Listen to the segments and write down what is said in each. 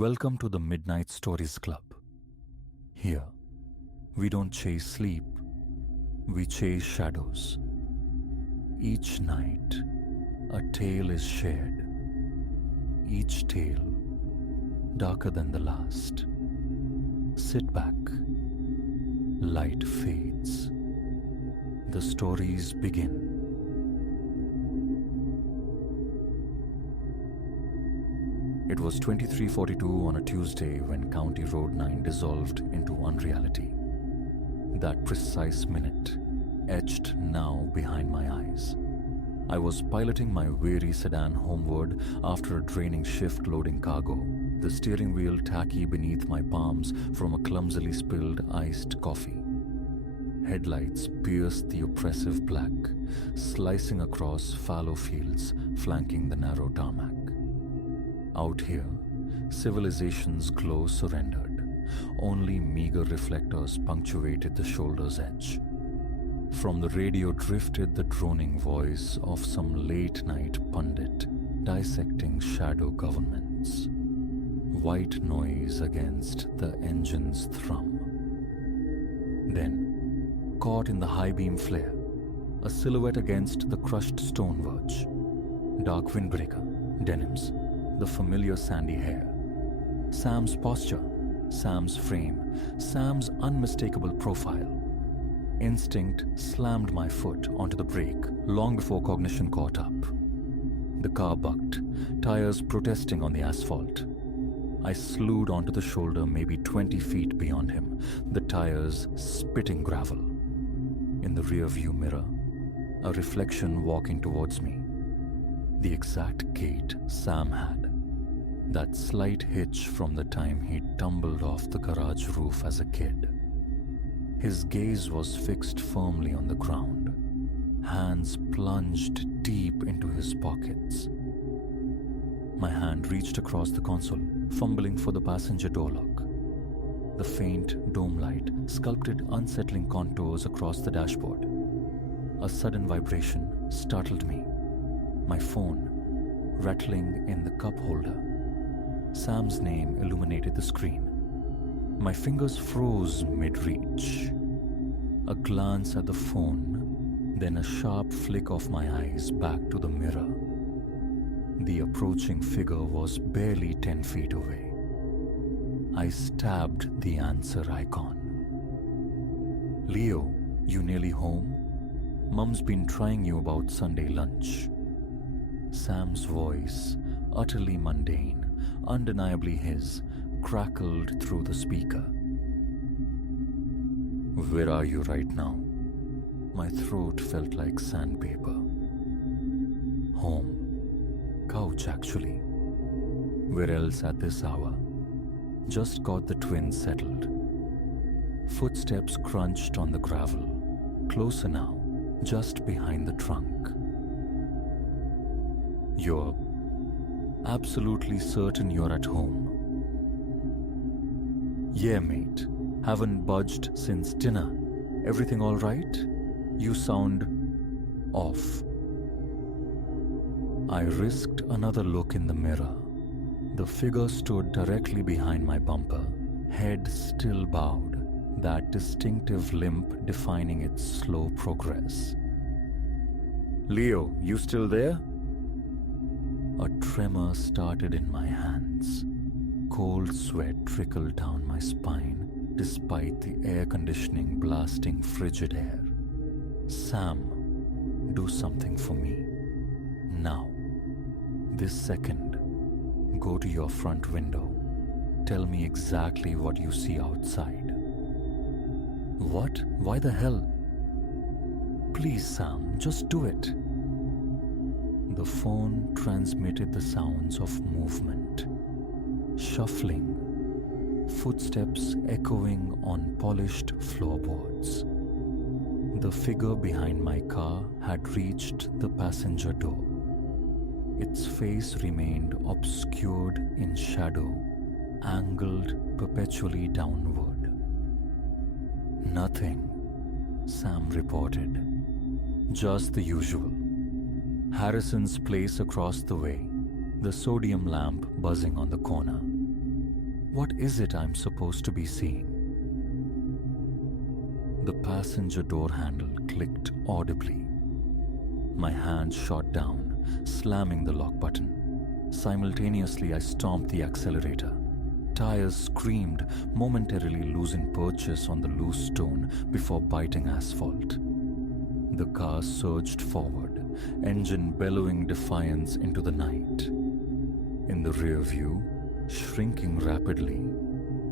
Welcome to the Midnight Stories Club. Here, we don't chase sleep, we chase shadows. Each night, a tale is shared. Each tale darker than the last. Sit back. Light fades. The stories begin. It was 23:42 on a Tuesday when County Road 9 dissolved into unreality. That precise minute, etched now behind my eyes. I was piloting my weary sedan homeward after a draining shift loading cargo, the steering wheel tacky beneath my palms from a clumsily spilled iced coffee. Headlights pierced the oppressive black, slicing across fallow fields flanking the narrow tarmac. Out here, civilization's glow surrendered. Only meager reflectors punctuated the shoulder's edge. From the radio drifted the droning voice of some late-night pundit dissecting shadow governments. White noise against the engine's thrum. Then, caught in the high-beam flare, a silhouette against the crushed stone verge. Dark windbreaker, denims, the familiar sandy hair. Sam's posture, Sam's frame, Sam's unmistakable profile. Instinct slammed my foot onto the brake long before cognition caught up. The car bucked, tires protesting on the asphalt. I slewed onto the shoulder maybe 20 feet beyond him, the tires spitting gravel. In the rear-view mirror, a reflection walking towards me. The exact gait Sam had. That slight hitch from the time he tumbled off the garage roof as a kid. His gaze was fixed firmly on the ground, hands plunged deep into his pockets. My hand reached across the console, fumbling for the passenger door lock. The faint dome light sculpted unsettling contours across the dashboard. A sudden vibration startled me. My phone, rattling in the cup holder. Sam's name illuminated the screen. My fingers froze mid-reach. A glance at the phone, then a sharp flick of my eyes back to the mirror. The approaching figure was barely 10 feet away. I stabbed the answer icon. "Leo, you nearly home? Mum's been trying you about Sunday lunch." Sam's voice, utterly mundane, undeniably his, crackled through the speaker. "Where are you right now?" My throat felt like sandpaper. "Home. Couch, actually. Where else at this hour? Just got the twins settled." Footsteps crunched on the gravel. Closer now, just behind the trunk. "You're absolutely certain you're at home?" "Yeah, mate. Haven't budged since dinner. Everything all right? You sound off." I risked another look in the mirror. The figure stood directly behind my bumper, head still bowed, that distinctive limp defining its slow progress. "Leo, you still there?" A tremor started in my hands. Cold sweat trickled down my spine, despite the air conditioning blasting frigid air. "Sam, do something for me. Now. This second. Go to your front window. Tell me exactly what you see outside." "What? Why the hell?" "Please, Sam, just do it." The phone transmitted the sounds of movement. Shuffling. Footsteps echoing on polished floorboards. The figure behind my car had reached the passenger door. Its face remained obscured in shadow, angled perpetually downward. "Nothing," Sam reported. "Just the usual. Harrison's place across the way, the sodium lamp buzzing on the corner. What is it I'm supposed to be seeing? The passenger door handle clicked audibly. My hand shot down, slamming the lock button. Simultaneously, I stomped the accelerator. Tires screamed, momentarily losing purchase on the loose stone before biting asphalt. The car surged forward, engine bellowing defiance into the night. In the rear view, shrinking rapidly,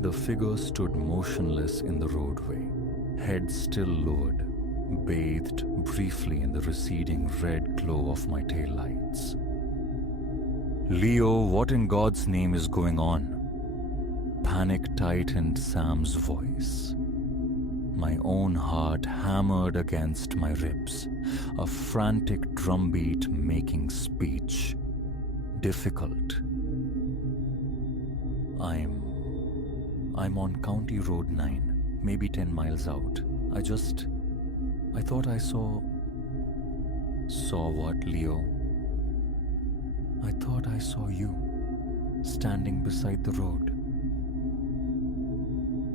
the figure stood motionless in the roadway, head still lowered, bathed briefly in the receding red glow of my taillights. "Leo, what in God's name is going on?" Panic tightened Sam's voice. My own heart hammered against my ribs, a frantic drumbeat making speech difficult. I'm on County Road 9, maybe 10 miles out. I thought I saw... Saw what, Leo? I thought I saw you, standing beside the road.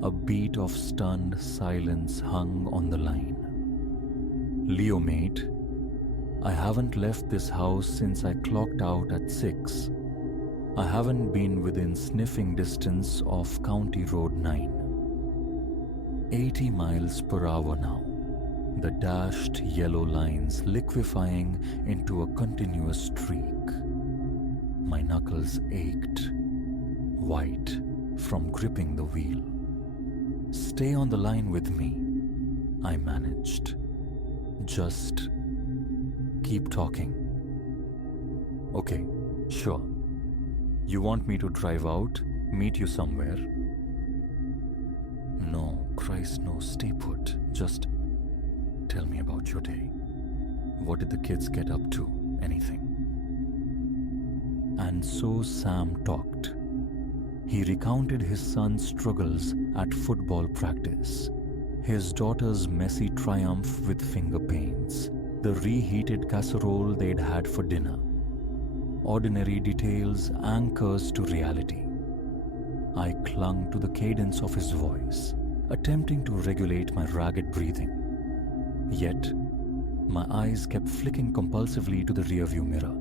A beat of stunned silence hung on the line. "Leo, mate, I haven't left this house since I clocked out at 6. I haven't been within sniffing distance of County Road 9. 80 miles per hour now, the dashed yellow lines liquefying into a continuous streak. My knuckles ached, white from gripping the wheel. Stay on the line with me, I managed. Just keep talking. Okay, sure. You want me to drive out, meet you somewhere? No, Christ, no, stay put. Just tell me about your day. What did the kids get up to? Anything? And so Sam talked. He recounted his son's struggles at football practice, his daughter's messy triumph with finger paints, the reheated casserole they'd had for dinner. Ordinary details, anchors to reality. I clung to the cadence of his voice, attempting to regulate my ragged breathing. Yet, my eyes kept flicking compulsively to the rearview mirror.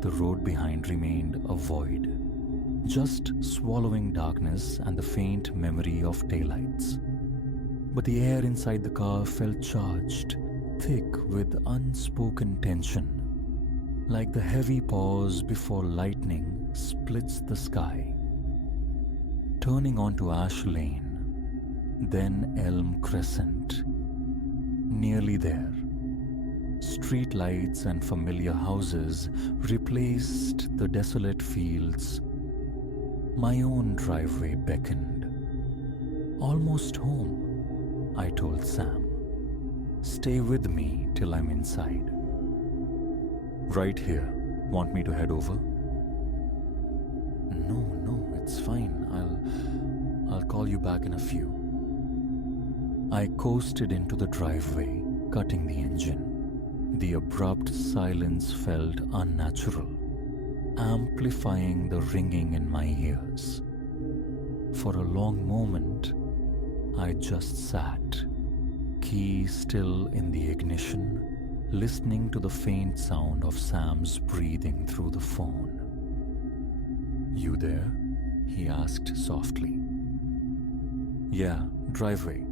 The road behind remained a void, just swallowing darkness and the faint memory of taillights. But the air inside the car felt charged, thick with unspoken tension, like the heavy pause before lightning splits the sky. Turning onto Ash Lane, then Elm Crescent. Nearly there. Street lights and familiar houses replaced the desolate fields. My own driveway beckoned. Almost home, I told Sam. Stay with me till I'm inside. Right here. Want me to head over? No, it's fine. I'll call you back in a few. I coasted into the driveway, cutting the engine. The abrupt silence felt unnatural, amplifying the ringing in my ears. For a long moment, I just sat, key still in the ignition, listening to the faint sound of Sam's breathing through the phone. "You there?" he asked softly. "Yeah, driveway."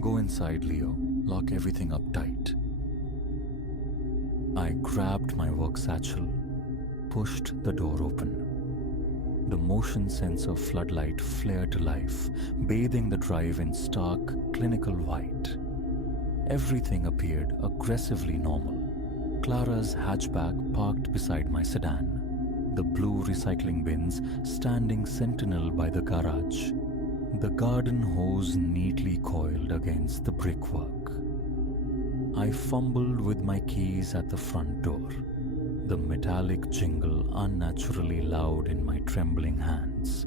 "Go inside, Leo. Lock everything up tight." I grabbed my work satchel, pushed the door open. The motion sensor floodlight flared to life, bathing the drive in stark, clinical white. Everything appeared aggressively normal. Clara's hatchback parked beside my sedan, the blue recycling bins standing sentinel by the garage, the garden hose neatly coiled against the brickwork. I fumbled with my keys at the front door, the metallic jingle unnaturally loud in my trembling hands.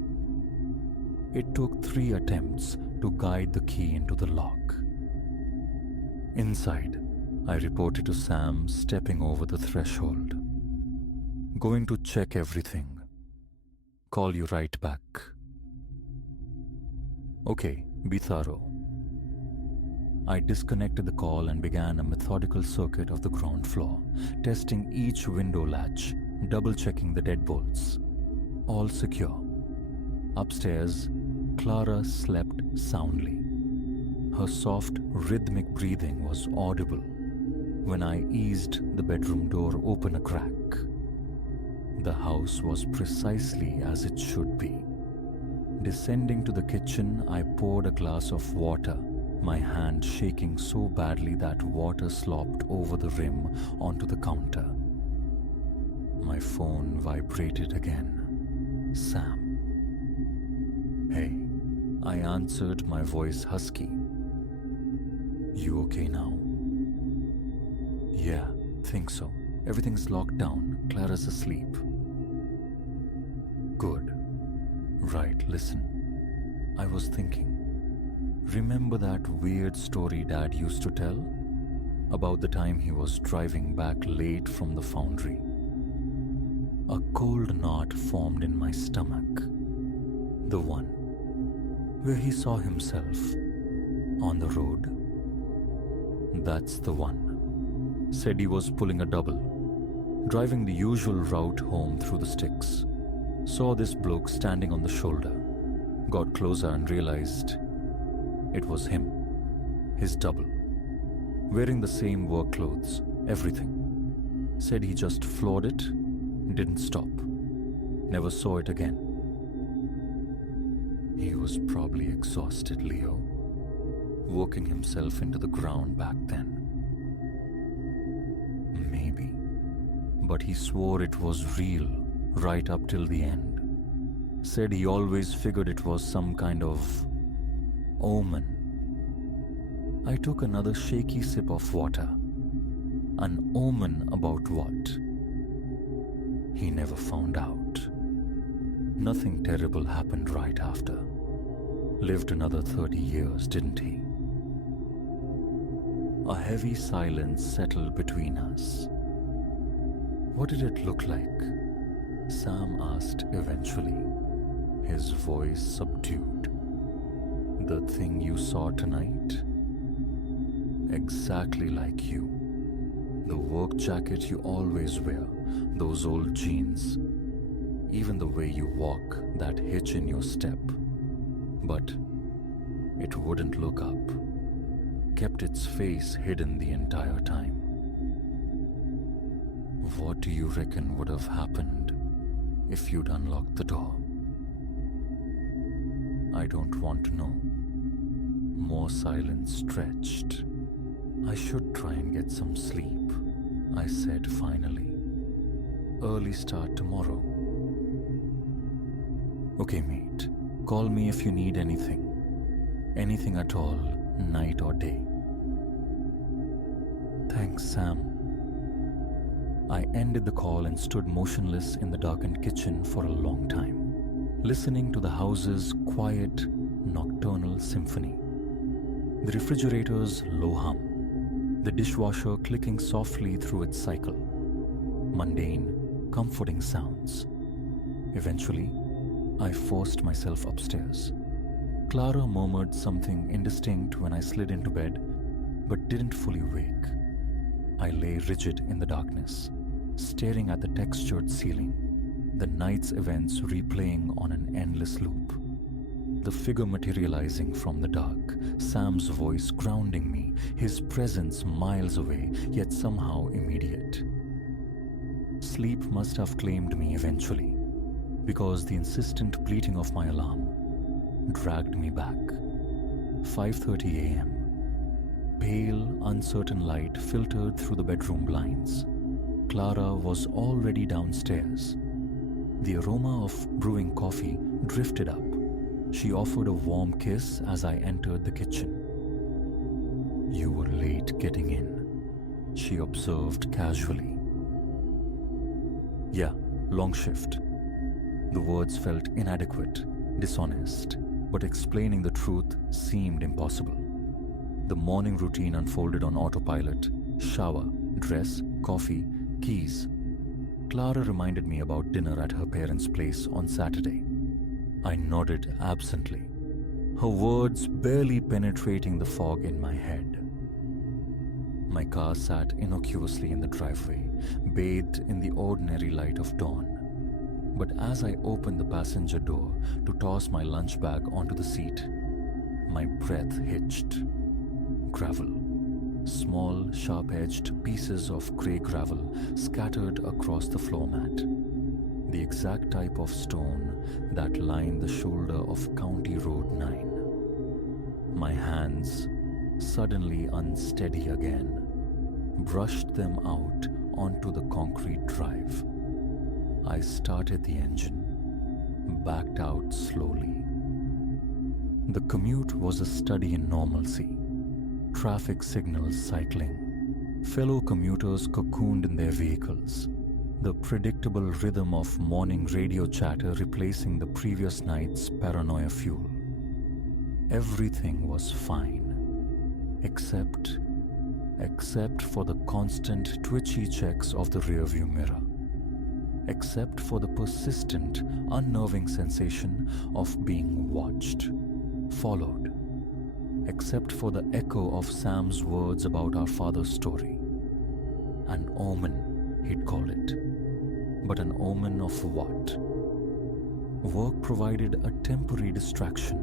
It took 3 attempts to guide the key into the lock. "Inside," I reported to Sam, stepping over the threshold. "Going to check everything." Call you right back. Okay, be thorough. I disconnected the call and began a methodical circuit of the ground floor, testing each window latch, double-checking the deadbolts. All secure. Upstairs, Clara slept soundly. Her soft, rhythmic breathing was audible when I eased the bedroom door open a crack. The house was precisely as it should be. Descending to the kitchen, I poured a glass of water, my hand shaking so badly that water slopped over the rim onto the counter. My phone vibrated again. Sam. Hey, I answered, my voice husky. You okay now? Yeah, think so. Everything's locked down. Clara's asleep. Good. Right, listen. I was thinking. Remember that weird story Dad used to tell? About the time he was driving back late from the foundry. A cold knot formed in my stomach. The one where he saw himself on the road. That's the one. Said he was pulling a double, driving the usual route home through the sticks. Saw this bloke standing on the shoulder. Got closer and realized it was him, his double. Wearing the same work clothes, everything. Said he just floored it, didn't stop. Never saw it again. He was probably exhausted, Leo. Working himself into the ground back then. Maybe. But he swore it was real right up till the end. Said he always figured it was some kind of omen. I took another shaky sip of water. An omen about what? He never found out. Nothing terrible happened right after. Lived another 30 years, didn't he? A heavy silence settled between us. What did it look like? Sam asked eventually, his voice subdued. The thing you saw tonight? Exactly like you. The work jacket you always wear, those old jeans, even the way you walk, that hitch in your step. But it wouldn't look up, kept its face hidden the entire time. What do you reckon would have happened if you'd unlocked the door? I don't want to know. More silence stretched. I should try and get some sleep, I said finally. Early start tomorrow. Okay, mate. Call me if you need anything. Anything at all, night or day. Thanks, Sam. I ended the call and stood motionless in the darkened kitchen for a long time, listening to the house's quiet, nocturnal symphony. The refrigerator's low hum, the dishwasher clicking softly through its cycle. Mundane, comforting sounds. Eventually, I forced myself upstairs. Clara murmured something indistinct when I slid into bed, but didn't fully wake. I lay rigid in the darkness, staring at the textured ceiling, the night's events replaying on an endless loop. The figure materializing from the dark, Sam's voice grounding me, his presence miles away, yet somehow immediate. Sleep must have claimed me eventually, because the insistent bleating of my alarm dragged me back. 5:30 a.m. Pale, uncertain light filtered through the bedroom blinds. Clara was already downstairs. The aroma of brewing coffee drifted up. She offered a warm kiss as I entered the kitchen. You were late getting in, she observed casually. Yeah, long shift. The words felt inadequate, dishonest, but explaining the truth seemed impossible. The morning routine unfolded on autopilot: shower, dress, coffee, keys. Clara reminded me about dinner at her parents' place on Saturday. I nodded absently, her words barely penetrating the fog in my head. My car sat innocuously in the driveway, bathed in the ordinary light of dawn. But as I opened the passenger door to toss my lunch bag onto the seat, my breath hitched. Gravel. Small, sharp-edged pieces of grey gravel scattered across the floor mat. The exact type of stone that lined the shoulder of County Road 9. My hands, suddenly unsteady again, brushed them out onto the concrete drive. I started the engine, backed out slowly. The commute was a study in normalcy. Traffic signals cycling, fellow commuters cocooned in their vehicles, the predictable rhythm of morning radio chatter replacing the previous night's paranoia fuel. Everything was fine, except for the constant twitchy checks of the rearview mirror, except for the persistent, unnerving sensation of being watched, followed, except for the echo of Sam's words about our father's story. An omen, he'd call it. But an omen of what? Work provided a temporary distraction.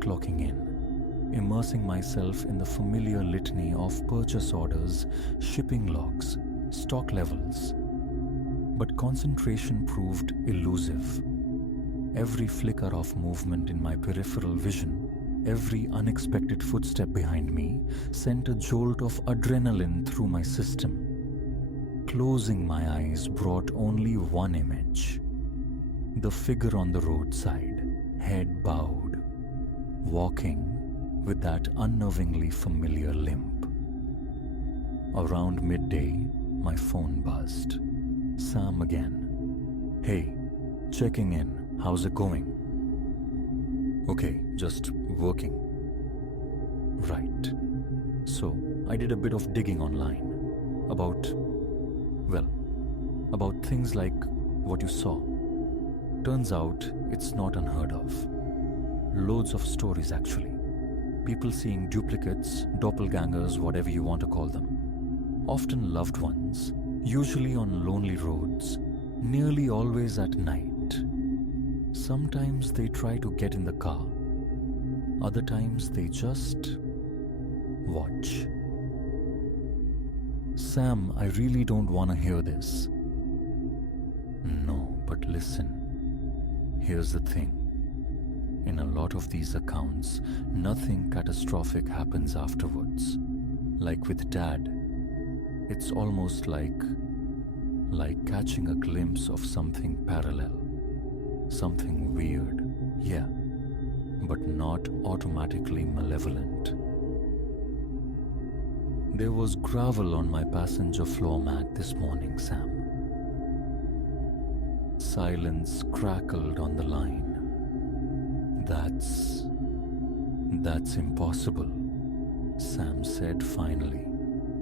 Clocking in, immersing myself in the familiar litany of purchase orders, shipping logs, stock levels. But concentration proved elusive. Every flicker of movement in my peripheral vision, every unexpected footstep behind me sent a jolt of adrenaline through my system. Closing my eyes brought only one image. The figure on the roadside, head bowed, walking with that unnervingly familiar limp. Around midday, my phone buzzed. Sam again. Hey, checking in. How's it going? Okay, just working. Right. So, I did a bit of digging online about things like what you saw. Turns out it's not unheard of. Loads of stories actually. People seeing duplicates, doppelgangers, whatever you want to call them. Often loved ones, usually on lonely roads, nearly always at night. Sometimes they try to get in the car. Other times they just watch. Sam, I really don't want to hear this. No, but listen. Here's the thing. In a lot of these accounts, nothing catastrophic happens afterwards. Like with Dad, it's almost like catching a glimpse of something parallel. Something weird, yeah, but not automatically malevolent. There was gravel on my passenger floor mat this morning, Sam. Silence crackled on the line. That's impossible, Sam said finally,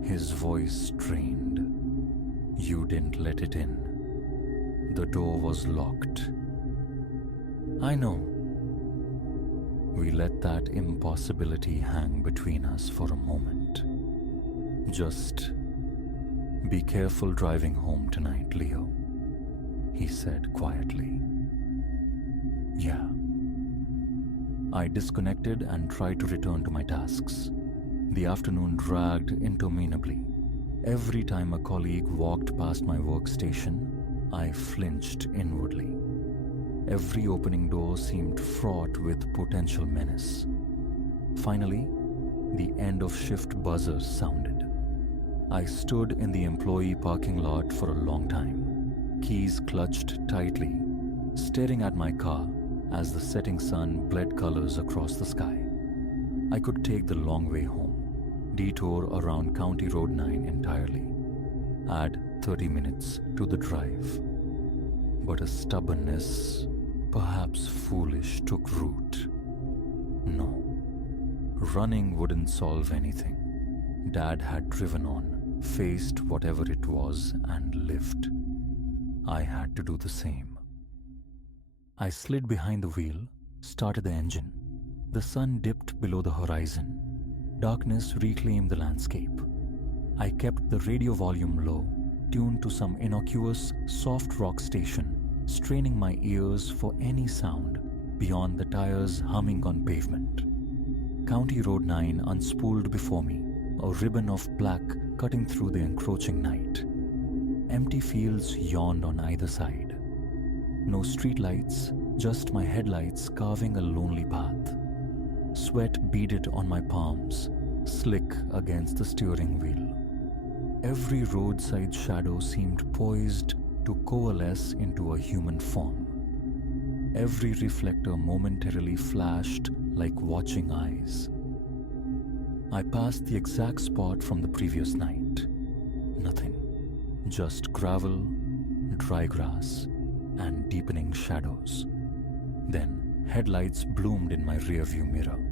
his voice strained. You didn't let it in. The door was locked. I know. We let that impossibility hang between us for a moment. Just be careful driving home tonight, Leo, he said quietly. Yeah. I disconnected and tried to return to my tasks. The afternoon dragged interminably. Every time a colleague walked past my workstation, I flinched inwardly. Every opening door seemed fraught with potential menace. Finally, the end of shift buzzer sounded. I stood in the employee parking lot for a long time, keys clutched tightly, staring at my car as the setting sun bled colors across the sky. I could take the long way home, detour around County Road 9 entirely, add 30 minutes to the drive. But a stubbornness, perhaps foolish, took root. No, running wouldn't solve anything. Dad had driven on, faced whatever it was, and lived. I had to do the same. I slid behind the wheel, started the engine. The sun dipped below the horizon. Darkness reclaimed the landscape. I kept the radio volume low, tuned to some innocuous, soft rock station, straining my ears for any sound beyond the tires humming on pavement. County Road 9 unspooled before me, a ribbon of black cutting through the encroaching night. Empty fields yawned on either side. No streetlights, just my headlights carving a lonely path. Sweat beaded on my palms, slick against the steering wheel. Every roadside shadow seemed poised to coalesce into a human form. Every reflector momentarily flashed like watching eyes. I passed the exact spot from the previous night. Nothing. Just gravel, dry grass, and deepening shadows. Then, headlights bloomed in my rearview mirror.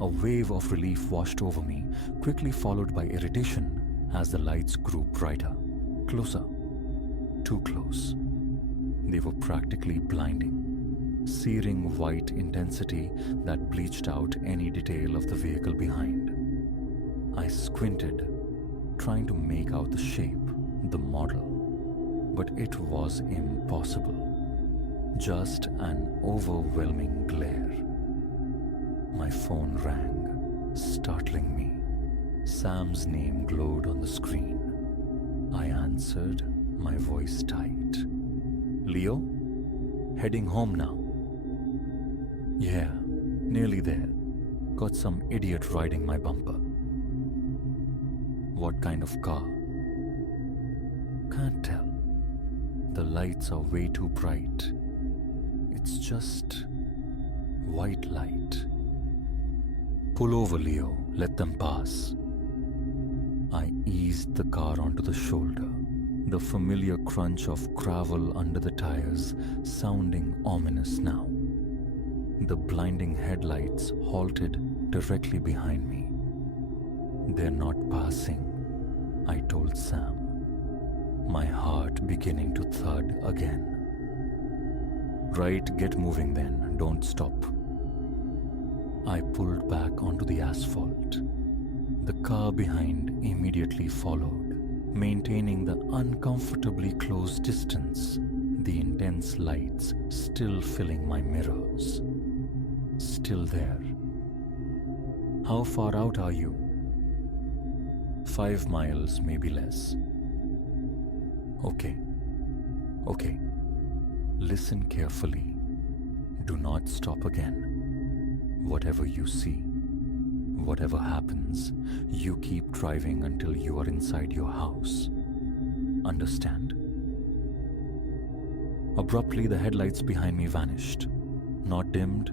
A wave of relief washed over me, quickly followed by irritation as the lights grew brighter. Closer. Too close. They were practically blinding, searing white intensity that bleached out any detail of the vehicle behind. I squinted, trying to make out the shape, the model, but it was impossible. Just an overwhelming glare. My phone rang, startling me. Sam's name glowed on the screen. I answered, my voice tight. Leo? Heading home now? Yeah, nearly there. Got some idiot riding my bumper. What kind of car? Can't tell. The lights are way too bright. It's just white light. Pull over, Leo. Let them pass. I eased the car onto the shoulder, the familiar crunch of gravel under the tires sounding ominous now. The blinding headlights halted directly behind me. They're not passing, I told Sam, my heart beginning to thud again. Right, get moving then, don't stop. I pulled back onto the asphalt. The car behind immediately followed, maintaining the uncomfortably close distance, the intense lights still filling my mirrors. Still there. How far out are you? 5 miles, maybe less. Okay. Listen carefully. Do not stop again. Whatever you see, whatever happens, you keep driving until you are inside your house. Understand? Abruptly, the headlights behind me vanished. Not dimmed,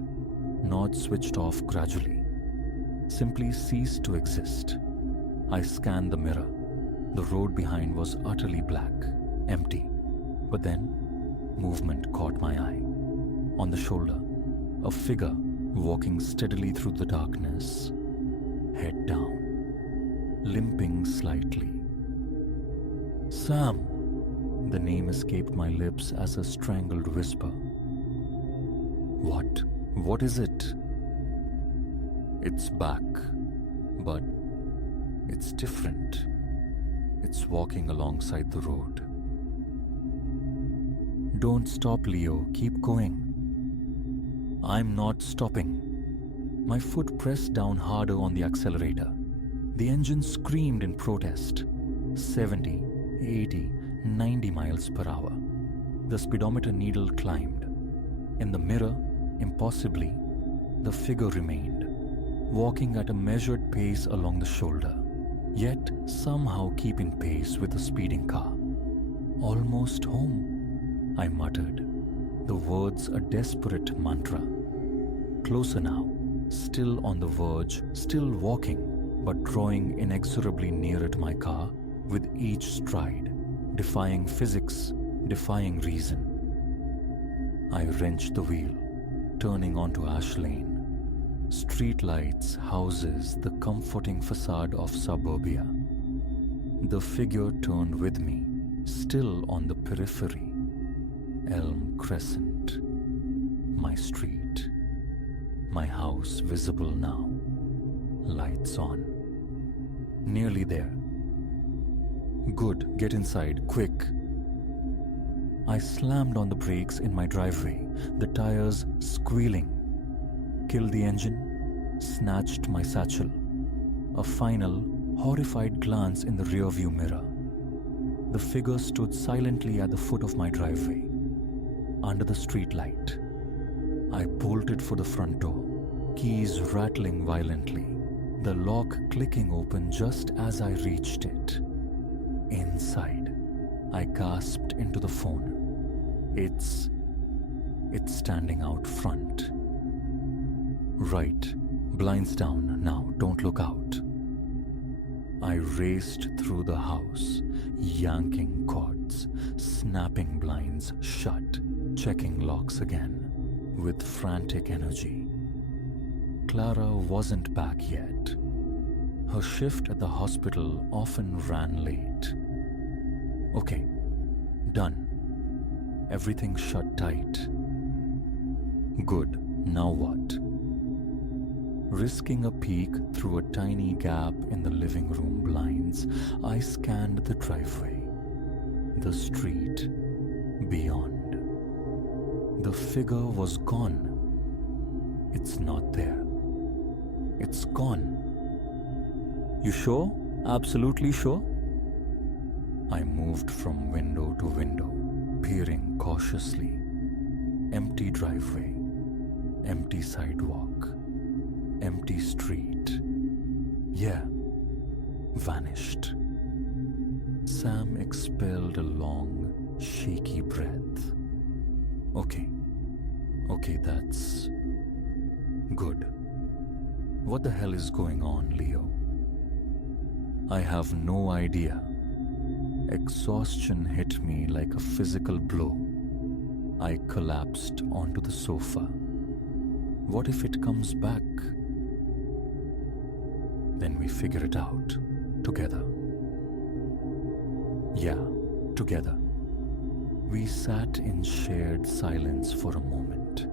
not switched off gradually. Simply ceased to exist. I scanned the mirror. The road behind was utterly black, empty. But then, movement caught my eye. On the shoulder, a figure walking steadily through the darkness, head down, limping slightly. Sam! The name escaped my lips as a strangled whisper. What? What is it? It's back, but it's different. It's walking alongside the road. Don't stop, Leo. Keep going. I'm not stopping. My foot pressed down harder on the accelerator. The engine screamed in protest. 70, 80, 90 miles per hour. The speedometer needle climbed. In the mirror, impossibly, the figure remained, walking at a measured pace along the shoulder, yet somehow keeping pace with the speeding car. Almost home, I muttered, the words a desperate mantra. Closer now, still on the verge, still walking, but drawing inexorably nearer to my car with each stride, defying physics, defying reason. I wrenched the wheel, turning onto Ash Lane. Street lights, houses, the comforting facade of suburbia. The figure turned with me, still on the periphery. Elm Crescent. my street. My house visible now. Lights on. Nearly there. Good, get inside, quick. I slammed on the brakes in my driveway, the tires squealing. Killed the engine, snatched my satchel. A final, horrified glance in the rearview mirror. The figure stood silently at the foot of my driveway, under the street light. I bolted for the front door, keys rattling violently, the lock clicking open just as I reached it. Inside, I gasped into the phone. It's standing out front. Right, blinds down, now don't look out. I raced through the house, yanking cords, snapping blinds shut, checking locks again, with frantic energy. Clara wasn't back yet. Her shift at the hospital often ran late. Okay, done. Everything shut tight. Good, now what? Risking a peek through a tiny gap in the living room blinds, I scanned the driveway, the street, beyond. The figure was gone. It's not there. It's gone. You sure? Absolutely sure? I moved from window to window, peering cautiously. Empty driveway, empty sidewalk, empty street. Yeah, vanished. Sam expelled a long, shaky breath. Okay, that's good. What the hell is going on, Leo? I have no idea. Exhaustion hit me like a physical blow. I collapsed onto the sofa. What if it comes back? Then we figure it out, together. Yeah, together. We sat in shared silence for a moment,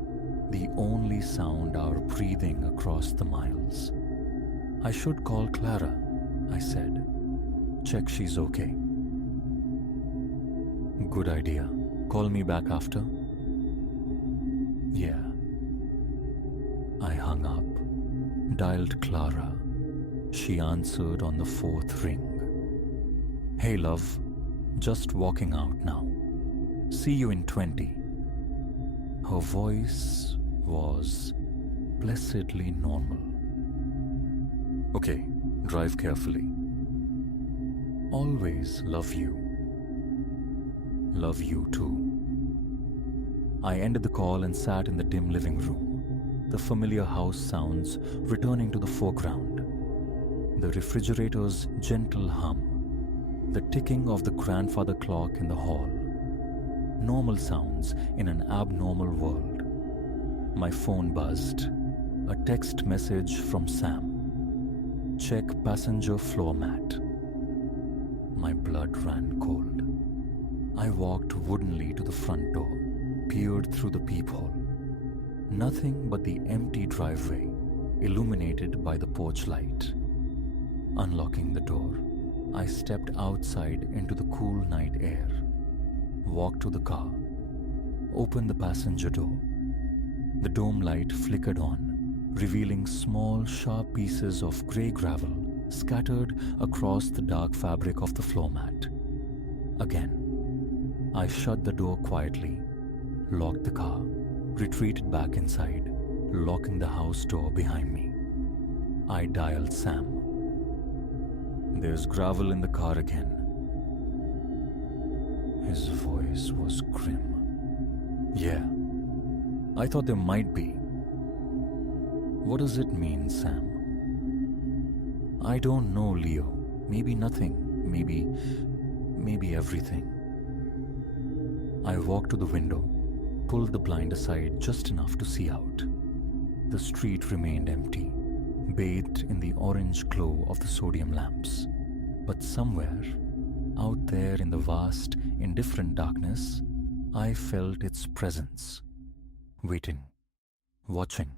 the only sound our breathing across the miles. I should call Clara, I said. Check she's okay. Good idea. Call me back after? Yeah. I hung up, dialed Clara. She answered on the fourth ring. Hey love, just walking out now. See you in 20. Her voice was blessedly normal. Okay, drive carefully. Always love you. Love you too. I ended the call and sat in the dim living room, the familiar house sounds returning to the foreground. The refrigerator's gentle hum, the ticking of the grandfather clock in the hall. Normal sounds in an abnormal world. My phone buzzed. A text message from Sam. Check passenger floor mat. My blood ran cold. I walked woodenly to the front door, peered through the peephole. Nothing but the empty driveway, illuminated by the porch light. Unlocking the door, I stepped outside into the cool night air. Walked to the car, opened the passenger door. The dome light flickered on, revealing small, sharp pieces of grey gravel scattered across the dark fabric of the floor mat. Again, I shut the door quietly, locked the car, retreated back inside, locking the house door behind me. I dialed Sam. There's gravel in the car again. His voice was grim. Yeah, I thought there might be. What does it mean, Sam? I don't know, Leo. Maybe nothing. Maybe everything. I walked to the window, pulled the blind aside just enough to see out. The street remained empty, bathed in the orange glow of the sodium lamps. But somewhere, out there in the vast, indifferent darkness, I felt its presence, waiting. watching,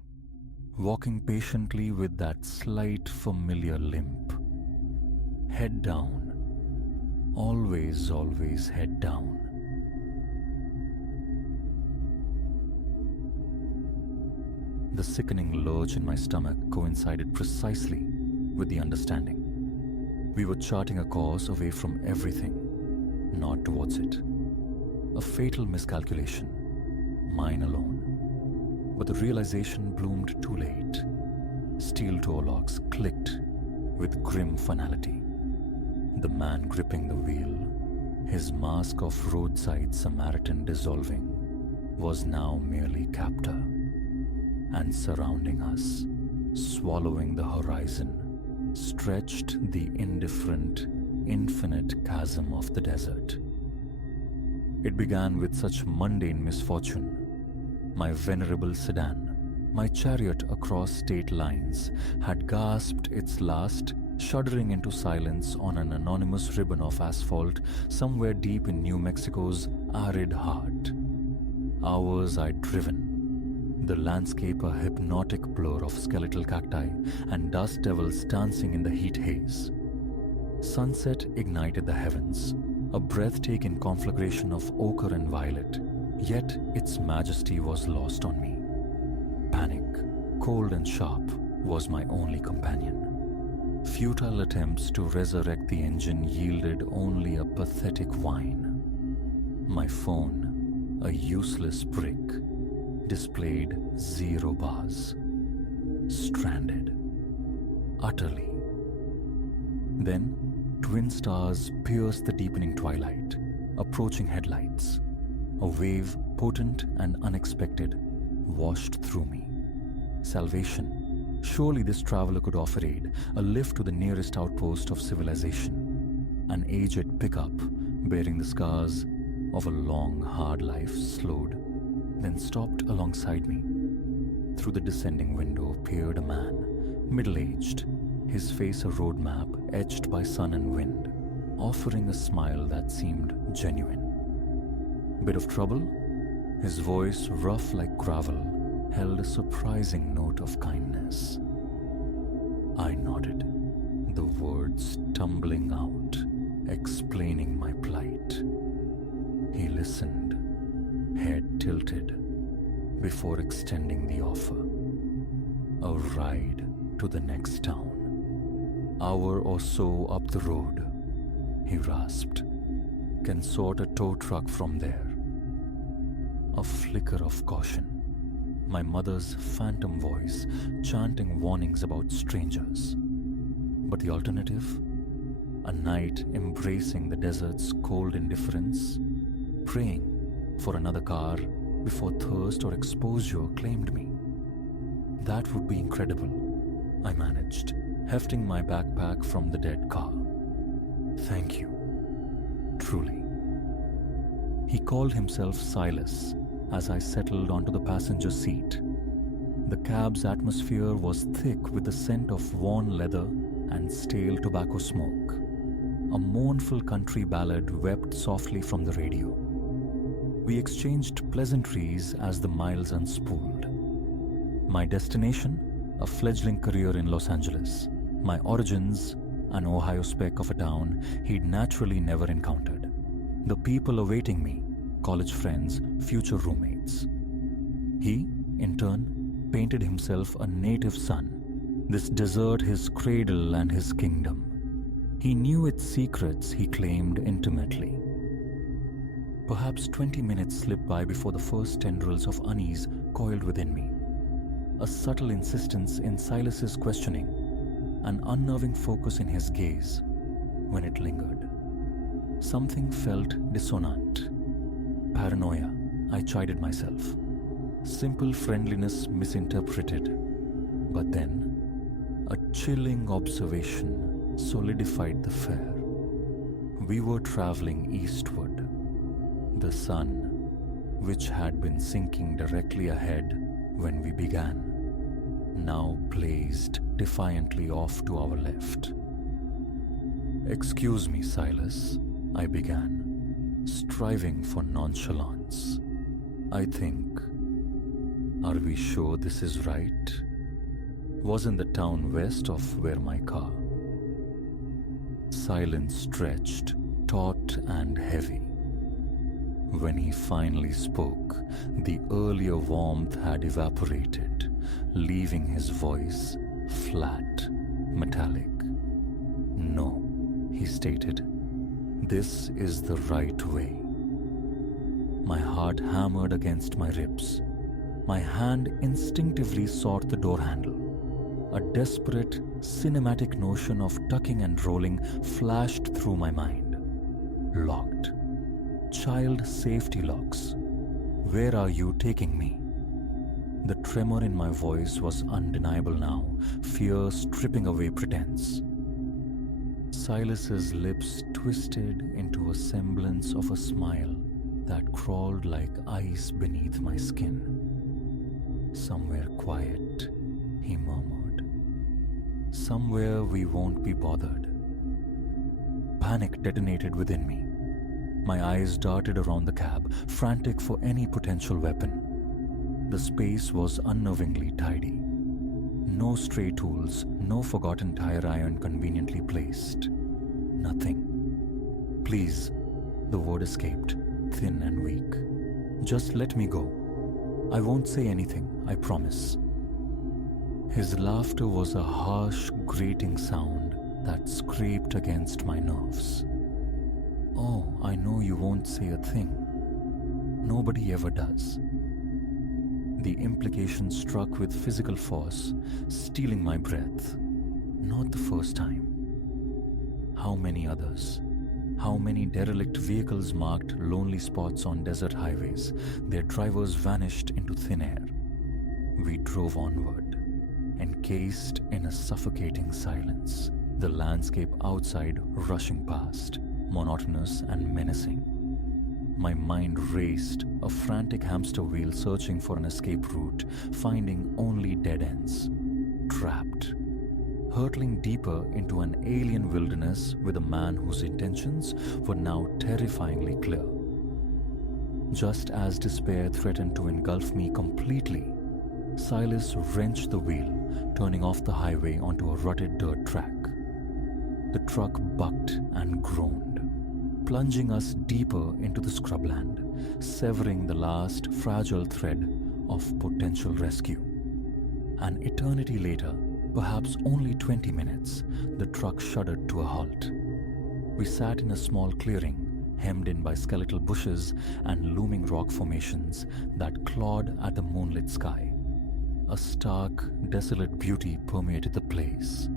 walking patiently with that slight familiar limp. Head down, always head down. The sickening lurch in my stomach coincided precisely with the understanding. We were charting a course away from everything, not towards it. A fatal miscalculation, mine alone. But the realization bloomed too late. Steel door locks clicked with grim finality. The man gripping the wheel, his mask of roadside Samaritan dissolving, was now merely captor. And surrounding us, swallowing the horizon, stretched the indifferent, infinite chasm of the desert. It began with such mundane misfortune. My venerable sedan, my chariot across state lines, had gasped its last, shuddering into silence on an anonymous ribbon of asphalt somewhere deep in New Mexico's arid heart. Hours I'd driven, the landscape a hypnotic blur of skeletal cacti and dust devils dancing in the heat haze. Sunset ignited the heavens, a breathtaking conflagration of ochre and violet, yet its majesty was lost on me. Panic, cold and sharp, was my only companion. Futile attempts to resurrect the engine yielded only a pathetic whine. My phone, a useless brick, displayed 0 bars. Stranded. Utterly. Then, twin stars pierced the deepening twilight, approaching headlights. A wave, potent and unexpected, washed through me. Salvation. Surely this traveler could offer aid, a lift to the nearest outpost of civilization. An aged pickup, bearing the scars of a long, hard life, slowed, then stopped alongside me. Through the descending window peered a man, middle-aged, his face a road map etched by sun and wind, offering a smile that seemed genuine. Bit of trouble? His voice, rough like gravel, held a surprising note of kindness. I nodded, the words tumbling out, explaining my plight. He listened, head tilted, before extending the offer. A ride to the next town. Hour or so up the road, he rasped. Can sort a tow truck from there. A flicker of caution. My mother's phantom voice chanting warnings about strangers. But the alternative? A night embracing the desert's cold indifference, praying for another car before thirst or exposure claimed me. That would be incredible, I managed, hefting my backpack from the dead car. Thank you. Truly. He called himself Silas as I settled onto the passenger seat. The cab's atmosphere was thick with the scent of worn leather and stale tobacco smoke. A mournful country ballad wept softly from the radio. We exchanged pleasantries as the miles unspooled. My destination, a fledgling career in Los Angeles. My origins, an Ohio speck of a town he'd naturally never encountered. The people awaiting me, college friends, future roommates. He, in turn, painted himself a native son, this desert his cradle and his kingdom. He knew its secrets, he claimed intimately. Perhaps 20 minutes slipped by before the first tendrils of unease coiled within me. A subtle insistence in Silas's questioning, an unnerving focus in his gaze when it lingered. Something felt dissonant. Paranoia, I chided myself. Simple friendliness misinterpreted. But then, a chilling observation solidified the fear. We were traveling eastward. The sun, which had been sinking directly ahead when we began, now blazed defiantly off to our left. Excuse me, Silas, I began, striving for nonchalance. I think Are we sure this is right? Wasn't the town west of where my car? Silence stretched, taut and heavy. When he finally spoke, the earlier warmth had evaporated, leaving his voice flat, metallic. No, he stated, this is the right way. My heart hammered against my ribs. My hand instinctively sought the door handle. A desperate, cinematic notion of tucking and rolling flashed through my mind. Locked. Child safety locks. Where are you taking me? The tremor in my voice was undeniable now, fear stripping away pretense. Silas's lips twisted into a semblance of a smile that crawled like ice beneath my skin. Somewhere quiet, he murmured. Somewhere we won't be bothered. Panic detonated within me. My eyes darted around the cab, frantic for any potential weapon. The space was unnervingly tidy. No stray tools, no forgotten tire iron conveniently placed. Nothing. Please, the word escaped, thin and weak. Just let me go. I won't say anything, I promise. His laughter was a harsh, grating sound that scraped against my nerves. Oh, I know you won't say a thing. Nobody ever does. The implication struck with physical force, stealing my breath. Not the first time. How many others? How many derelict vehicles marked lonely spots on desert highways, their drivers vanished into thin air. We drove onward, encased in a suffocating silence, the landscape outside rushing past, monotonous and menacing. My mind raced, a frantic hamster wheel searching for an escape route, finding only dead ends. Trapped. Hurtling deeper into an alien wilderness with a man whose intentions were now terrifyingly clear. Just as despair threatened to engulf me completely, Silas wrenched the wheel, turning off the highway onto a rutted dirt track. The truck bucked and groaned, plunging us deeper into the scrubland, severing the last fragile thread of potential rescue. An eternity later, perhaps only 20 minutes, the truck shuddered to a halt. We sat in a small clearing, hemmed in by skeletal bushes and looming rock formations that clawed at the moonlit sky. A stark, desolate beauty permeated the place,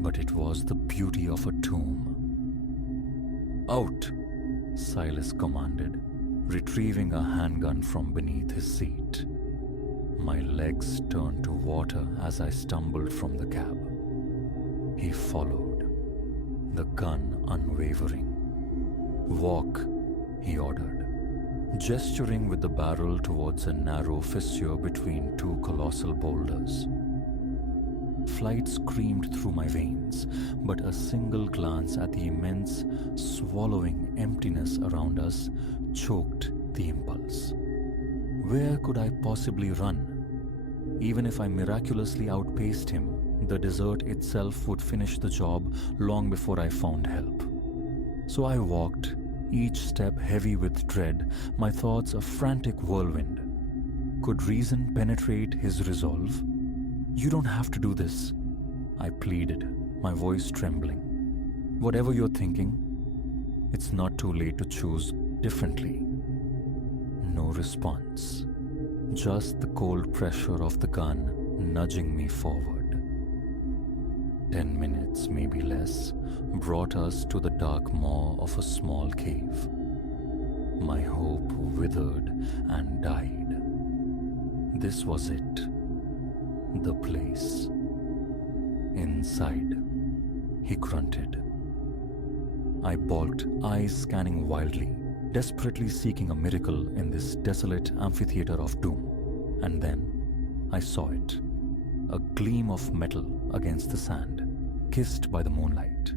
but it was the beauty of a tomb. "Out!" Silas commanded, retrieving a handgun from beneath his seat. My legs turned to water as I stumbled from the cab. He followed, the gun unwavering. "Walk," he ordered, gesturing with the barrel towards a narrow fissure between two colossal boulders. Flight screamed through my veins, but a single glance at the immense, swallowing emptiness around us choked the impulse. Where could I possibly run? Even if I miraculously outpaced him, the desert itself would finish the job long before I found help. So I walked, each step heavy with dread, my thoughts a frantic whirlwind. Could reason penetrate his resolve? "You don't have to do this," I pleaded, my voice trembling. "Whatever you're thinking, it's not too late to choose differently." No response. Just the cold pressure of the gun nudging me forward. 10 minutes, maybe less, brought us to the dark maw of a small cave. My hope withered and died. This was it. The place. "Inside," he grunted. I balked, eyes scanning wildly, desperately seeking a miracle in this desolate amphitheater of doom. And then I saw it. A gleam of metal against the sand, kissed by the moonlight.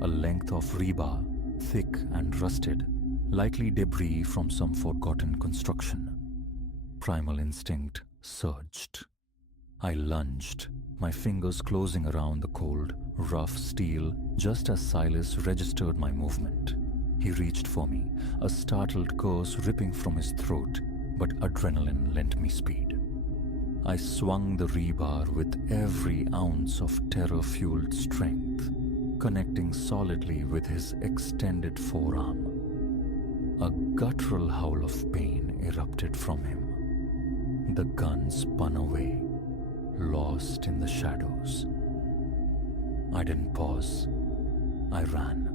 A length of rebar, thick and rusted, likely debris from some forgotten construction. Primal instinct surged. I lunged, my fingers closing around the cold, rough steel just as Silas registered my movement. He reached for me, a startled curse ripping from his throat, but adrenaline lent me speed. I swung the rebar with every ounce of terror-fueled strength, connecting solidly with his extended forearm. A guttural howl of pain erupted from him. The gun spun away, lost in the shadows. I didn't pause. I ran.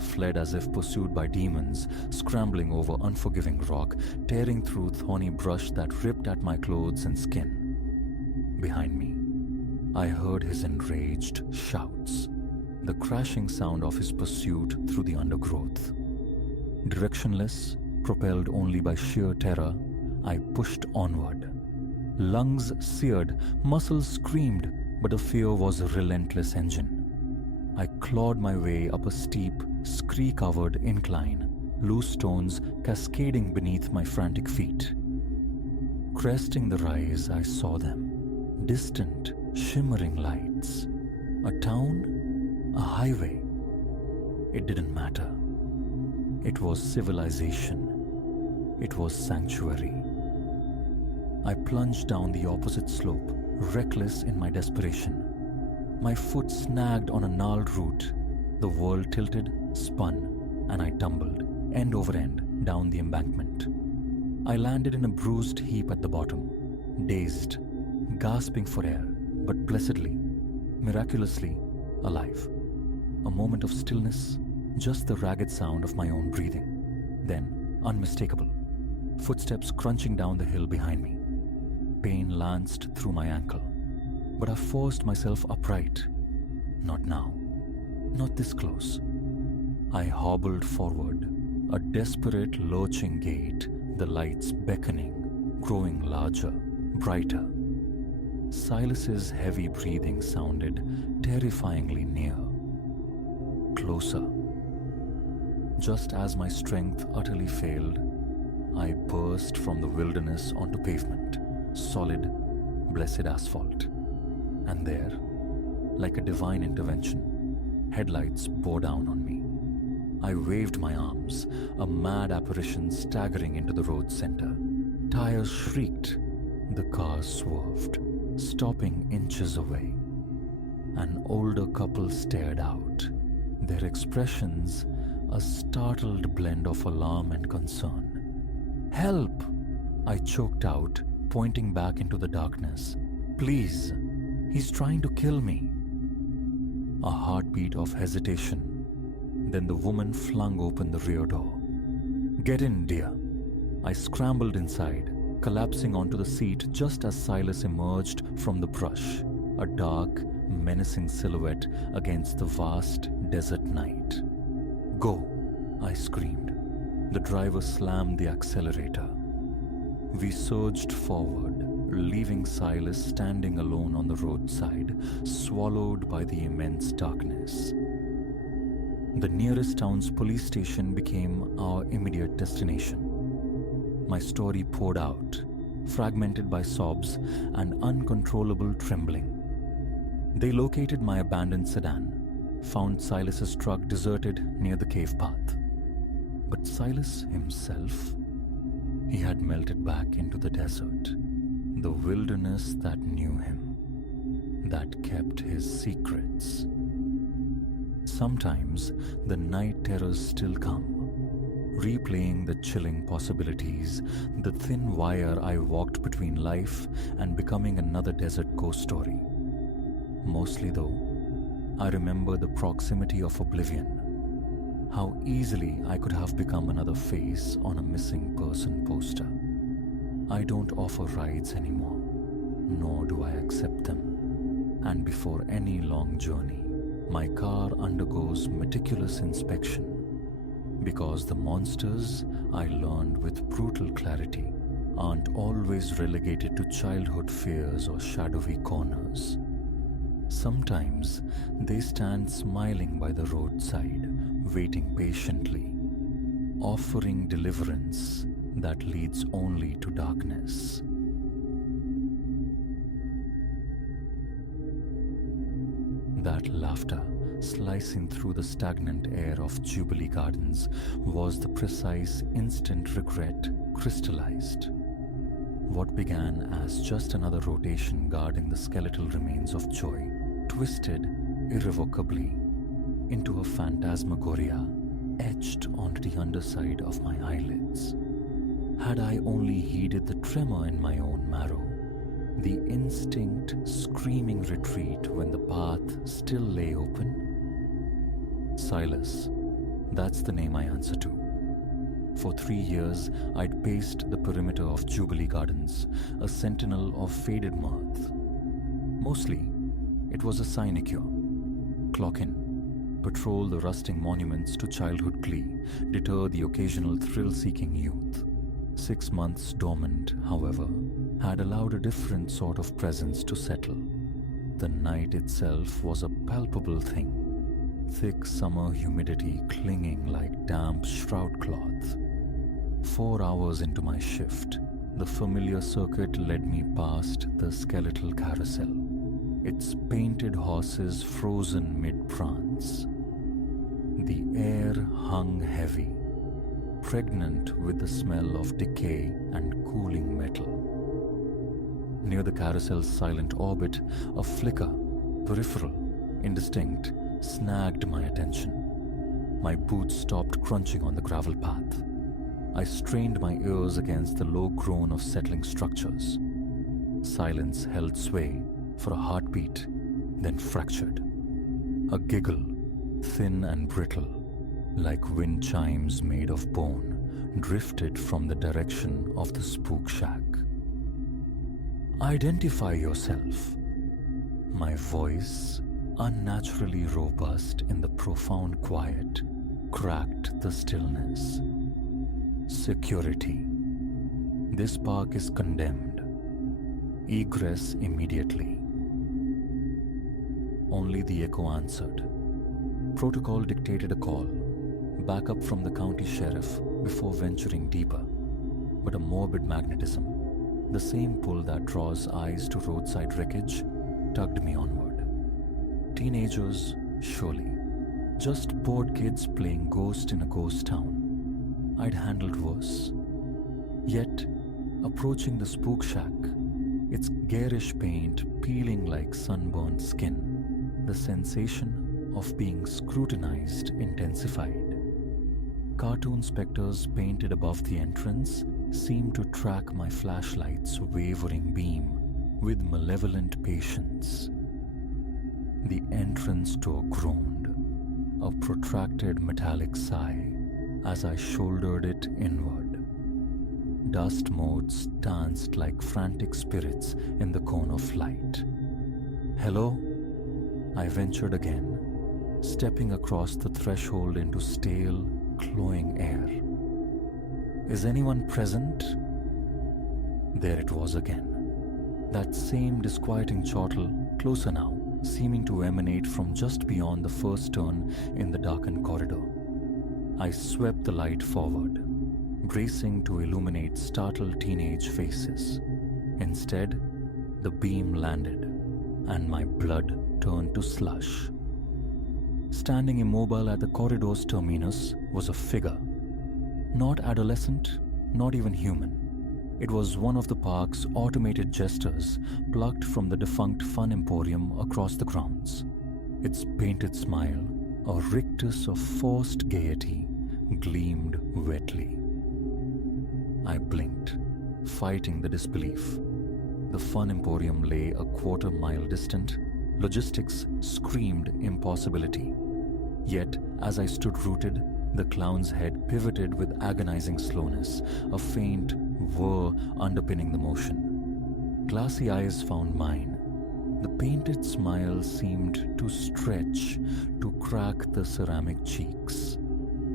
Fled as if pursued by demons, scrambling over unforgiving rock, tearing through thorny brush that ripped at my clothes and skin. Behind me, I heard his enraged shouts, the crashing sound of his pursuit through the undergrowth. Directionless, propelled only by sheer terror, I pushed onward. Lungs seared, muscles screamed, but the fear was a relentless engine. I clawed my way up a steep, scree-covered incline, loose stones cascading beneath my frantic feet. Cresting the rise, I saw them. Distant, shimmering lights. A town? A highway? It didn't matter. It was civilization. It was sanctuary. I plunged down the opposite slope, reckless in my desperation. My foot snagged on a gnarled root. The world tilted, spun, and I tumbled, end over end, down the embankment. I landed in a bruised heap at the bottom, dazed, gasping for air, but blessedly, miraculously, alive. A moment of stillness, just the ragged sound of my own breathing. Then, unmistakable, footsteps crunching down the hill behind me. Pain lanced through my ankle, but I forced myself upright. Not now. Not this close. I hobbled forward, a desperate lurching gait, the lights beckoning, growing larger, brighter. Silas's heavy breathing sounded terrifyingly near. Closer. Just as my strength utterly failed, I burst from the wilderness onto pavement, solid, blessed asphalt. And there, like a divine intervention, headlights bore down on me. I waved my arms, a mad apparition staggering into the road center. Tires shrieked. The car swerved, stopping inches away. An older couple stared out, their expressions a startled blend of alarm and concern. "Help!" I choked out, pointing back into the darkness. "Please, he's trying to kill me." A heartbeat of hesitation. Then the woman flung open the rear door. "Get in, dear." I scrambled inside, collapsing onto the seat just as Silas emerged from the brush, a dark, menacing silhouette against the vast desert night. "Go," I screamed. The driver slammed the accelerator. We surged forward, leaving Silas standing alone on the roadside, swallowed by the immense darkness. The nearest town's police station became our immediate destination. My story poured out, fragmented by sobs and uncontrollable trembling. They located my abandoned sedan, found Silas's truck deserted near the cave path. But Silas himself, he had melted back into the desert, the wilderness that knew him, that kept his secrets. Sometimes the night terrors still come, replaying the chilling possibilities, the thin wire I walked between life and becoming another desert ghost story. Mostly though, I remember the proximity of oblivion, how easily I could have become another face on a missing person poster. I don't offer rides anymore, nor do I accept them. And before any long journey, my car undergoes meticulous inspection, because the monsters, I learned with brutal clarity, aren't always relegated to childhood fears or shadowy corners. Sometimes they stand smiling by the roadside, waiting patiently, offering deliverance that leads only to darkness. That laughter, slicing through the stagnant air of Jubilee Gardens, was the precise instant regret crystallized. What began as just another rotation guarding the skeletal remains of joy twisted irrevocably into a phantasmagoria etched onto the underside of my eyelids. Had I only heeded the tremor in my own marrow, the instinct screaming retreat when the path still lay open? Silas, that's the name I answer to. For 3 years, I'd paced the perimeter of Jubilee Gardens, a sentinel of faded mirth. Mostly, it was a sinecure. Clock in, patrol the rusting monuments to childhood glee, deter the occasional thrill-seeking youth. 6 months dormant, however, had allowed a different sort of presence to settle. The night itself was a palpable thing, thick summer humidity clinging like damp shroud cloth. 4 hours into my shift, the familiar circuit led me past the skeletal carousel, its painted horses frozen mid-prance. The air hung heavy, pregnant with the smell of decay and cooling metal. Near the carousel's silent orbit, a flicker, peripheral, indistinct, snagged my attention. My boots stopped crunching on the gravel path. I strained my ears against the low groan of settling structures. Silence held sway for a heartbeat, then fractured. A giggle, thin and brittle, like wind chimes made of bone, drifted from the direction of the spook shack. Identify yourself. My voice, unnaturally robust in the profound quiet, cracked the stillness. Security. This park is condemned. Egress immediately. Only the echo answered. Protocol dictated a call. Backup from the county sheriff before venturing deeper. But a morbid magnetism, the same pull that draws eyes to roadside wreckage, tugged me onward. Teenagers, surely. Just bored kids playing ghost in a ghost town. I'd handled worse. Yet, approaching the spook shack, its garish paint peeling like sunburned skin, the sensation of being scrutinized intensified. Cartoon specters painted above the entrance seemed to track my flashlight's wavering beam with malevolent patience. The entrance door groaned, a protracted metallic sigh, as I shouldered it inward. Dust motes danced like frantic spirits in the cone of light. Hello? I ventured again, stepping across the threshold into stale, cloying air. Is anyone present? There it was again. That same disquieting chortle, closer now, seeming to emanate from just beyond the first turn in the darkened corridor. I swept the light forward, bracing to illuminate startled teenage faces. Instead, the beam landed, and my blood turned to slush. Standing immobile at the corridor's terminus was a figure. Not adolescent, not even human. It was one of the park's automated jesters plucked from the defunct Fun Emporium across the grounds. Its painted smile, a rictus of forced gaiety, gleamed wetly. I blinked, fighting the disbelief. The Fun Emporium lay a quarter-mile distant. Logistics screamed impossibility. Yet, as I stood rooted, the clown's head pivoted with agonizing slowness, a faint whir underpinning the motion. Glassy eyes found mine. The painted smile seemed to stretch, to crack the ceramic cheeks.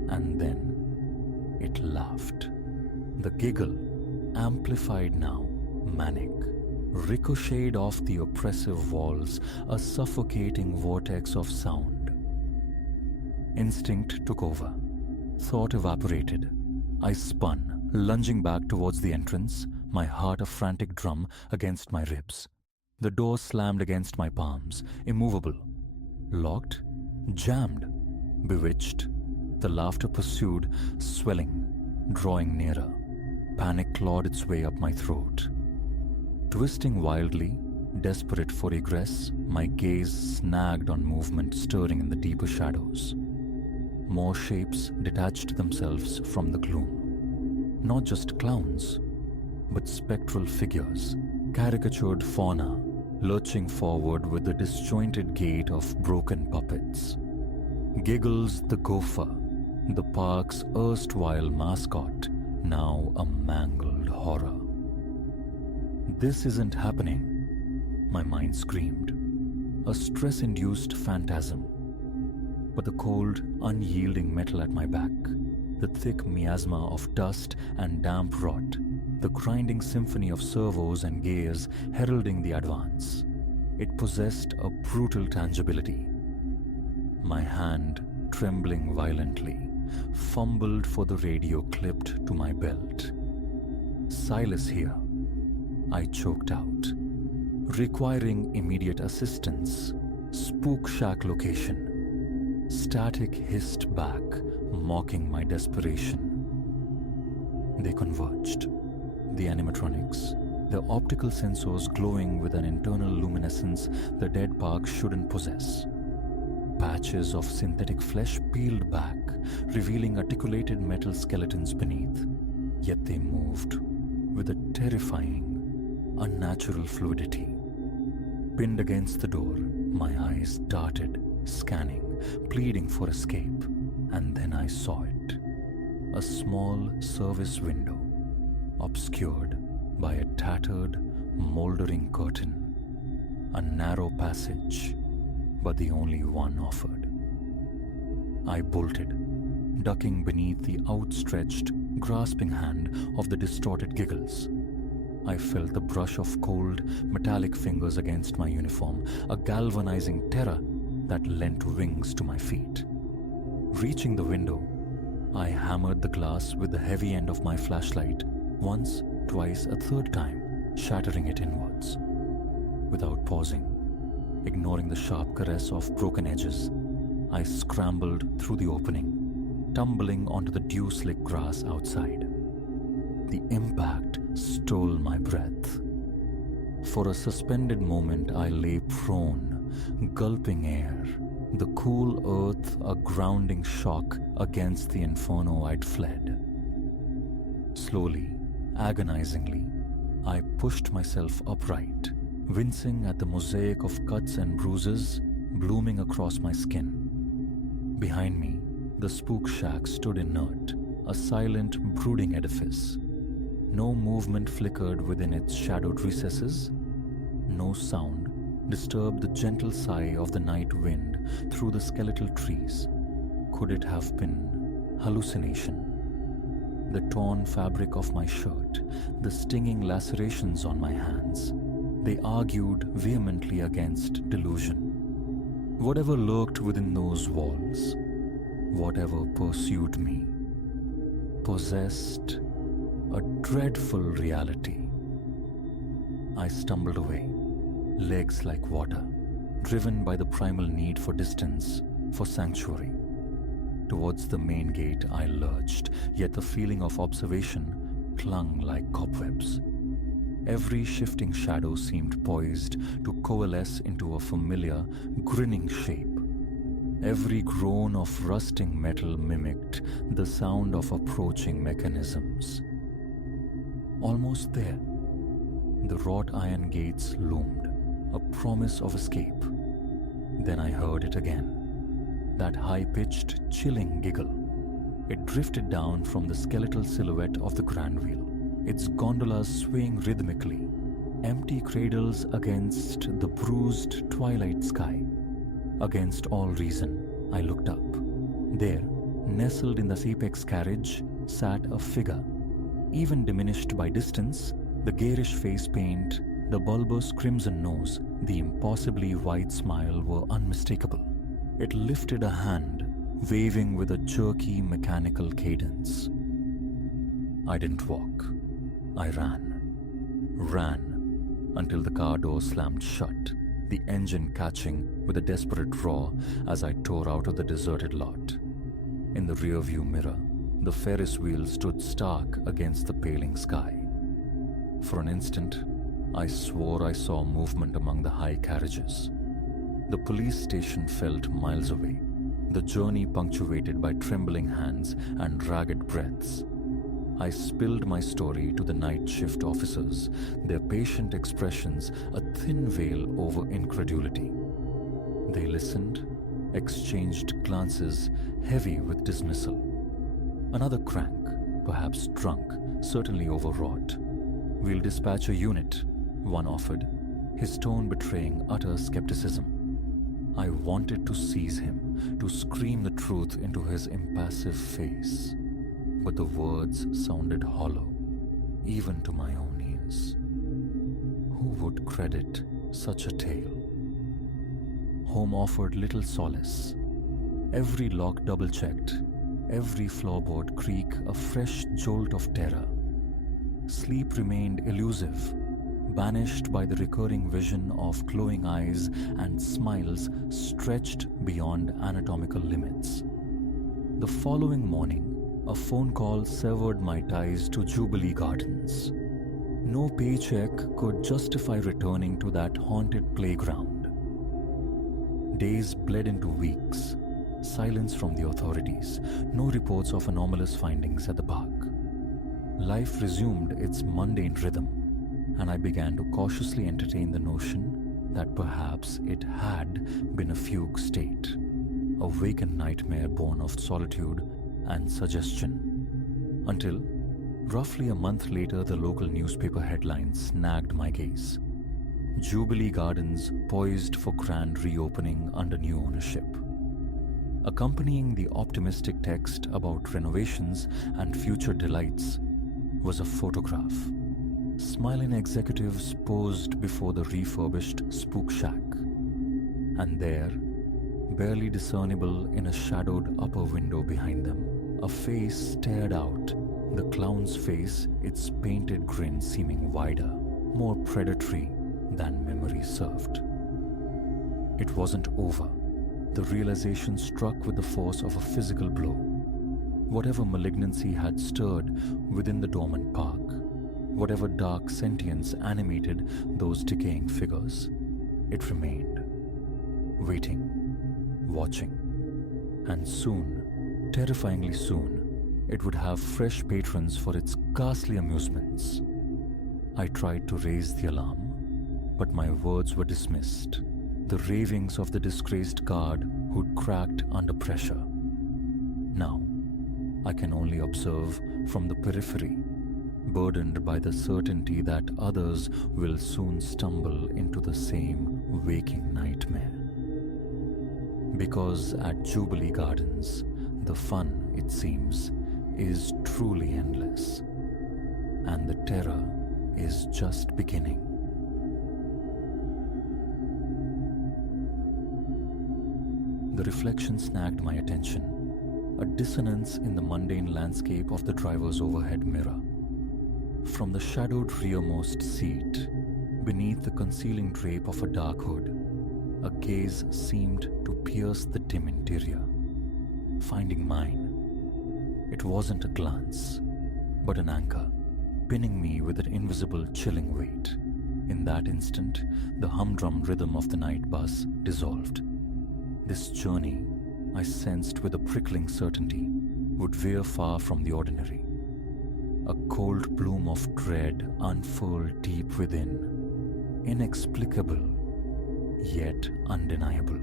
And then it laughed. The giggle, amplified now, manic, ricocheted off the oppressive walls, a suffocating vortex of sound. Instinct took over. Thought evaporated. I spun, lunging back towards the entrance, my heart a frantic drum against my ribs. The door slammed against my palms, immovable. Locked, jammed, bewitched, the laughter pursued, swelling, drawing nearer. Panic clawed its way up my throat. Twisting wildly, desperate for egress, my gaze snagged on movement stirring in the deeper shadows. More shapes detached themselves from the gloom. Not just clowns, but spectral figures, caricatured fauna, lurching forward with the disjointed gait of broken puppets. Giggles the gopher, the park's erstwhile mascot, now a mangled horror. This isn't happening, my mind screamed. A stress-induced phantasm. But the cold, unyielding metal at my back, the thick miasma of dust and damp rot, the grinding symphony of servos and gears heralding the advance. It possessed a brutal tangibility. My hand, trembling violently, fumbled for the radio clipped to my belt. Silas here, I choked out. Requiring immediate assistance. Spook shack location. Static hissed back, mocking my desperation. They converged. The animatronics, the optical sensors glowing with an internal luminescence the dead park shouldn't possess. Patches of synthetic flesh peeled back, revealing articulated metal skeletons beneath. Yet they moved with a terrifying, unnatural fluidity. Pinned against the door, my eyes darted, scanning, pleading for escape, and then I saw it. A small service window, obscured by a tattered, moldering curtain. A narrow passage, but the only one offered. I bolted, ducking beneath the outstretched, grasping hand of the distorted Giggles. I felt the brush of cold, metallic fingers against my uniform, a galvanizing terror that lent wings to my feet. Reaching the window, I hammered the glass with the heavy end of my flashlight, once, twice, a third time, shattering it inwards. Without pausing, ignoring the sharp caress of broken edges, I scrambled through the opening, tumbling onto the dew-slick grass outside. The impact stole my breath. For a suspended moment, I lay prone, gulping air, the cool earth a grounding shock against the inferno I'd fled. Slowly, agonizingly, I pushed myself upright, wincing at the mosaic of cuts and bruises blooming across my skin. Behind me, the spook shack stood inert, a silent, brooding edifice. No movement flickered within its shadowed recesses. No sound disturbed the gentle sigh of the night wind through the skeletal trees. Could it have been hallucination? The torn fabric of my shirt, the stinging lacerations on my hands, they argued vehemently against delusion. Whatever lurked within those walls, whatever pursued me, possessed a dreadful reality. I stumbled away, legs like water, driven by the primal need for distance, for sanctuary. Towards the main gate I lurched, yet the feeling of observation clung like cobwebs. Every shifting shadow seemed poised to coalesce into a familiar, grinning shape. Every groan of rusting metal mimicked the sound of approaching mechanisms. Almost there, the wrought iron gates loomed, a promise of escape. Then I heard it again, that high-pitched, chilling giggle. It drifted down from the skeletal silhouette of the grand wheel, its gondolas swaying rhythmically, empty cradles against the bruised twilight sky. Against all reason, I looked up. There, nestled in the apex carriage, sat a figure. Even diminished by distance, the garish face paint, the bulbous crimson nose, the impossibly wide smile were unmistakable. It lifted a hand, waving with a jerky mechanical cadence. I didn't walk. I ran until the car door slammed shut, the engine catching with a desperate roar as I tore out of the deserted lot. In the rearview mirror, the Ferris wheel stood stark against the paling sky. For an instant, I swore I saw movement among the high carriages. The police station felt miles away, the journey punctuated by trembling hands and ragged breaths. I spilled my story to the night shift officers, their patient expressions a thin veil over incredulity. They listened, exchanged glances heavy with dismissal. Another crank, perhaps drunk, certainly overwrought. "We'll dispatch a unit," one offered, his tone betraying utter skepticism. I wanted to seize him, to scream the truth into his impassive face. But the words sounded hollow, even to my own ears. Who would credit such a tale? Home offered little solace. Every lock double-checked, every floorboard creak a fresh jolt of terror. Sleep remained elusive, banished by the recurring vision of glowing eyes and smiles stretched beyond anatomical limits. The following morning, a phone call severed my ties to Jubilee Gardens. No paycheck could justify returning to that haunted playground. Days bled into weeks, silence from the authorities, no reports of anomalous findings at the park. Life resumed its mundane rhythm, and I began to cautiously entertain the notion that perhaps it had been a fugue state, a vacant nightmare born of solitude and suggestion. Until, roughly a month later, the local newspaper headlines snagged my gaze. Jubilee Gardens poised for grand reopening under new ownership. Accompanying the optimistic text about renovations and future delights was a photograph. Smiling executives posed before the refurbished Spook Shack. And there, barely discernible in a shadowed upper window behind them, a face stared out, the clown's face, its painted grin seeming wider, more predatory than memory served. It wasn't over. The realization struck with the force of a physical blow. Whatever malignancy had stirred within the dormant park, whatever dark sentience animated those decaying figures, it remained, waiting, watching, and soon, terrifyingly soon, it would have fresh patrons for its ghastly amusements. I tried to raise the alarm, but my words were dismissed. The ravings of the disgraced guard who'd cracked under pressure. Now, I can only observe from the periphery, burdened by the certainty that others will soon stumble into the same waking nightmare. Because at Jubilee Gardens, the fun, it seems, is truly endless, and the terror is just beginning. The reflection snagged my attention, a dissonance in the mundane landscape of the driver's overhead mirror. From the shadowed rearmost seat, beneath the concealing drape of a dark hood, a gaze seemed to pierce the dim interior, finding mine. It wasn't a glance, but an anchor, pinning me with an invisible chilling weight. In that instant, the humdrum rhythm of the night bus dissolved. This journey, I sensed with a prickling certainty, would veer far from the ordinary. A cold bloom of dread unfurled deep within, inexplicable, yet undeniable.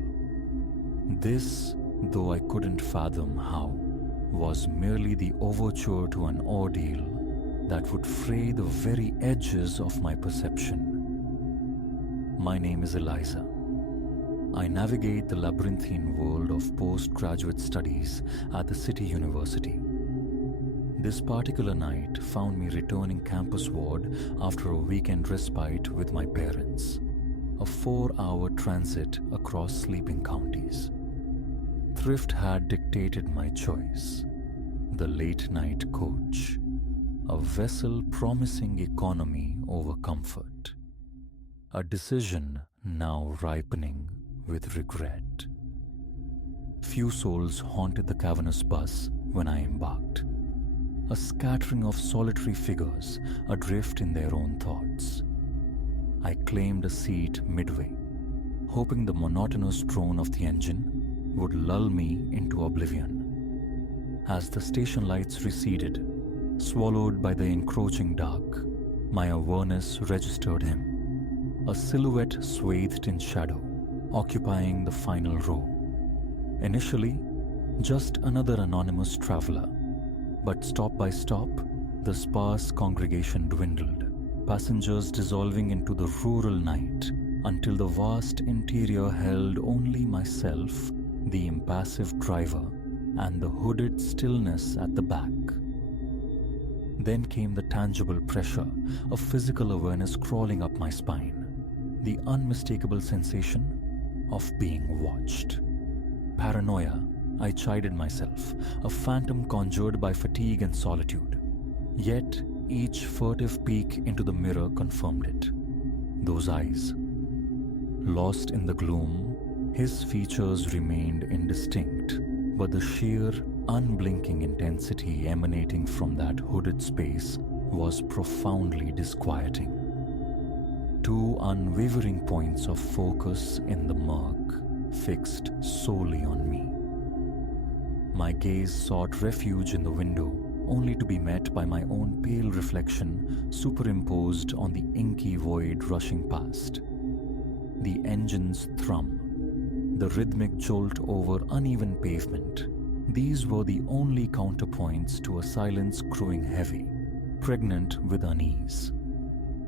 This, though I couldn't fathom how, was merely the overture to an ordeal that would fray the very edges of my perception. My name is Eliza. I navigate the labyrinthine world of postgraduate studies at the City University. This particular night found me returning campusward after a weekend respite with my parents, a 4-hour transit across sleeping counties. Thrift had dictated my choice, the late-night coach, a vessel promising economy over comfort. A decision now ripening with regret. Few souls haunted the cavernous bus when I embarked, a scattering of solitary figures adrift in their own thoughts. I claimed a seat midway, hoping the monotonous drone of the engine would lull me into oblivion. As the station lights receded, swallowed by the encroaching dark, my awareness registered him, a silhouette swathed in shadow, occupying the final row. Initially, just another anonymous traveler, but stop by stop, the sparse congregation dwindled, passengers dissolving into the rural night until the vast interior held only myself, the impassive driver, and the hooded stillness at the back. Then came the tangible pressure of physical awareness crawling up my spine, the unmistakable sensation of being watched. Paranoia, I chided myself, a phantom conjured by fatigue and solitude. Yet each furtive peek into the mirror confirmed it. Those eyes. Lost in the gloom, his features remained indistinct, but the sheer, unblinking intensity emanating from that hooded space was profoundly disquieting. Two unwavering points of focus in the murk, fixed solely on me. My gaze sought refuge in the window, only to be met by my own pale reflection superimposed on the inky void rushing past. The engine's thrum, the rhythmic jolt over uneven pavement, these were the only counterpoints to a silence growing heavy, pregnant with unease.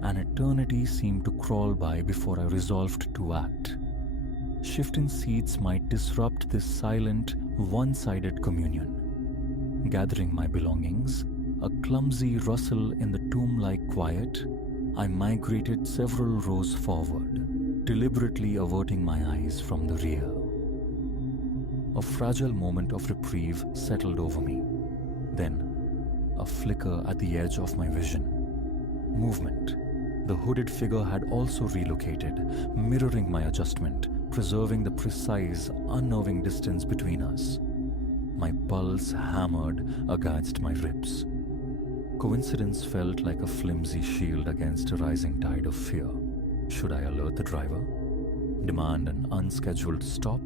An eternity seemed to crawl by before I resolved to act. Shifting seats might disrupt this silent, one-sided communion. Gathering my belongings, a clumsy rustle in the tomb-like quiet, I migrated several rows forward, deliberately averting my eyes from the rear. A fragile moment of reprieve settled over me. Then, a flicker at the edge of my vision. Movement. The hooded figure had also relocated, mirroring my adjustment, preserving the precise, unnerving distance between us. My pulse hammered against my ribs. Coincidence felt like a flimsy shield against a rising tide of fear. Should I alert the driver? Demand an unscheduled stop?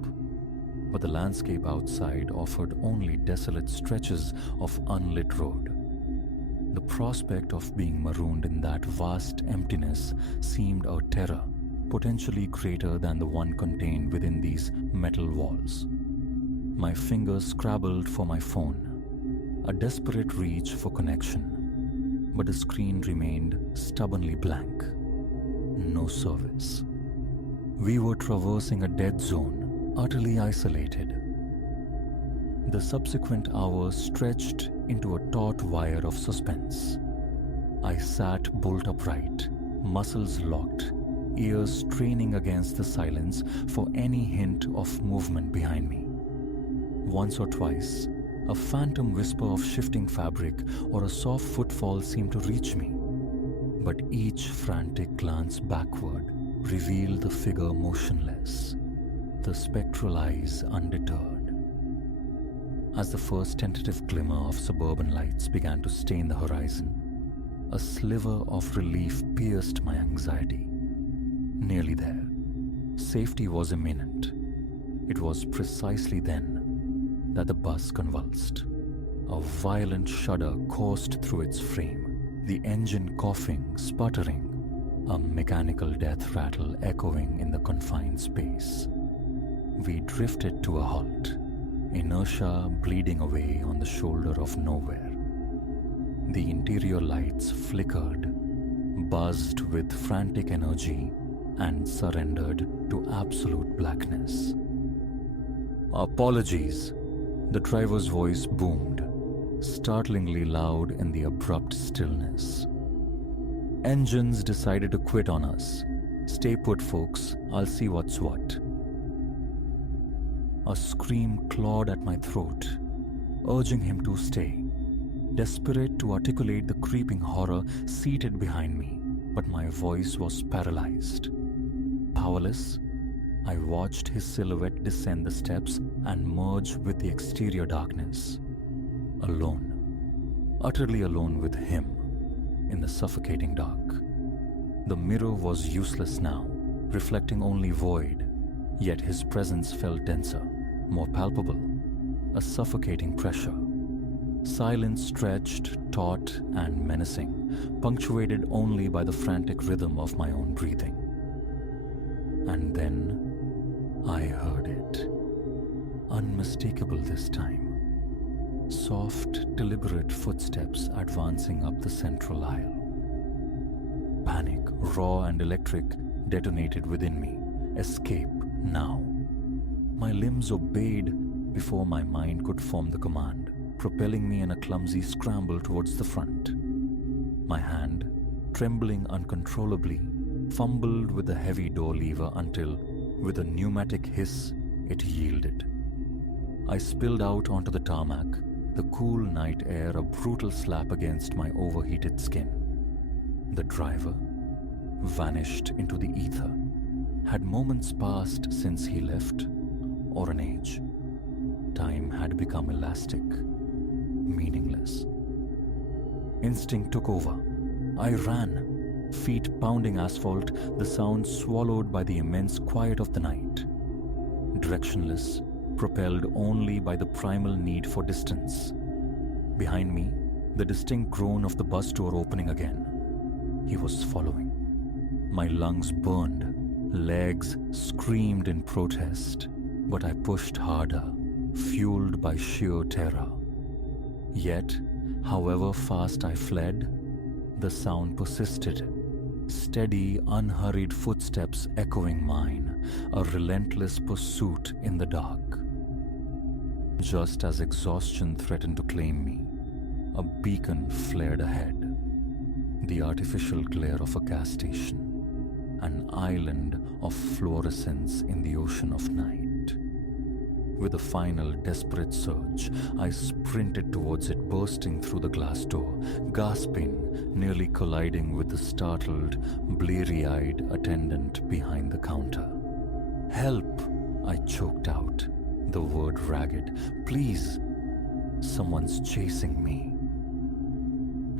But the landscape outside offered only desolate stretches of unlit road. The prospect of being marooned in that vast emptiness seemed a terror, potentially greater than the one contained within these metal walls. My fingers scrabbled for my phone, a desperate reach for connection, but the screen remained stubbornly blank. No service. We were traversing a dead zone, utterly isolated. The subsequent hours stretched into a taut wire of suspense. I sat bolt upright, muscles locked, ears straining against the silence for any hint of movement behind me. Once or twice, a phantom whisper of shifting fabric or a soft footfall seemed to reach me, but each frantic glance backward revealed the figure motionless, the spectral eyes undeterred. As the first tentative glimmer of suburban lights began to stain the horizon, a sliver of relief pierced my anxiety. Nearly there. Safety was imminent. It was precisely then that the bus convulsed. A violent shudder coursed through its frame, the engine coughing, sputtering, a mechanical death rattle echoing in the confined space. We drifted to a halt, inertia bleeding away on the shoulder of nowhere. The interior lights flickered, buzzed with frantic energy, and surrendered to absolute blackness. "Apologies," the driver's voice boomed, startlingly loud in the abrupt stillness. "Engines decided to quit on us. Stay put, folks. I'll see what's what." A scream clawed at my throat, urging him to stay. Desperate to articulate the creeping horror seated behind me, but my voice was paralyzed. Powerless, I watched his silhouette descend the steps and merge with the exterior darkness. Alone, utterly alone with him in the suffocating dark. The mirror was useless now, reflecting only void, yet his presence felt denser, more palpable, a suffocating pressure. Silence stretched, taut, and menacing, punctuated only by the frantic rhythm of my own breathing. And then I heard it. Unmistakable this time. Soft, deliberate footsteps advancing up the central aisle. Panic, raw and electric, detonated within me. Escape now. My limbs obeyed before my mind could form the command, propelling me in a clumsy scramble towards the front. My hand, trembling uncontrollably, fumbled with the heavy door lever until, with a pneumatic hiss, it yielded. I spilled out onto the tarmac, the cool night air a brutal slap against my overheated skin. The driver vanished into the ether. Had moments passed since he left, or an age? Time had become elastic, meaningless. Instinct took over. I ran, feet pounding asphalt, the sound swallowed by the immense quiet of the night. Directionless, propelled only by the primal need for distance. Behind me, the distinct groan of the bus door opening again. He was following. My lungs burned, legs screamed in protest, but I pushed harder, fueled by sheer terror. Yet, however fast I fled, the sound persisted. Steady, unhurried footsteps echoing mine, a relentless pursuit in the dark. Just as exhaustion threatened to claim me, a beacon flared ahead. The artificial glare of a gas station, an island of fluorescence in the ocean of night. With a final desperate surge, I sprinted towards it, bursting through the glass door, gasping, nearly colliding with the startled, bleary-eyed attendant behind the counter. "Help!" I choked out, the word ragged. "Please! Someone's chasing me."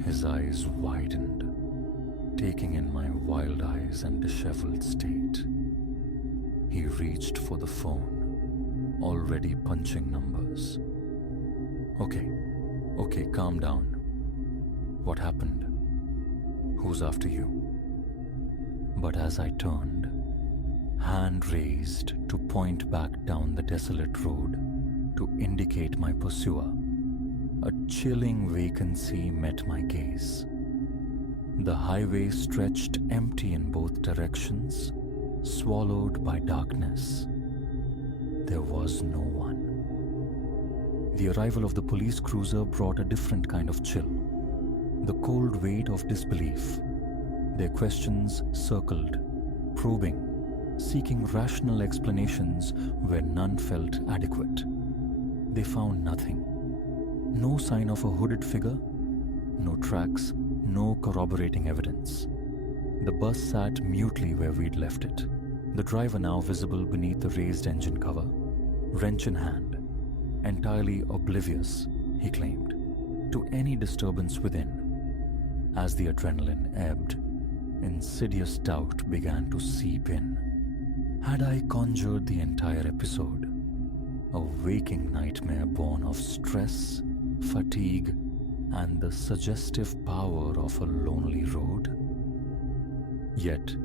His eyes widened, taking in my wild eyes and disheveled state. He reached for the phone, already punching numbers. Okay, calm down. What happened? Who's after you? But as I turned, hand raised to point back down the desolate road to indicate my pursuer, a chilling vacancy met my gaze. The highway stretched empty in both directions, swallowed by darkness. There was no one. The arrival of the police cruiser brought a different kind of chill, the cold weight of disbelief. Their questions circled, probing, seeking rational explanations where none felt adequate. They found nothing. No sign of a hooded figure, no tracks, no corroborating evidence. The bus sat mutely where we'd left it, the driver now visible beneath the raised engine cover, wrench in hand, entirely oblivious, he claimed, to any disturbance within. As the adrenaline ebbed, insidious doubt began to seep in. Had I conjured the entire episode? A waking nightmare born of stress, fatigue, and the suggestive power of a lonely road? Yet,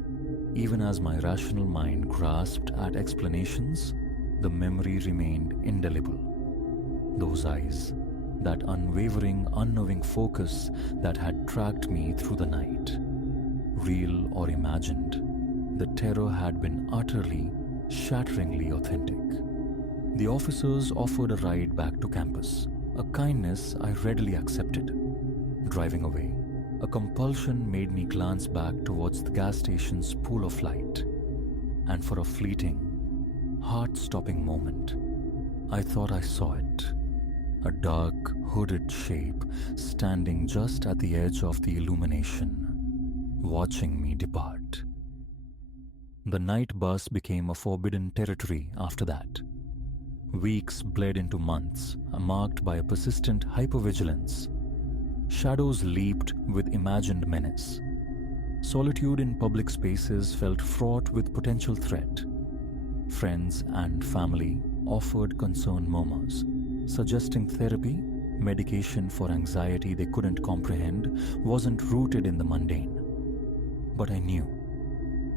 even as my rational mind grasped at explanations, the memory remained indelible. Those eyes, that unwavering, unknowing focus that had tracked me through the night. Real or imagined, the terror had been utterly, shatteringly authentic. The officers offered a ride back to campus, a kindness I readily accepted. Driving away, a compulsion made me glance back towards the gas station's pool of light. And for a fleeting, heart-stopping moment, I thought I saw it. A dark, hooded shape standing just at the edge of the illumination, watching me depart. The night bus became a forbidden territory after that. Weeks bled into months, marked by a persistent hypervigilance. Shadows leaped with imagined menace. Solitude in public spaces felt fraught with potential threat. Friends and family offered concerned murmurs, suggesting therapy, medication for anxiety they couldn't comprehend, wasn't rooted in the mundane. But I knew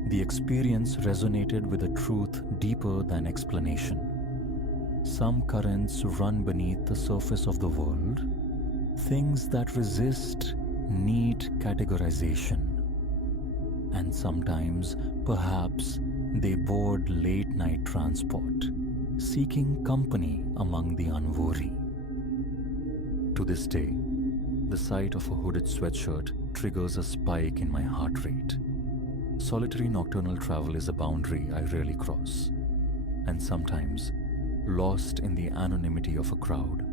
the experience resonated with a truth deeper than explanation. Some currents run beneath the surface of the world. Things that resist neat categorization. And sometimes, perhaps, they board late-night transport, seeking company among the unwary. To this day, the sight of a hooded sweatshirt triggers a spike in my heart rate. Solitary nocturnal travel is a boundary I rarely cross, and sometimes, lost in the anonymity of a crowd,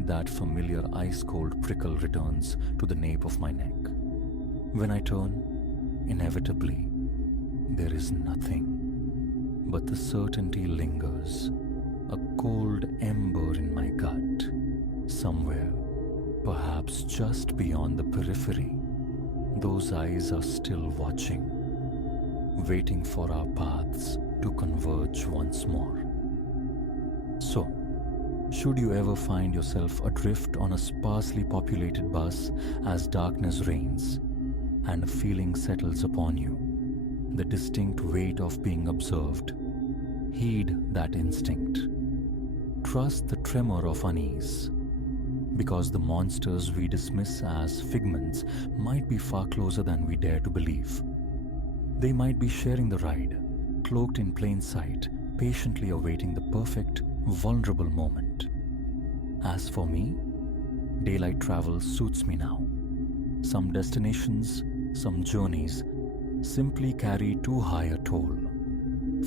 that familiar ice-cold prickle returns to the nape of my neck. When I turn, inevitably, there is nothing, but the certainty lingers, a cold ember in my gut, somewhere, perhaps just beyond the periphery. Those eyes are still watching, waiting for our paths to converge once more. So, should you ever find yourself adrift on a sparsely populated bus as darkness reigns and a feeling settles upon you, the distinct weight of being observed, heed that instinct. Trust the tremor of unease, because the monsters we dismiss as figments might be far closer than we dare to believe. They might be sharing the ride, cloaked in plain sight, patiently awaiting the perfect, vulnerable moment. As for me, daylight travel suits me now. Some destinations, some journeys simply carry too high a toll,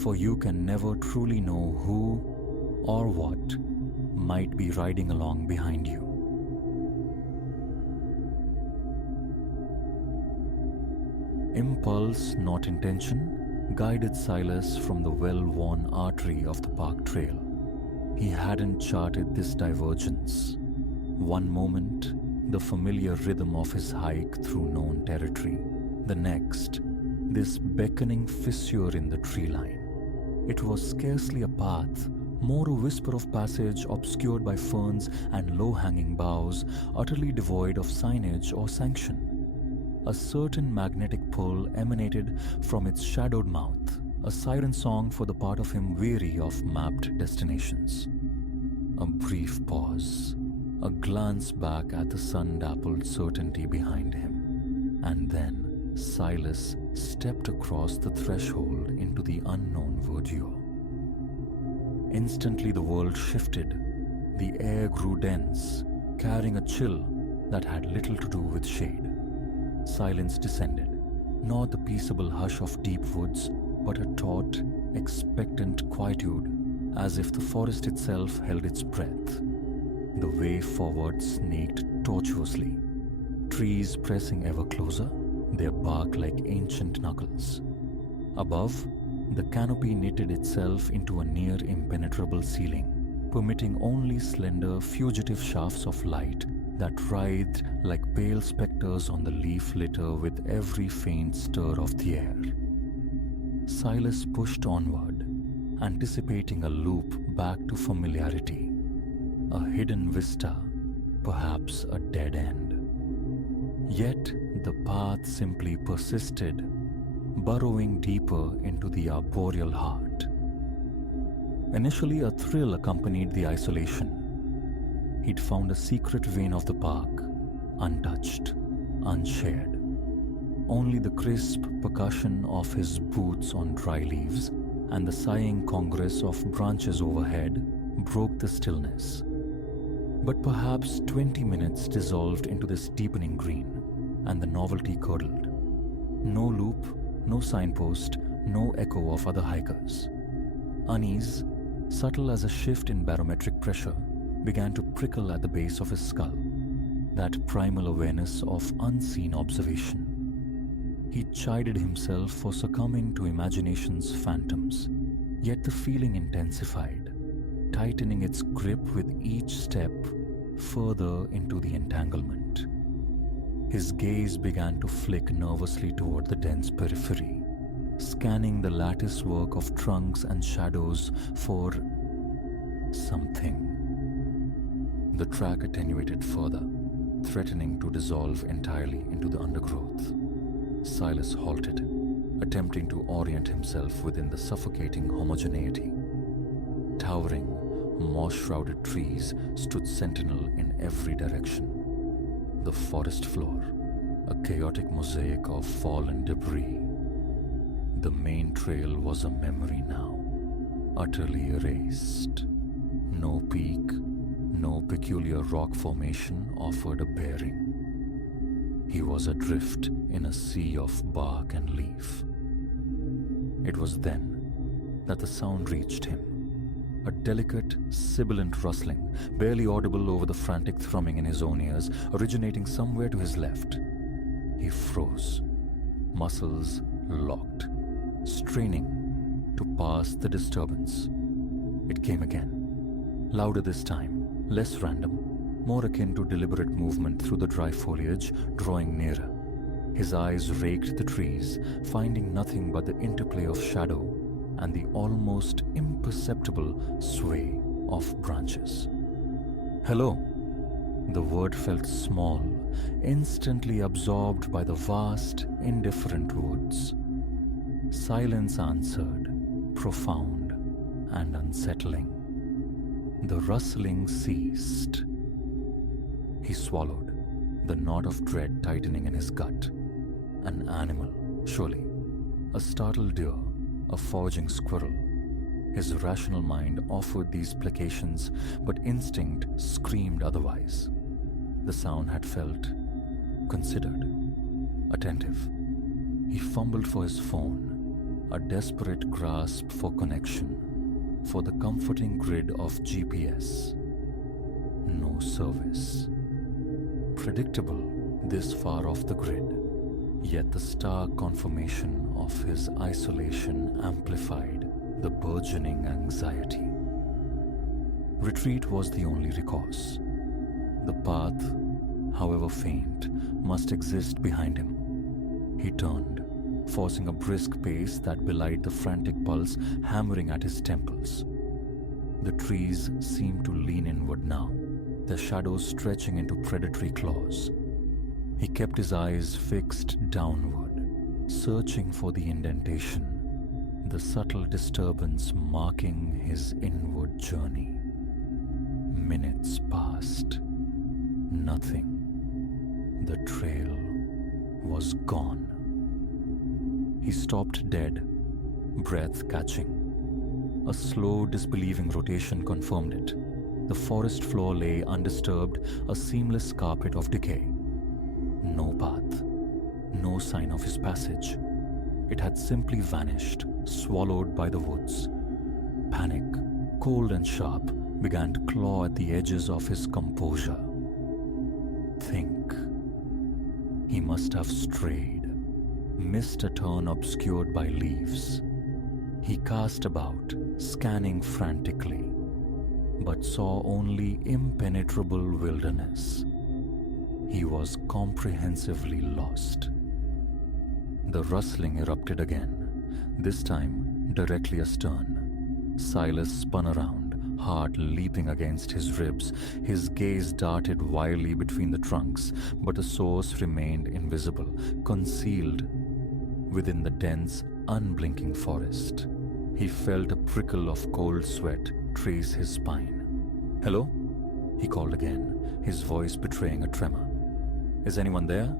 for you can never truly know who or what might be riding along behind you. Impulse, not intention, guided Silas from the well-worn artery of the park trail. He hadn't charted this divergence. One moment, the familiar rhythm of his hike through known territory. The next, this beckoning fissure in the tree line. It was scarcely a path, more a whisper of passage obscured by ferns and low-hanging boughs, utterly devoid of signage or sanction. A certain magnetic pull emanated from its shadowed mouth, a siren song for the part of him weary of mapped destinations. A brief pause, a glance back at the sun-dappled certainty behind him, and then Silas stepped across the threshold into the unknown verdure. Instantly the world shifted. The air grew dense, carrying a chill that had little to do with shade. Silence descended, not the peaceable hush of deep woods, but a taut, expectant quietude, as if the forest itself held its breath. The way forward snaked tortuously, trees pressing ever closer, their bark like ancient knuckles. Above, the canopy knitted itself into a near impenetrable ceiling, permitting only slender, fugitive shafts of light that writhed like pale specters on the leaf litter with every faint stir of the air. Silas pushed onward, anticipating a loop back to familiarity, a hidden vista, perhaps a dead end. Yet the path simply persisted, burrowing deeper into the arboreal heart. Initially, a thrill accompanied the isolation. He'd found a secret vein of the park, untouched, unshared. Only the crisp percussion of his boots on dry leaves and the sighing congress of branches overhead broke the stillness. But perhaps 20 minutes dissolved into this deepening green, and the novelty curdled. No loop, no signpost, no echo of other hikers. Unease, subtle as a shift in barometric pressure, began to prickle at the base of his skull, that primal awareness of unseen observation. He chided himself for succumbing to imagination's phantoms, yet the feeling intensified, tightening its grip with each step further into the entanglement. His gaze began to flick nervously toward the dense periphery, scanning the lattice work of trunks and shadows for something. The track attenuated further, threatening to dissolve entirely into the undergrowth. Silas halted, attempting to orient himself within the suffocating homogeneity. Towering, moss-shrouded trees stood sentinel in every direction. The forest floor, a chaotic mosaic of fallen debris. The main trail was a memory now, utterly erased. No peak, no peculiar rock formation offered a bearing. He was adrift in a sea of bark and leaf. It was then that the sound reached him. A delicate, sibilant rustling, barely audible over the frantic thrumming in his own ears, originating somewhere to his left. He froze, muscles locked, straining to pass the disturbance. It came again, louder this time, less random, more akin to deliberate movement through the dry foliage, drawing nearer. His eyes raked the trees, finding nothing but the interplay of shadow and the almost imperceptible sway of branches. "Hello." The word felt small, instantly absorbed by the vast, indifferent woods. Silence answered, profound and unsettling. The rustling ceased. He swallowed, the knot of dread tightening in his gut. An animal, surely. A startled deer, a foraging squirrel. His rational mind offered these placations, but instinct screamed otherwise. The sound had felt considered, attentive. He fumbled for his phone, a desperate grasp for connection, for the comforting grid of GPS. No service. Predictable this far off the grid, yet the stark confirmation of his isolation amplified the burgeoning anxiety. Retreat was the only recourse. The path, however faint, must exist behind him. He turned, forcing a brisk pace that belied the frantic pulse hammering at his temples. The trees seemed to lean inward now, their shadows stretching into predatory claws. He kept his eyes fixed downward, searching for the indentation, the subtle disturbance marking his inward journey. Minutes passed. Nothing. The trail was gone. He stopped dead, breath catching. A slow, disbelieving rotation confirmed it. The forest floor lay undisturbed, a seamless carpet of decay. No path, no sign of his passage. It had simply vanished, swallowed by the woods. Panic, cold and sharp, began to claw at the edges of his composure. Think. He must have strayed, missed a turn obscured by leaves. He cast about, scanning frantically, but saw only impenetrable wilderness. He was comprehensively lost. The rustling erupted again, this time directly astern. Silas spun around, heart leaping against his ribs. His gaze darted wildly between the trunks, but the source remained invisible, concealed within the dense, unblinking forest. He felt a prickle of cold sweat trace his spine. "Hello?" he called again, his voice betraying a tremor. "Is anyone there?"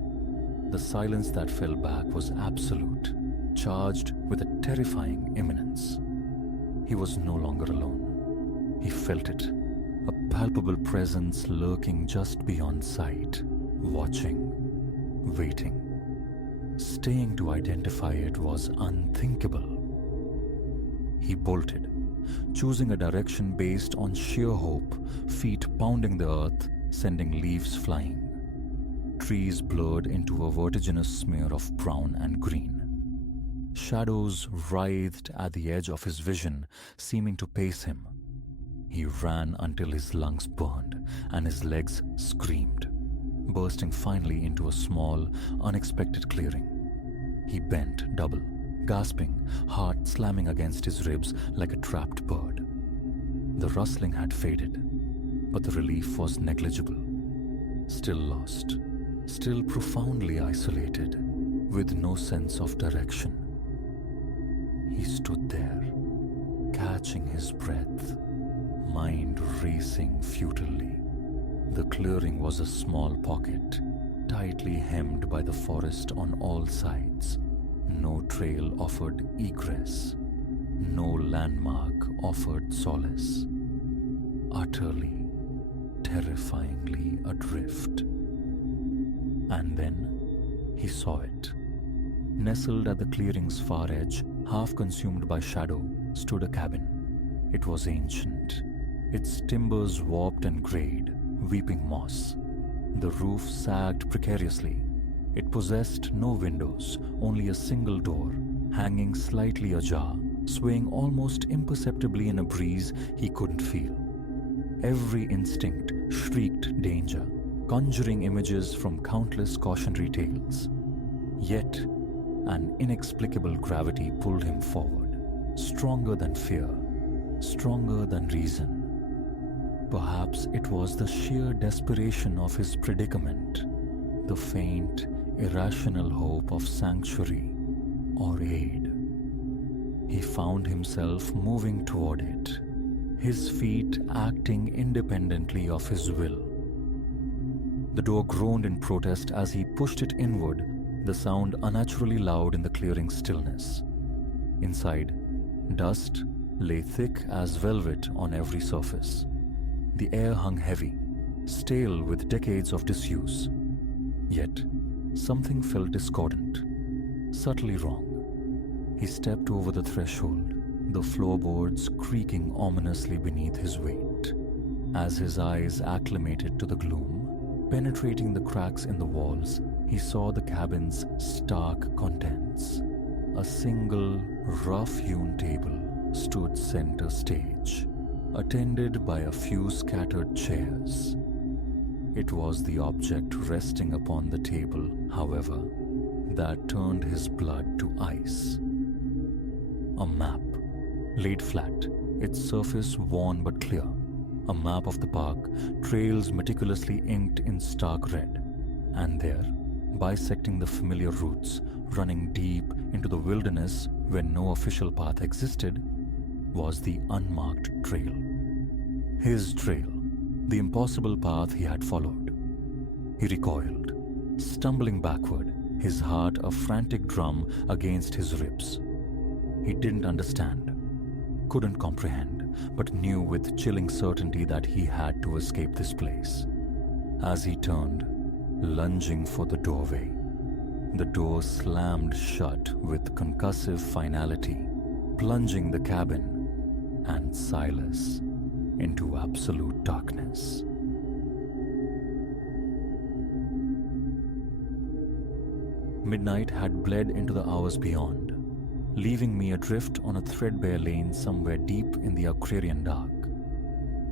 The silence that fell back was absolute, charged with a terrifying imminence. He was no longer alone. He felt it, a palpable presence lurking just beyond sight, watching, waiting. Staying to identify it was unthinkable. He bolted, choosing a direction based on sheer hope, feet pounding the earth, sending leaves flying. trees blurred into a vertiginous smear of brown and green. Shadows writhed at the edge of his vision, seeming to pace him. He ran until his lungs burned and his legs screamed, bursting finally into a small, unexpected clearing. He bent double, gasping, heart slamming against his ribs like a trapped bird. The rustling had faded, but the relief was negligible. Still lost, still profoundly isolated, with no sense of direction. He stood there, catching his breath, mind racing futilely. The clearing was a small pocket, tightly hemmed by the forest on all sides. No trail offered egress. No landmark offered solace. Utterly, terrifyingly adrift. And then he saw it. Nestled at the clearing's far edge, half consumed by shadow, stood a cabin. It was ancient, its timbers warped and grayed, weeping moss. The roof sagged precariously. It possessed no windows, only a single door, hanging slightly ajar, swaying almost imperceptibly in a breeze he couldn't feel. Every instinct shrieked danger, conjuring images from countless cautionary tales. Yet, an inexplicable gravity pulled him forward, stronger than fear, stronger than reason. Perhaps it was the sheer desperation of his predicament, the faint, irrational hope of sanctuary or aid. He found himself moving toward it, his feet acting independently of his will. The door groaned in protest as he pushed it inward, the sound unnaturally loud in the clearing stillness. Inside, dust lay thick as velvet on every surface. The air hung heavy, stale with decades of disuse. Yet, something felt discordant, subtly wrong. He stepped over the threshold, the floorboards creaking ominously beneath his weight. As his eyes acclimated to the gloom, penetrating the cracks in the walls, he saw the cabin's stark contents. A single, rough-hewn table stood center stage, attended by a few scattered chairs. It was the object resting upon the table, however, that turned his blood to ice. A map, laid flat, its surface worn but clear. A map of the park, trails meticulously inked in stark red. And there, bisecting the familiar routes, running deep into the wilderness where no official path existed, was the unmarked trail. His trail, the impossible path he had followed. He recoiled, stumbling backward, his heart a frantic drum against his ribs. He didn't understand, couldn't comprehend, but knew with chilling certainty that he had to escape this place. As he turned, lunging for the doorway, the door slammed shut with concussive finality, plunging the cabin and Silas into absolute darkness. Midnight had bled into the hours beyond, leaving me adrift on a threadbare lane somewhere deep in the agrarian dark.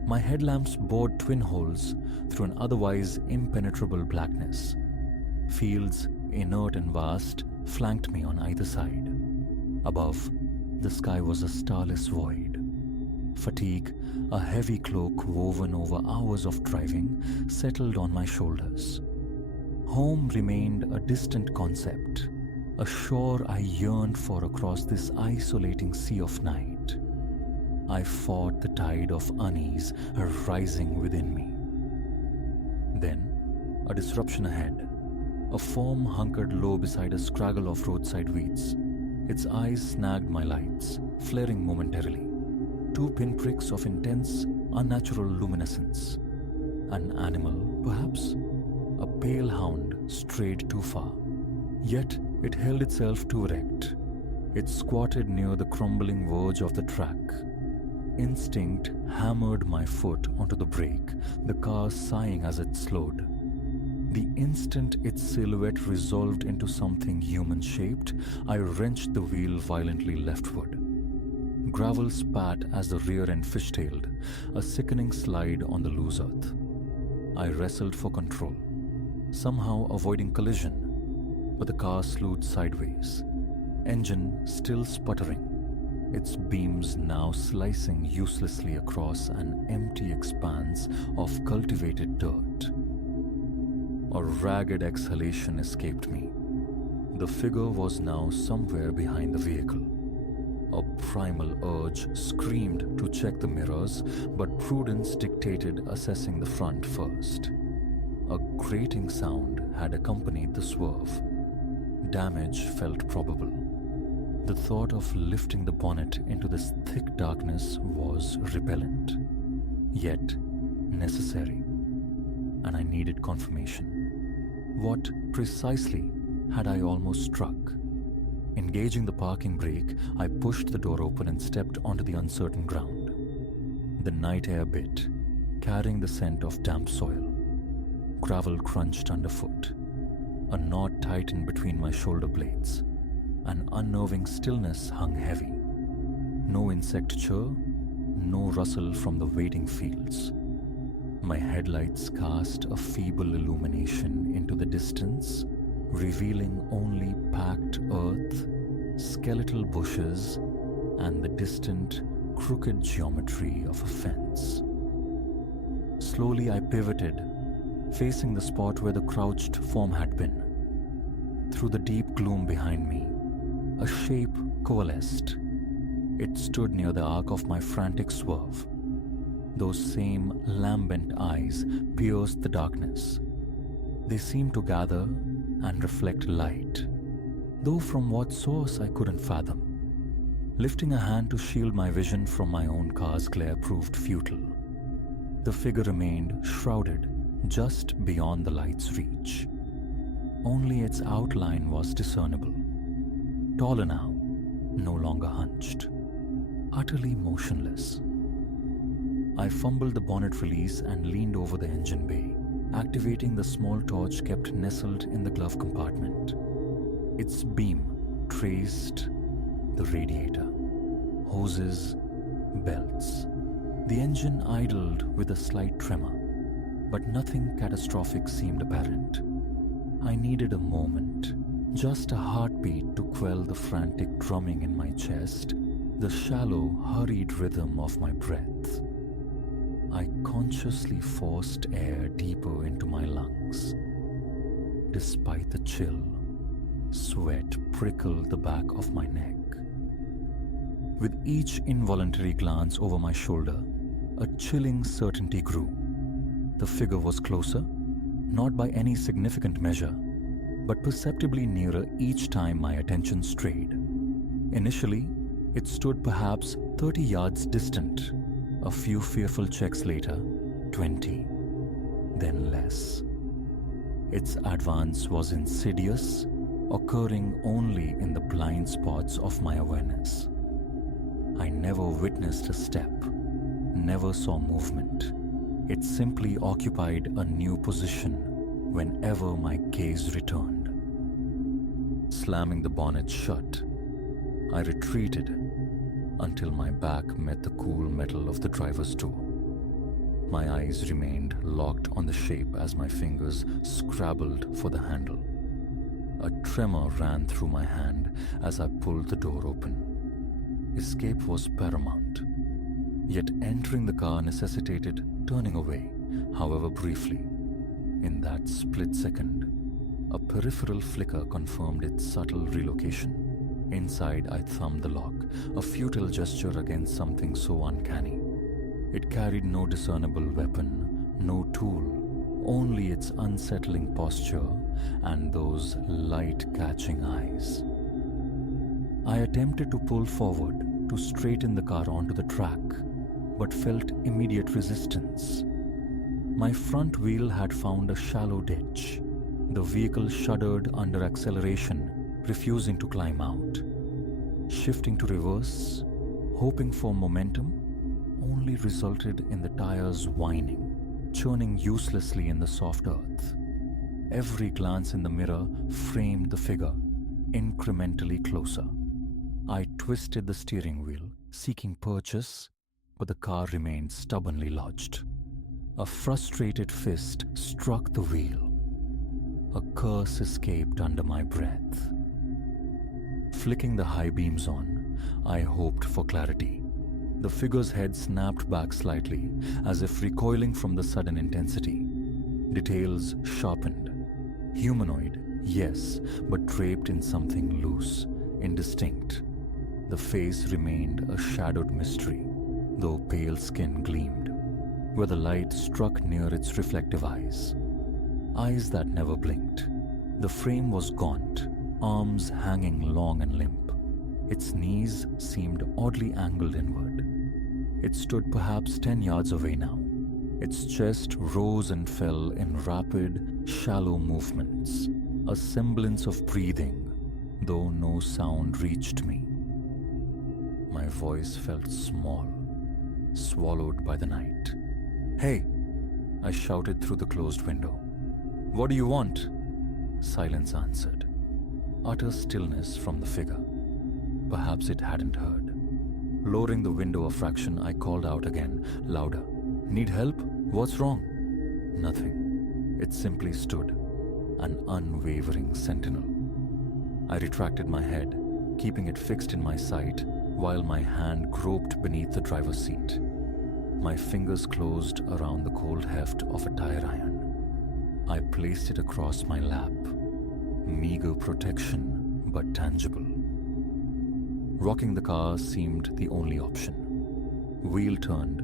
My headlamps bored twin holes through an otherwise impenetrable blackness. Fields, inert and vast, flanked me on either side. Above, the sky was a starless void. Fatigue, a heavy cloak woven over hours of driving, settled on my shoulders. Home remained a distant concept, a shore I yearned for across this isolating sea of night. I fought the tide of unease rising within me. Then, a disruption ahead. A form hunkered low beside a scraggle of roadside weeds. Its eyes snagged my lights, flaring momentarily. 2 pinpricks of intense, unnatural luminescence. An animal, perhaps? A pale hound strayed too far. Yet it held itself too erect. It squatted near the crumbling verge of the track. Instinct hammered my foot onto the brake, the car sighing as it slowed. The instant its silhouette resolved into something human-shaped, I wrenched the wheel violently leftward. Gravel spat as the rear end fishtailed, a sickening slide on the loose earth. I wrestled for control, somehow avoiding collision, but the car slewed sideways, engine still sputtering, its beams now slicing uselessly across an empty expanse of cultivated dirt. A ragged exhalation escaped me. The figure was now somewhere behind the vehicle. A primal urge screamed to check the mirrors, but prudence dictated assessing the front first. A grating sound had accompanied the swerve. Damage felt probable. The thought of lifting the bonnet into this thick darkness was repellent, yet necessary, and I needed confirmation. What precisely had I almost struck? Engaging the parking brake, I pushed the door open and stepped onto the uncertain ground. The night air bit, carrying the scent of damp soil. Gravel crunched underfoot. A knot tightened between my shoulder blades. An unnerving stillness hung heavy. No insect chirp, no rustle from the waiting fields. My headlights cast a feeble illumination into the distance, revealing only packed earth, skeletal bushes, and the distant, crooked geometry of a fence. Slowly I pivoted, facing the spot where the crouched form had been. Through the deep gloom behind me, a shape coalesced. It stood near the arc of my frantic swerve. Those same lambent eyes pierced the darkness. They seemed to gather and reflect light, though from what source I couldn't fathom. Lifting a hand to shield my vision from my own car's glare proved futile. The figure remained shrouded just beyond the light's reach. Only its outline was discernible. Taller now, no longer hunched, utterly motionless. I fumbled the bonnet release and leaned over the engine bay, activating the small torch kept nestled in the glove compartment. Its beam traced the radiator, hoses, belts. The engine idled with a slight tremor, but nothing catastrophic seemed apparent. I needed a moment, just a heartbeat to quell the frantic drumming in my chest, the shallow, hurried rhythm of my breath. I consciously forced air deeper into my lungs. Despite the chill, sweat prickled the back of my neck. With each involuntary glance over my shoulder, a chilling certainty grew. The figure was closer, not by any significant measure, but perceptibly nearer each time my attention strayed. Initially, it stood perhaps 30 yards distant. A few fearful checks later, 20, then less. Its advance was insidious, occurring only in the blind spots of my awareness. I never witnessed a step, never saw movement. It simply occupied a new position whenever my gaze returned. Slamming the bonnet shut, I retreated until my back met the cool metal of the driver's door. My eyes remained locked on the shape as my fingers scrabbled for the handle. A tremor ran through my hand as I pulled the door open. Escape was paramount, yet entering the car necessitated turning away, however briefly. In that split second, a peripheral flicker confirmed its subtle relocation. Inside, I thumbed the lock, a futile gesture against something so uncanny. It carried no discernible weapon, no tool, only its unsettling posture and those light-catching eyes. I attempted to pull forward to straighten the car onto the track, but felt immediate resistance. My front wheel had found a shallow ditch. The vehicle shuddered under acceleration, refusing to climb out. Shifting to reverse, hoping for momentum, only resulted in the tires whining, churning uselessly in the soft earth. Every glance in the mirror framed the figure, incrementally closer. I twisted the steering wheel, seeking purchase, but the car remained stubbornly lodged. A frustrated fist struck the wheel. A curse escaped under my breath. Flicking the high beams on, I hoped for clarity. The figure's head snapped back slightly, as if recoiling from the sudden intensity. Details sharpened. Humanoid, yes, but draped in something loose, indistinct. The face remained a shadowed mystery, though pale skin gleamed, where the light struck near its reflective eyes. Eyes that never blinked. The frame was gaunt, arms hanging long and limp. Its knees seemed oddly angled inward. It stood perhaps 10 yards away now. Its chest rose and fell in rapid, shallow movements, a semblance of breathing, though no sound reached me. My voice felt small, swallowed by the night. "Hey!" I shouted through the closed window. "What do you want?" Silence answered. Utter stillness from the figure. Perhaps it hadn't heard. Lowering the window a fraction, I called out again, louder. "Need help? What's wrong?" Nothing. It simply stood, an unwavering sentinel. I retracted my head, keeping it fixed in my sight, while my hand groped beneath the driver's seat. My fingers closed around the cold heft of a tire iron. I placed it across my lap. Meager protection, but tangible. Rocking the car seemed the only option. Wheel turned,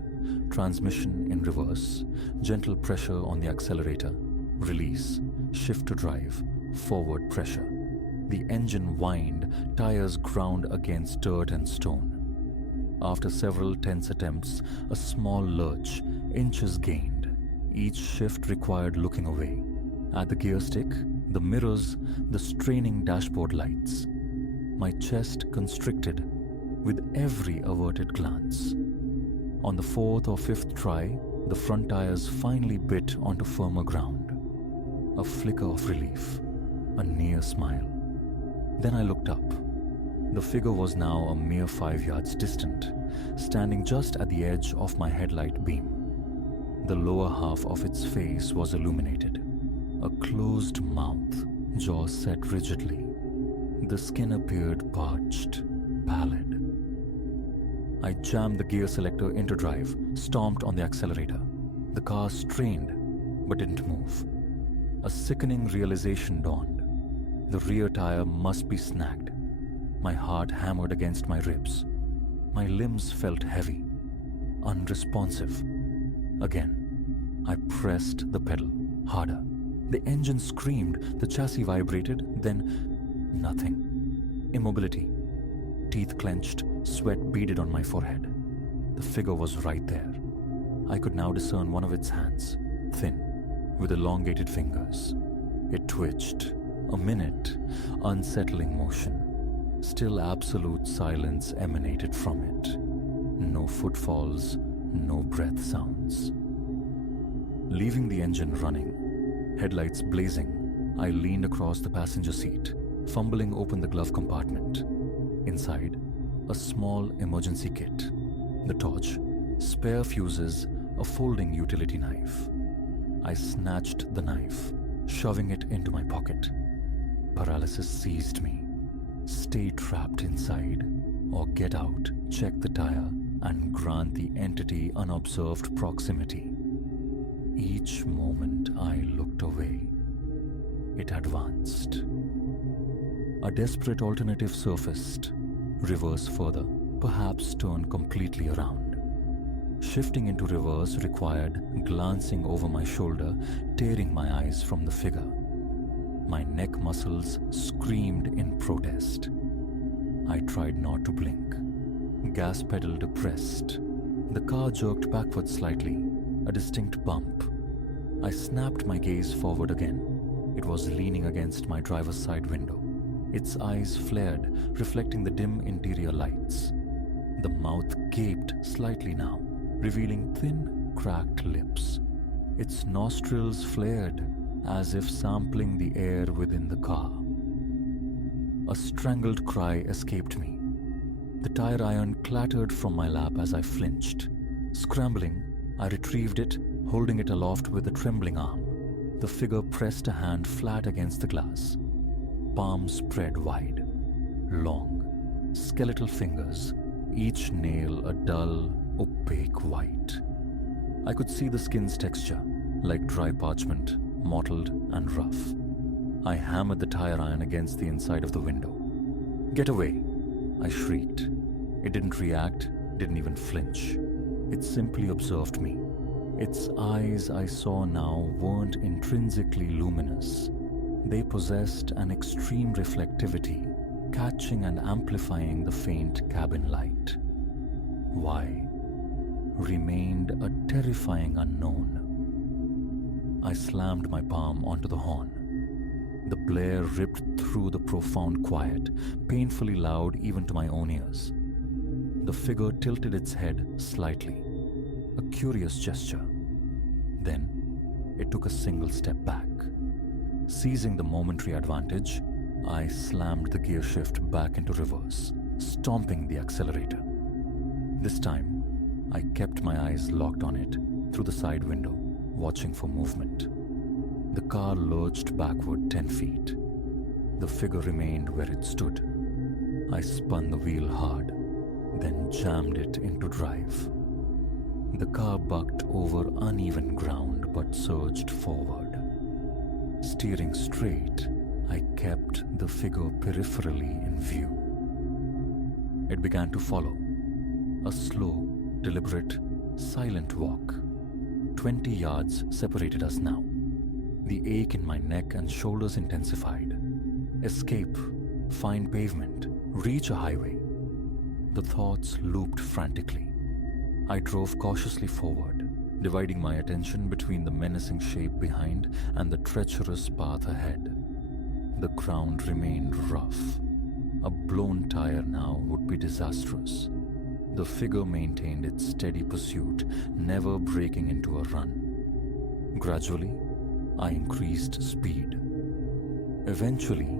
transmission in reverse, gentle pressure on the accelerator, release, shift to drive, forward pressure. The engine whined, tires ground against dirt and stone. After several tense attempts, a small lurch, inches gained. Each shift required looking away. At the gear stick, the mirrors, the straining dashboard lights. My chest constricted with every averted glance. On the 4th or 5th try, the front tires finally bit onto firmer ground. A flicker of relief, a near smile. Then I looked up. The figure was now a mere 5 yards distant, standing just at the edge of my headlight beam. The lower half of its face was illuminated. A closed mouth, jaw set rigidly. The skin appeared parched, pallid. I jammed the gear selector into drive, stomped on the accelerator. The car strained, but didn't move. A sickening realization dawned. The rear tire must be snagged. My heart hammered against my ribs. My limbs felt heavy, unresponsive. Again, I pressed the pedal, harder. The engine screamed, the chassis vibrated, then nothing. Immobility. Teeth clenched, sweat beaded on my forehead. The figure was right there. I could now discern one of its hands, thin, with elongated fingers. It twitched. A minute, unsettling motion. Still absolute silence emanated from it. No footfalls, no breath sounds. Leaving the engine running, headlights blazing, I leaned across the passenger seat, fumbling open the glove compartment. Inside, a small emergency kit. The torch, spare fuses, a folding utility knife. I snatched the knife, shoving it into my pocket. Paralysis seized me. Stay trapped inside, or get out, check the tire, and grant the entity unobserved proximity. Each moment I looked away, it advanced. A desperate alternative surfaced. Reverse further, perhaps turn completely around. Shifting into reverse required glancing over my shoulder, tearing my eyes from the figure. My neck muscles screamed in protest. I tried not to blink. Gas pedal depressed. The car jerked backward slightly, a distinct bump. I snapped my gaze forward again. It was leaning against my driver's side window. Its eyes flared, reflecting the dim interior lights. The mouth gaped slightly now, revealing thin, cracked lips. Its nostrils flared, as if sampling the air within the car. A strangled cry escaped me. The tire iron clattered from my lap as I flinched. Scrambling, I retrieved it, holding it aloft with a trembling arm. The figure pressed a hand flat against the glass, palms spread wide. Long, skeletal fingers, each nail a dull, opaque white. I could see the skin's texture, like dry parchment, mottled and rough. I hammered the tire iron against the inside of the window. "Get away!" I shrieked. It didn't react, didn't even flinch. It simply observed me. Its eyes I saw now weren't intrinsically luminous. They possessed an extreme reflectivity, catching and amplifying the faint cabin light. Why? Remained a terrifying unknown. I slammed my palm onto the horn. The blare ripped through the profound quiet, painfully loud even to my own ears. The figure tilted its head slightly, a curious gesture. Then it took a single step back. Seizing the momentary advantage, I slammed the gear shift back into reverse, stomping the accelerator. This time, I kept my eyes locked on it through the side window, watching for movement. The car lurched backward 10 feet. The figure remained where it stood. I spun the wheel hard, then jammed it into drive. The car bucked over uneven ground but surged forward. Steering straight, I kept the figure peripherally in view. It began to follow. A slow, deliberate, silent walk. 20 yards separated us now. The ache in my neck and shoulders intensified. Escape, find pavement, reach a highway. The thoughts looped frantically. I drove cautiously forward, dividing my attention between the menacing shape behind and the treacherous path ahead. The ground remained rough. A blown tire now would be disastrous. The figure maintained its steady pursuit, never breaking into a run. Gradually, I increased speed. Eventually,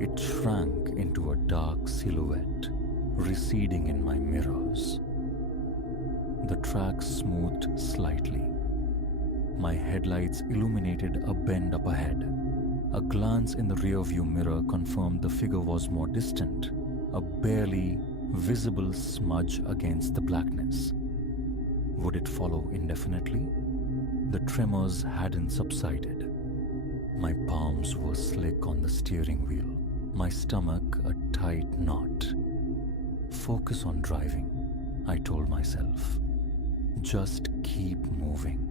it shrank into a dark silhouette, receding in my mirrors. The track smoothed slightly. My headlights illuminated a bend up ahead. A glance in the rearview mirror confirmed the figure was more distant, a barely visible smudge against the blackness. Would it follow indefinitely? The tremors hadn't subsided. My palms were slick on the steering wheel, my stomach a tight knot. Focus on driving, I told myself. Just keep moving.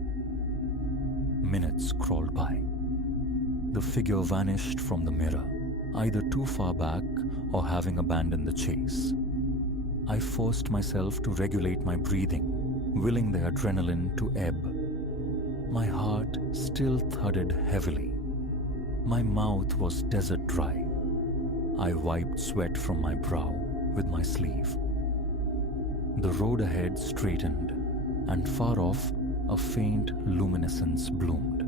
Minutes crawled by. The figure vanished from the mirror, either too far back or having abandoned the chase. I forced myself to regulate my breathing, willing the adrenaline to ebb. My heart still thudded heavily. My mouth was desert dry. I wiped sweat from my brow with my sleeve. The road ahead straightened, and far off, a faint luminescence bloomed.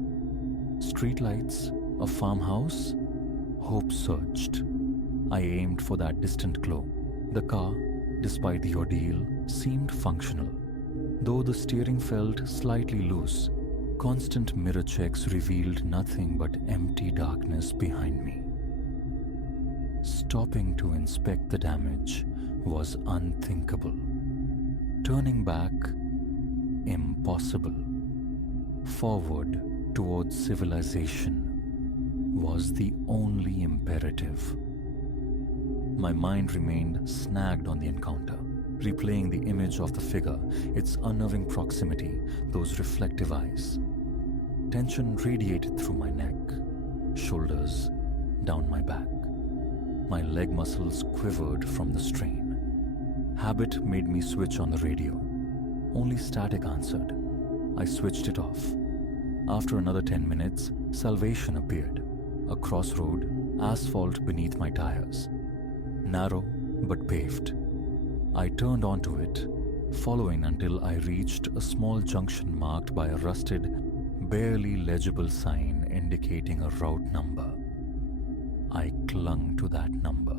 Streetlights, a farmhouse? Hope surged. I aimed for that distant glow. The car, despite the ordeal, seemed functional. Though the steering felt slightly loose, constant mirror checks revealed nothing but empty darkness behind me. Stopping to inspect the damage was unthinkable. Turning back, impossible. Forward towards civilization was the only imperative. My mind remained snagged on the encounter, replaying the image of the figure, its unnerving proximity, those reflective eyes. Tension radiated through my neck, shoulders, down my back. My leg muscles quivered from the strain. Habit made me switch on the radio. Only static answered. I switched it off. After another 10 minutes, salvation appeared. A crossroad, asphalt beneath my tires. Narrow but paved. I turned onto it, following until I reached a small junction marked by a rusted, barely legible sign indicating a route number. I clung to that number,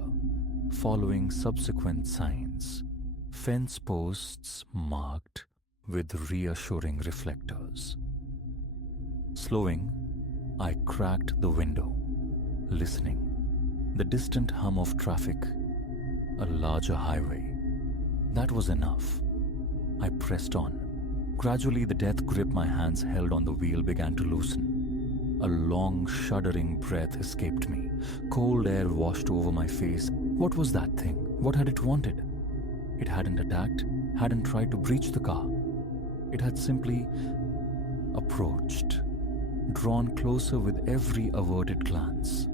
following subsequent signs, fence posts marked with reassuring reflectors. Slowing, I cracked the window, listening. The distant hum of traffic, a larger highway. That was enough. I pressed on. Gradually, the death grip my hands held on the wheel began to loosen. A long, shuddering breath escaped me. Cold air washed over my face. What was that thing? What had it wanted? It hadn't attacked, hadn't tried to breach the car. It had simply approached, drawn closer with every averted glance.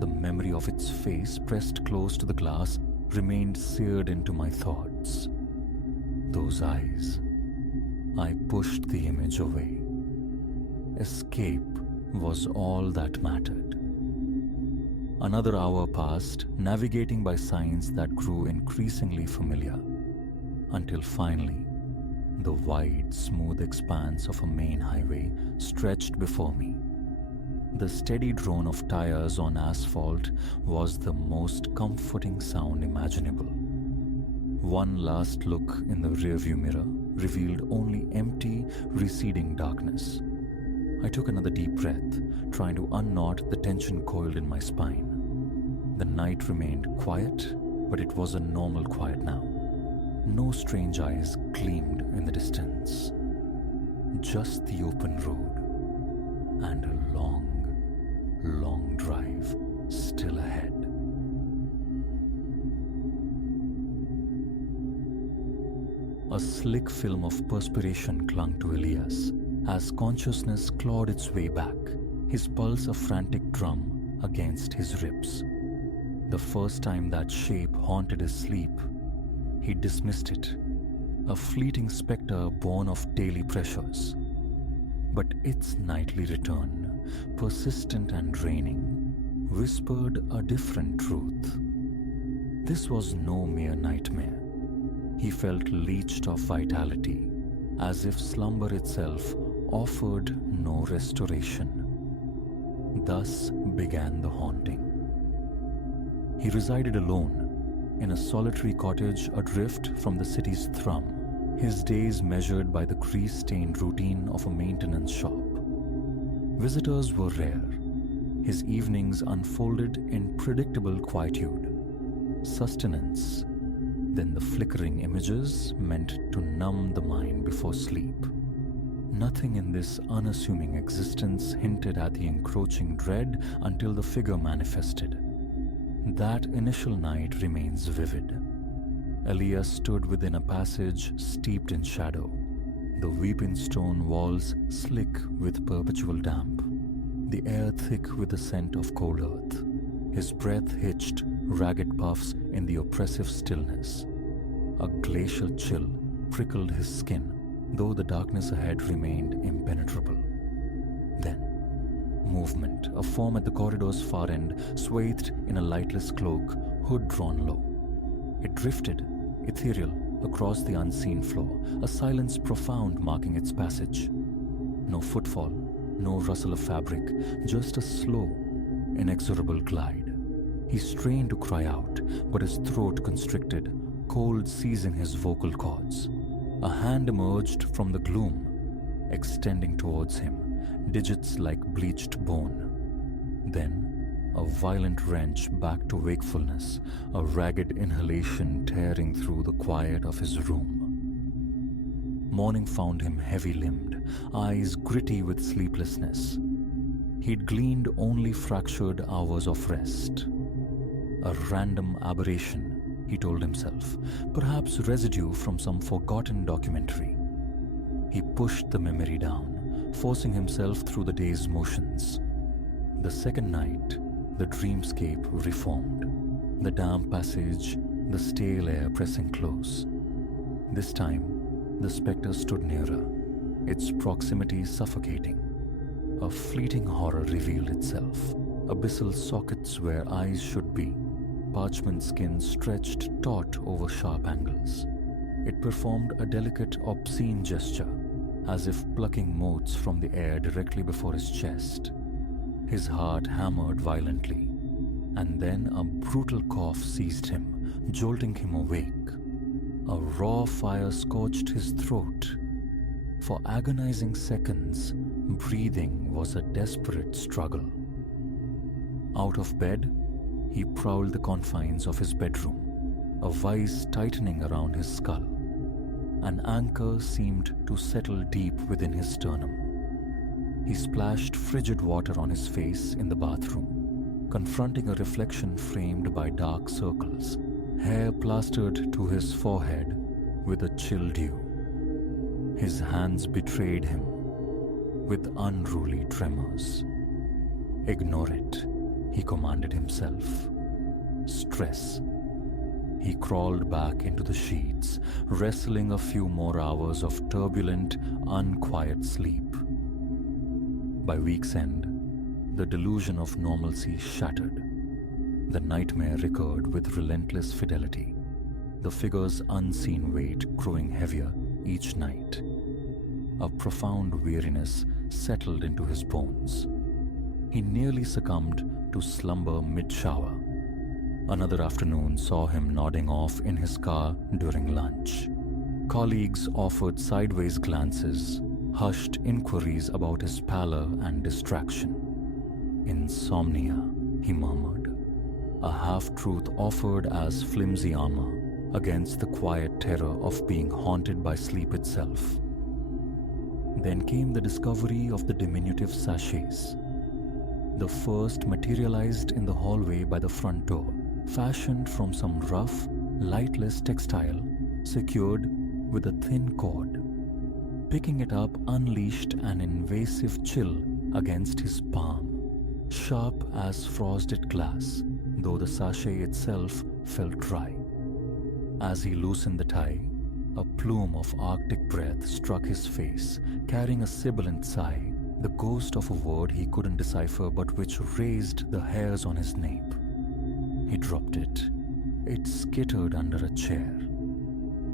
The memory of its face pressed close to the glass remained seared into my thoughts. Those eyes. I pushed the image away. Escape was all that mattered. Another hour passed, navigating by signs that grew increasingly familiar, until finally, the wide, smooth expanse of a main highway stretched before me. The steady drone of tires on asphalt was the most comforting sound imaginable. One last look in the rearview mirror revealed only empty, receding darkness. I took another deep breath, trying to unknot the tension coiled in my spine. The night remained quiet, but it was a normal quiet now. No strange eyes gleamed in the distance. Just the open road and a long drive still ahead. A slick film of perspiration clung to Elias as consciousness clawed its way back, his pulse a frantic drum against his ribs. The first time that shape haunted his sleep, he dismissed it, a fleeting spectre born of daily pressures. But its nightly return, persistent and draining, whispered a different truth. This was no mere nightmare. He felt leached of vitality, as if slumber itself offered no restoration. Thus began the haunting. He resided alone, in a solitary cottage adrift from the city's thrum, his days measured by the grease-stained routine of a maintenance shop. Visitors were rare. His evenings unfolded in predictable quietude. Sustenance, then the flickering images meant to numb the mind before sleep. Nothing in this unassuming existence hinted at the encroaching dread until the figure manifested. That initial night remains vivid. Elias stood within a passage steeped in shadow, the weeping stone walls slick with perpetual damp, the air thick with the scent of cold earth. His breath hitched ragged puffs in the oppressive stillness. A glacial chill prickled his skin, though the darkness ahead remained impenetrable. Then, movement, a form at the corridor's far end, swathed in a lightless cloak, hood drawn low. It drifted, ethereal, across the unseen floor, a silence profound marking its passage. No footfall, no rustle of fabric, just a slow, inexorable glide. He strained to cry out, but his throat constricted, cold seizing his vocal cords. A hand emerged from the gloom, extending towards him, digits like bleached bone. Then, a violent wrench back to wakefulness, a ragged inhalation tearing through the quiet of his room. Morning found him heavy-limbed, eyes gritty with sleeplessness. He'd gleaned only fractured hours of rest. A random aberration, he told himself, perhaps residue from some forgotten documentary. He pushed the memory down, forcing himself through the day's motions. The second night, the dreamscape reformed. The damp passage, the stale air pressing close. This time, the spectre stood nearer, its proximity suffocating. A fleeting horror revealed itself, abyssal sockets where eyes should be, parchment skin stretched taut over sharp angles. It performed a delicate, obscene gesture, as if plucking motes from the air directly before his chest. His heart hammered violently, and then a brutal cough seized him, jolting him awake. A raw fire scorched his throat. For agonizing seconds, breathing was a desperate struggle. Out of bed, he prowled the confines of his bedroom, a vice tightening around his skull. An anchor seemed to settle deep within his sternum. He splashed frigid water on his face in the bathroom, confronting a reflection framed by dark circles, hair plastered to his forehead with a chill dew. His hands betrayed him with unruly tremors. "Ignore it," he commanded himself. Stress. He crawled back into the sheets, wrestling a few more hours of turbulent, unquiet sleep. By week's end, the delusion of normalcy shattered. The nightmare recurred with relentless fidelity, the figure's unseen weight growing heavier each night. A profound weariness settled into his bones. He nearly succumbed to slumber mid-shower. Another afternoon saw him nodding off in his car during lunch. Colleagues offered sideways glances, hushed inquiries about his pallor and distraction. "Insomnia," he murmured, a half-truth offered as flimsy armor against the quiet terror of being haunted by sleep itself. Then came the discovery of the diminutive sachets. The first materialized in the hallway by the front door, fashioned from some rough, lightless textile secured with a thin cord. Picking it up unleashed an invasive chill against his palm, sharp as frosted glass, though the sachet itself felt dry. As he loosened the tie, a plume of Arctic breath struck his face, carrying a sibilant sigh, the ghost of a word he couldn't decipher but which raised the hairs on his nape. He dropped it. It skittered under a chair.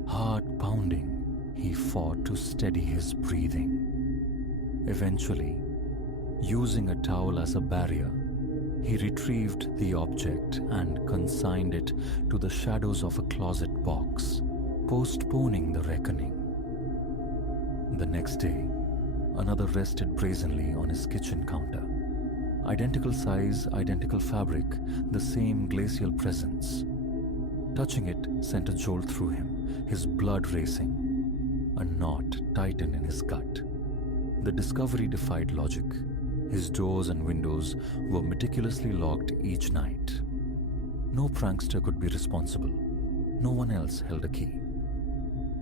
Heart pounding, he fought to steady his breathing. Eventually, using a towel as a barrier, he retrieved the object and consigned it to the shadows of a closet box, postponing the reckoning. The next day, another rested brazenly on his kitchen counter. Identical size, identical fabric, the same glacial presence. Touching it sent a jolt through him, his blood racing. A knot tightened in his gut. The discovery defied logic. His doors and windows were meticulously locked each night. No prankster could be responsible. No one else held a key.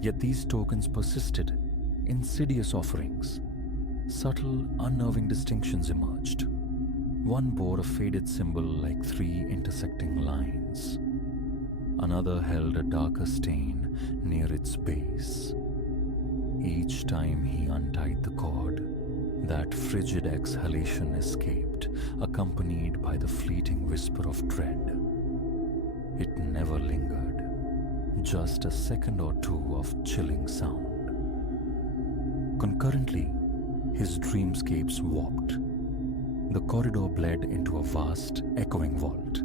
Yet these tokens persisted, insidious offerings. Subtle, unnerving distinctions emerged. One bore a faded symbol like 3 intersecting lines. Another held a darker stain near its base. Each time he untied the cord, that frigid exhalation escaped, accompanied by the fleeting whisper of dread. It never lingered, just a second or two of chilling sound. Concurrently, his dreamscapes warped. The corridor bled into a vast, echoing vault.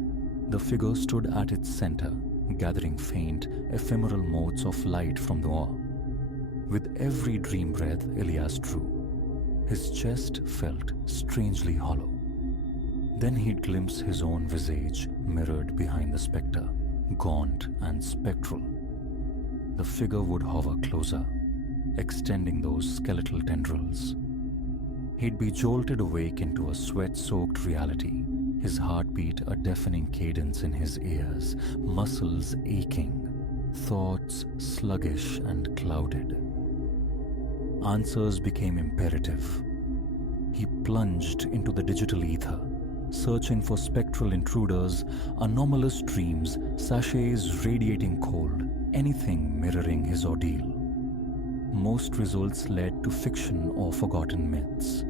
The figure stood at its center, gathering faint, ephemeral motes of light from the wall. With every dream breath Elias drew, his chest felt strangely hollow. Then he'd glimpse his own visage mirrored behind the spectre, gaunt and spectral. The figure would hover closer, extending those skeletal tendrils. He'd be jolted awake into a sweat-soaked reality, his heartbeat a deafening cadence in his ears, muscles aching, thoughts sluggish and clouded. Answers became imperative. He plunged into the digital ether, searching for spectral intruders, anomalous dreams, sachets radiating cold, anything mirroring his ordeal. Most results led to fiction or forgotten myths.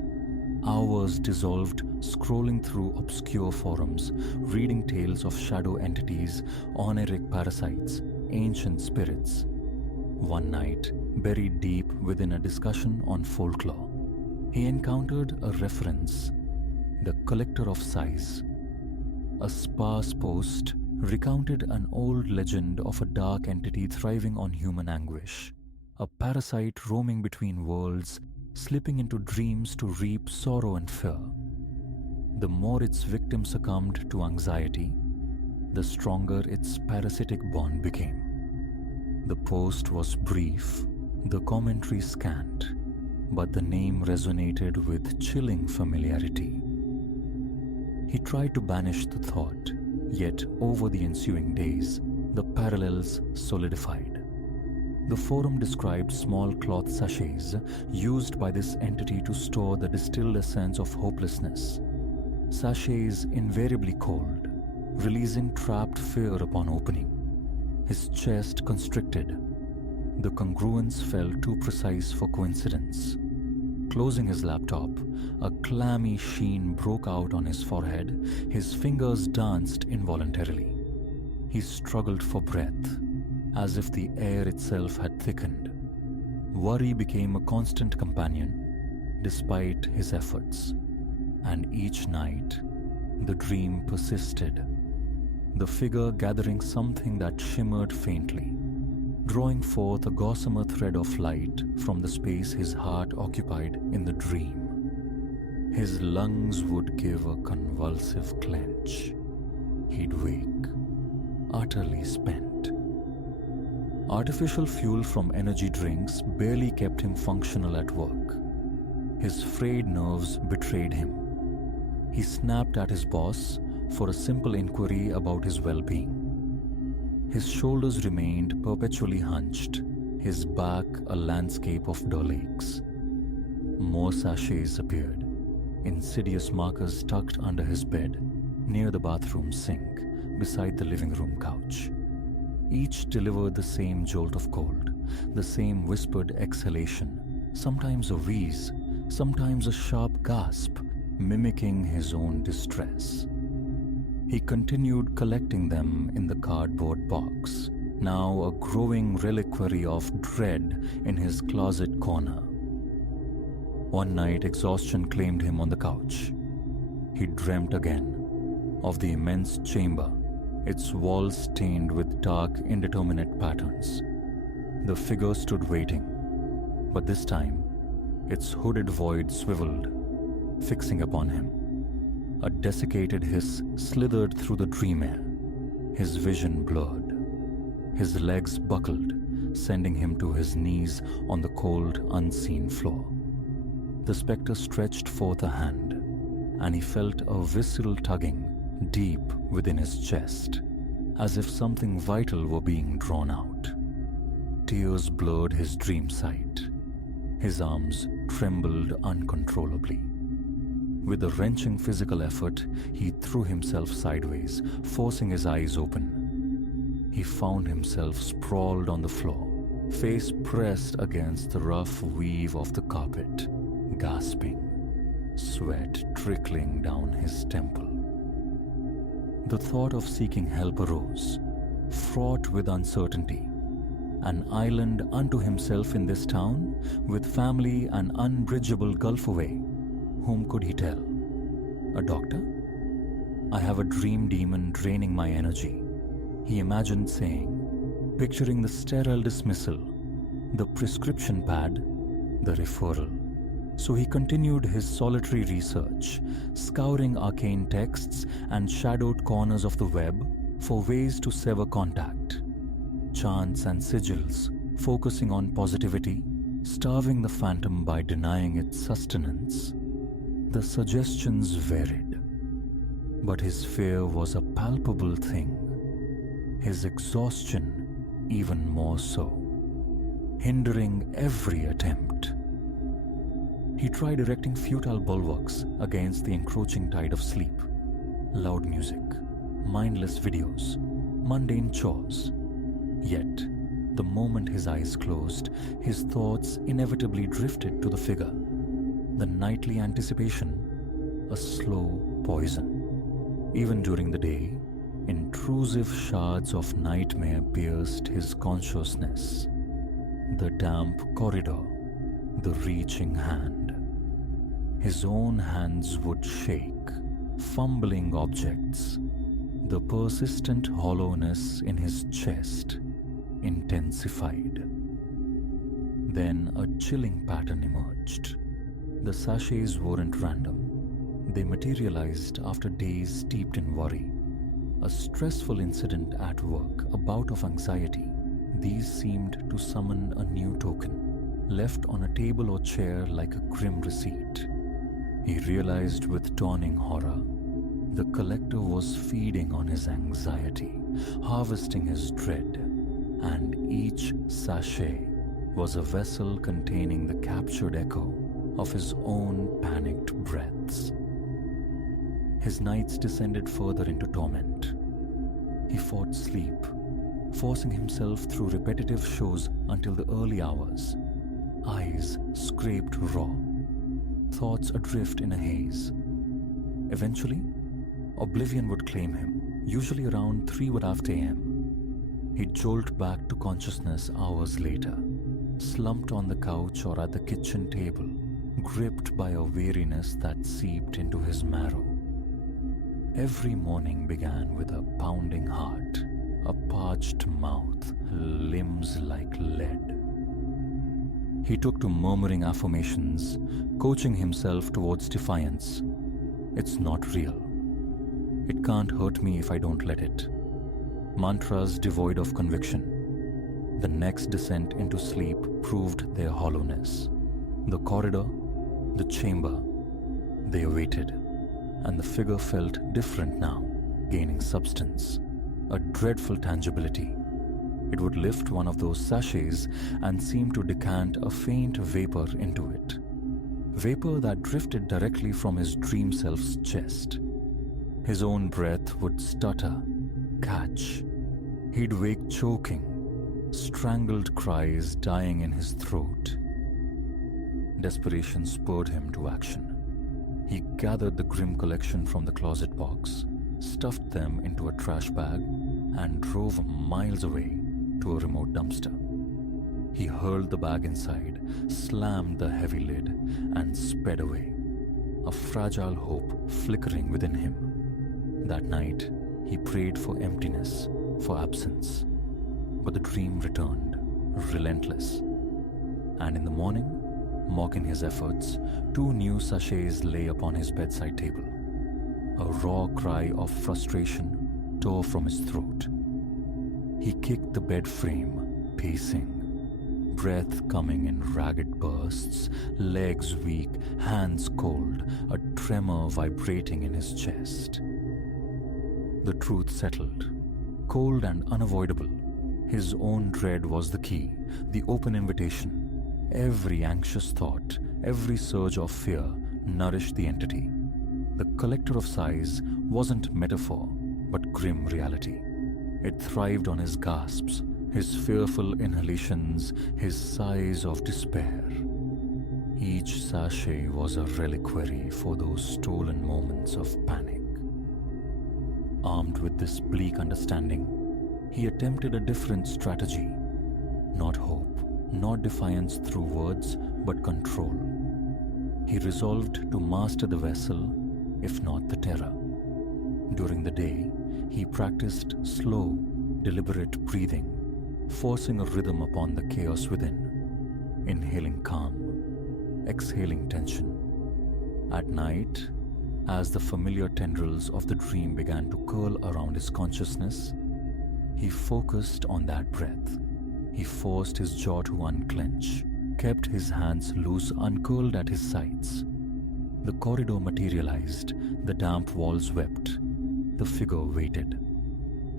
Hours dissolved scrolling through obscure forums, reading tales of shadow entities, oniric parasites, ancient spirits. One night, buried deep within a discussion on folklore, he encountered a reference: the Collector of Sighs. A sparse post recounted an old legend of a dark entity thriving on human anguish, a parasite roaming between worlds, slipping into dreams to reap sorrow and fear. The more its victim succumbed to anxiety, the stronger its parasitic bond became. The post was brief, the commentary scant, but the name resonated with chilling familiarity. He tried to banish the thought, yet over the ensuing days, the parallels solidified. The forum described small cloth sachets used by this entity to store the distilled essence of hopelessness. Sachets invariably cold, releasing trapped fear upon opening. His chest constricted. The congruence felt too precise for coincidence. Closing his laptop, a clammy sheen broke out on his forehead. His fingers danced involuntarily. He struggled for breath, as if the air itself had thickened. Worry became a constant companion, despite his efforts. And each night, the dream persisted. The figure gathering something that shimmered faintly, drawing forth a gossamer thread of light from the space his heart occupied in the dream. His lungs would give a convulsive clench. He'd wake, utterly spent. Artificial fuel from energy drinks barely kept him functional at work. His frayed nerves betrayed him. He snapped at his boss for a simple inquiry about his well-being. His shoulders remained perpetually hunched, his back a landscape of dull aches. More sachets appeared, insidious markers tucked under his bed, near the bathroom sink, beside the living room couch. Each delivered the same jolt of cold, the same whispered exhalation, sometimes a wheeze, sometimes a sharp gasp, mimicking his own distress. He continued collecting them in the cardboard box, now a growing reliquary of dread in his closet corner. One night, exhaustion claimed him on the couch. He dreamt again of the immense chamber, its walls stained with dark, indeterminate patterns. The figure stood waiting, but this time, its hooded void swiveled, fixing upon him. A desiccated hiss slithered through the dream air. His vision blurred. His legs buckled, sending him to his knees on the cold, unseen floor. The spectre stretched forth a hand, and he felt a visceral tugging deep within his chest, as if something vital were being drawn out. Tears blurred his dream sight. His arms trembled uncontrollably. With a wrenching physical effort, he threw himself sideways, forcing his eyes open. He found himself sprawled on the floor, face pressed against the rough weave of the carpet, gasping, sweat trickling down his temple. The thought of seeking help arose, fraught with uncertainty. An island unto himself in this town, with family an unbridgeable gulf away. Whom could he tell? A doctor? I have a dream demon draining my energy, he imagined saying, picturing the sterile dismissal, the prescription pad, the referral. So he continued his solitary research, scouring arcane texts and shadowed corners of the web for ways to sever contact. Chants and sigils, focusing on positivity, starving the phantom by denying its sustenance. The suggestions varied, but his fear was a palpable thing, his exhaustion even more so, hindering every attempt. He tried erecting futile bulwarks against the encroaching tide of sleep. Loud music, mindless videos, mundane chores. Yet, the moment his eyes closed, his thoughts inevitably drifted to the figure. The nightly anticipation, a slow poison. Even during the day, intrusive shards of nightmare pierced his consciousness. The damp corridor, the reaching hand. His own hands would shake, fumbling objects. The persistent hollowness in his chest intensified. Then a chilling pattern emerged. The sachets weren't random. They materialized after days steeped in worry. A stressful incident at work, a bout of anxiety. These seemed to summon a new token, left on a table or chair like a grim receipt. He realized with dawning horror, the collector was feeding on his anxiety, harvesting his dread, and each sachet was a vessel containing the captured echo of his own panicked breaths. His nights descended further into torment. He fought sleep, forcing himself through repetitive shows until the early hours, eyes scraped raw, thoughts adrift in a haze. Eventually, oblivion would claim him, usually around 3:30 a.m. He'd jolt back to consciousness hours later, slumped on the couch or at the kitchen table, gripped by a weariness that seeped into his marrow. Every morning began with a pounding heart, a parched mouth, limbs like lead. He took to murmuring affirmations, coaching himself towards defiance. It's not real. It can't hurt me if I don't let it. Mantras devoid of conviction. The next descent into sleep proved their hollowness. The corridor, the chamber, they awaited, and the figure felt different now, gaining substance, a dreadful tangibility. It would lift one of those sachets and seem to decant a faint vapor into it. Vapor that drifted directly from his dream self's chest. His own breath would stutter, catch. He'd wake choking, strangled cries dying in his throat. Desperation spurred him to action. He gathered the grim collection from the closet box, stuffed them into a trash bag, and drove miles away to a remote dumpster. He hurled the bag inside, slammed the heavy lid, and sped away, a fragile hope flickering within him. That night, he prayed for emptiness, for absence. But the dream returned, relentless. And in the morning, mocking his efforts, 2 new sachets lay upon his bedside table. A raw cry of frustration tore from his throat. He kicked the bed frame, pacing, breath coming in ragged bursts, legs weak, hands cold, a tremor vibrating in his chest. The truth settled, cold and unavoidable. His own dread was the key, the open invitation. Every anxious thought, every surge of fear nourished the entity. The collector of sighs wasn't metaphor, but grim reality. It thrived on his gasps, his fearful inhalations, his sighs of despair. Each sachet was a reliquary for those stolen moments of panic. Armed with this bleak understanding, he attempted a different strategy. Not hope, not defiance through words, but control. He resolved to master the vessel, if not the terror. During the day, he practiced slow, deliberate breathing, forcing a rhythm upon the chaos within, inhaling calm, exhaling tension. At night, as the familiar tendrils of the dream began to curl around his consciousness, he focused on that breath. He forced his jaw to unclench, kept his hands loose, uncurled at his sides. The corridor materialized, the damp walls wept, the figure waited.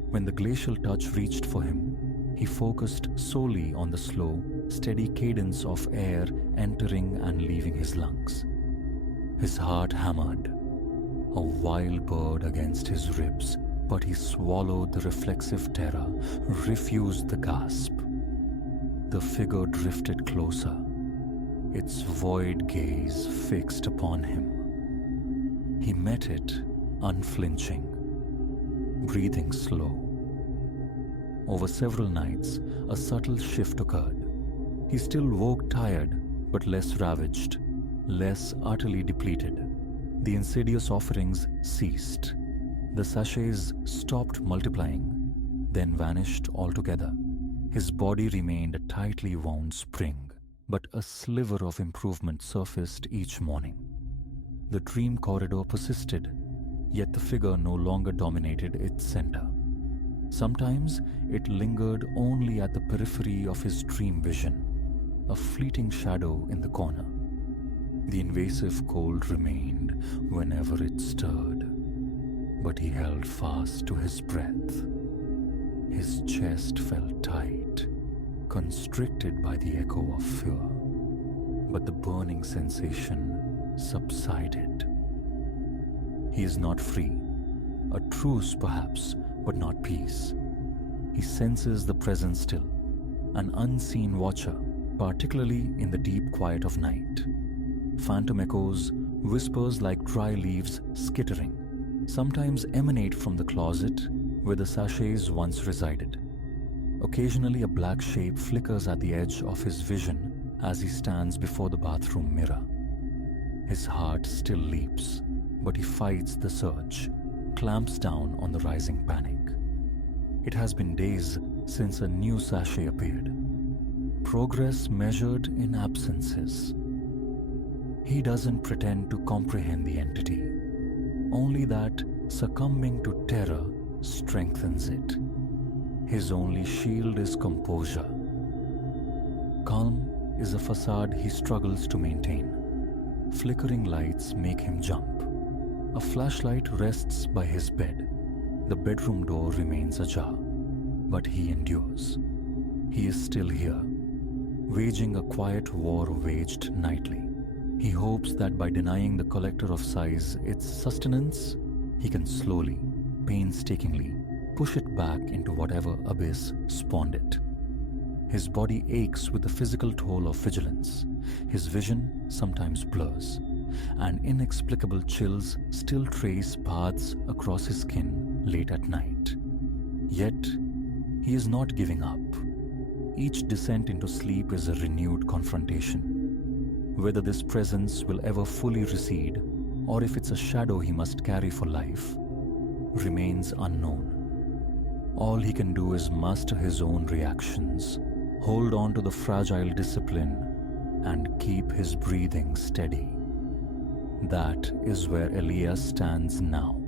When the glacial touch reached for him, he focused solely on the slow, steady cadence of air entering and leaving his lungs. His heart hammered, a wild bird against his ribs, but he swallowed the reflexive terror, refused the gasp. The figure drifted closer, its void gaze fixed upon him. He met it, unflinching, breathing slow. Over several nights, a subtle shift occurred. He still woke tired, but less ravaged, less utterly depleted. The insidious offerings ceased. The sachets stopped multiplying, then vanished altogether. His body remained a tightly wound spring, but a sliver of improvement surfaced each morning. The dream corridor persisted, yet the figure no longer dominated its center. Sometimes it lingered only at the periphery of his dream vision, a fleeting shadow in the corner. The invasive cold remained whenever it stirred, but he held fast to his breath. His chest felt tight, constricted by the echo of fear, but the burning sensation subsided. He is not free, a truce perhaps, but not peace. He senses the presence still, an unseen watcher, particularly in the deep quiet of night. Phantom echoes, whispers like dry leaves skittering, sometimes emanate from the closet where the sachets once resided. Occasionally a black shape flickers at the edge of his vision as he stands before the bathroom mirror. His heart still leaps, but he fights the surge, clamps down on the rising panic. It has been days since a new sachet appeared. Progress measured in absences. He doesn't pretend to comprehend the entity, only that succumbing to terror strengthens it. His only shield is composure. Calm is a facade he struggles to maintain. Flickering lights make him jump. A flashlight rests by his bed. The bedroom door remains ajar, but he endures. He is still here, waging a quiet war waged nightly. He hopes that by denying the collector of sighs its sustenance, he can slowly, painstakingly, push it back into whatever abyss spawned it. His body aches with the physical toll of vigilance. His vision sometimes blurs, and inexplicable chills still trace paths across his skin late at night. Yet, he is not giving up. Each descent into sleep is a renewed confrontation. Whether this presence will ever fully recede, or if it's a shadow he must carry for life, remains unknown. All he can do is master his own reactions, hold on to the fragile discipline, and keep his breathing steady. That is where Elias stands now,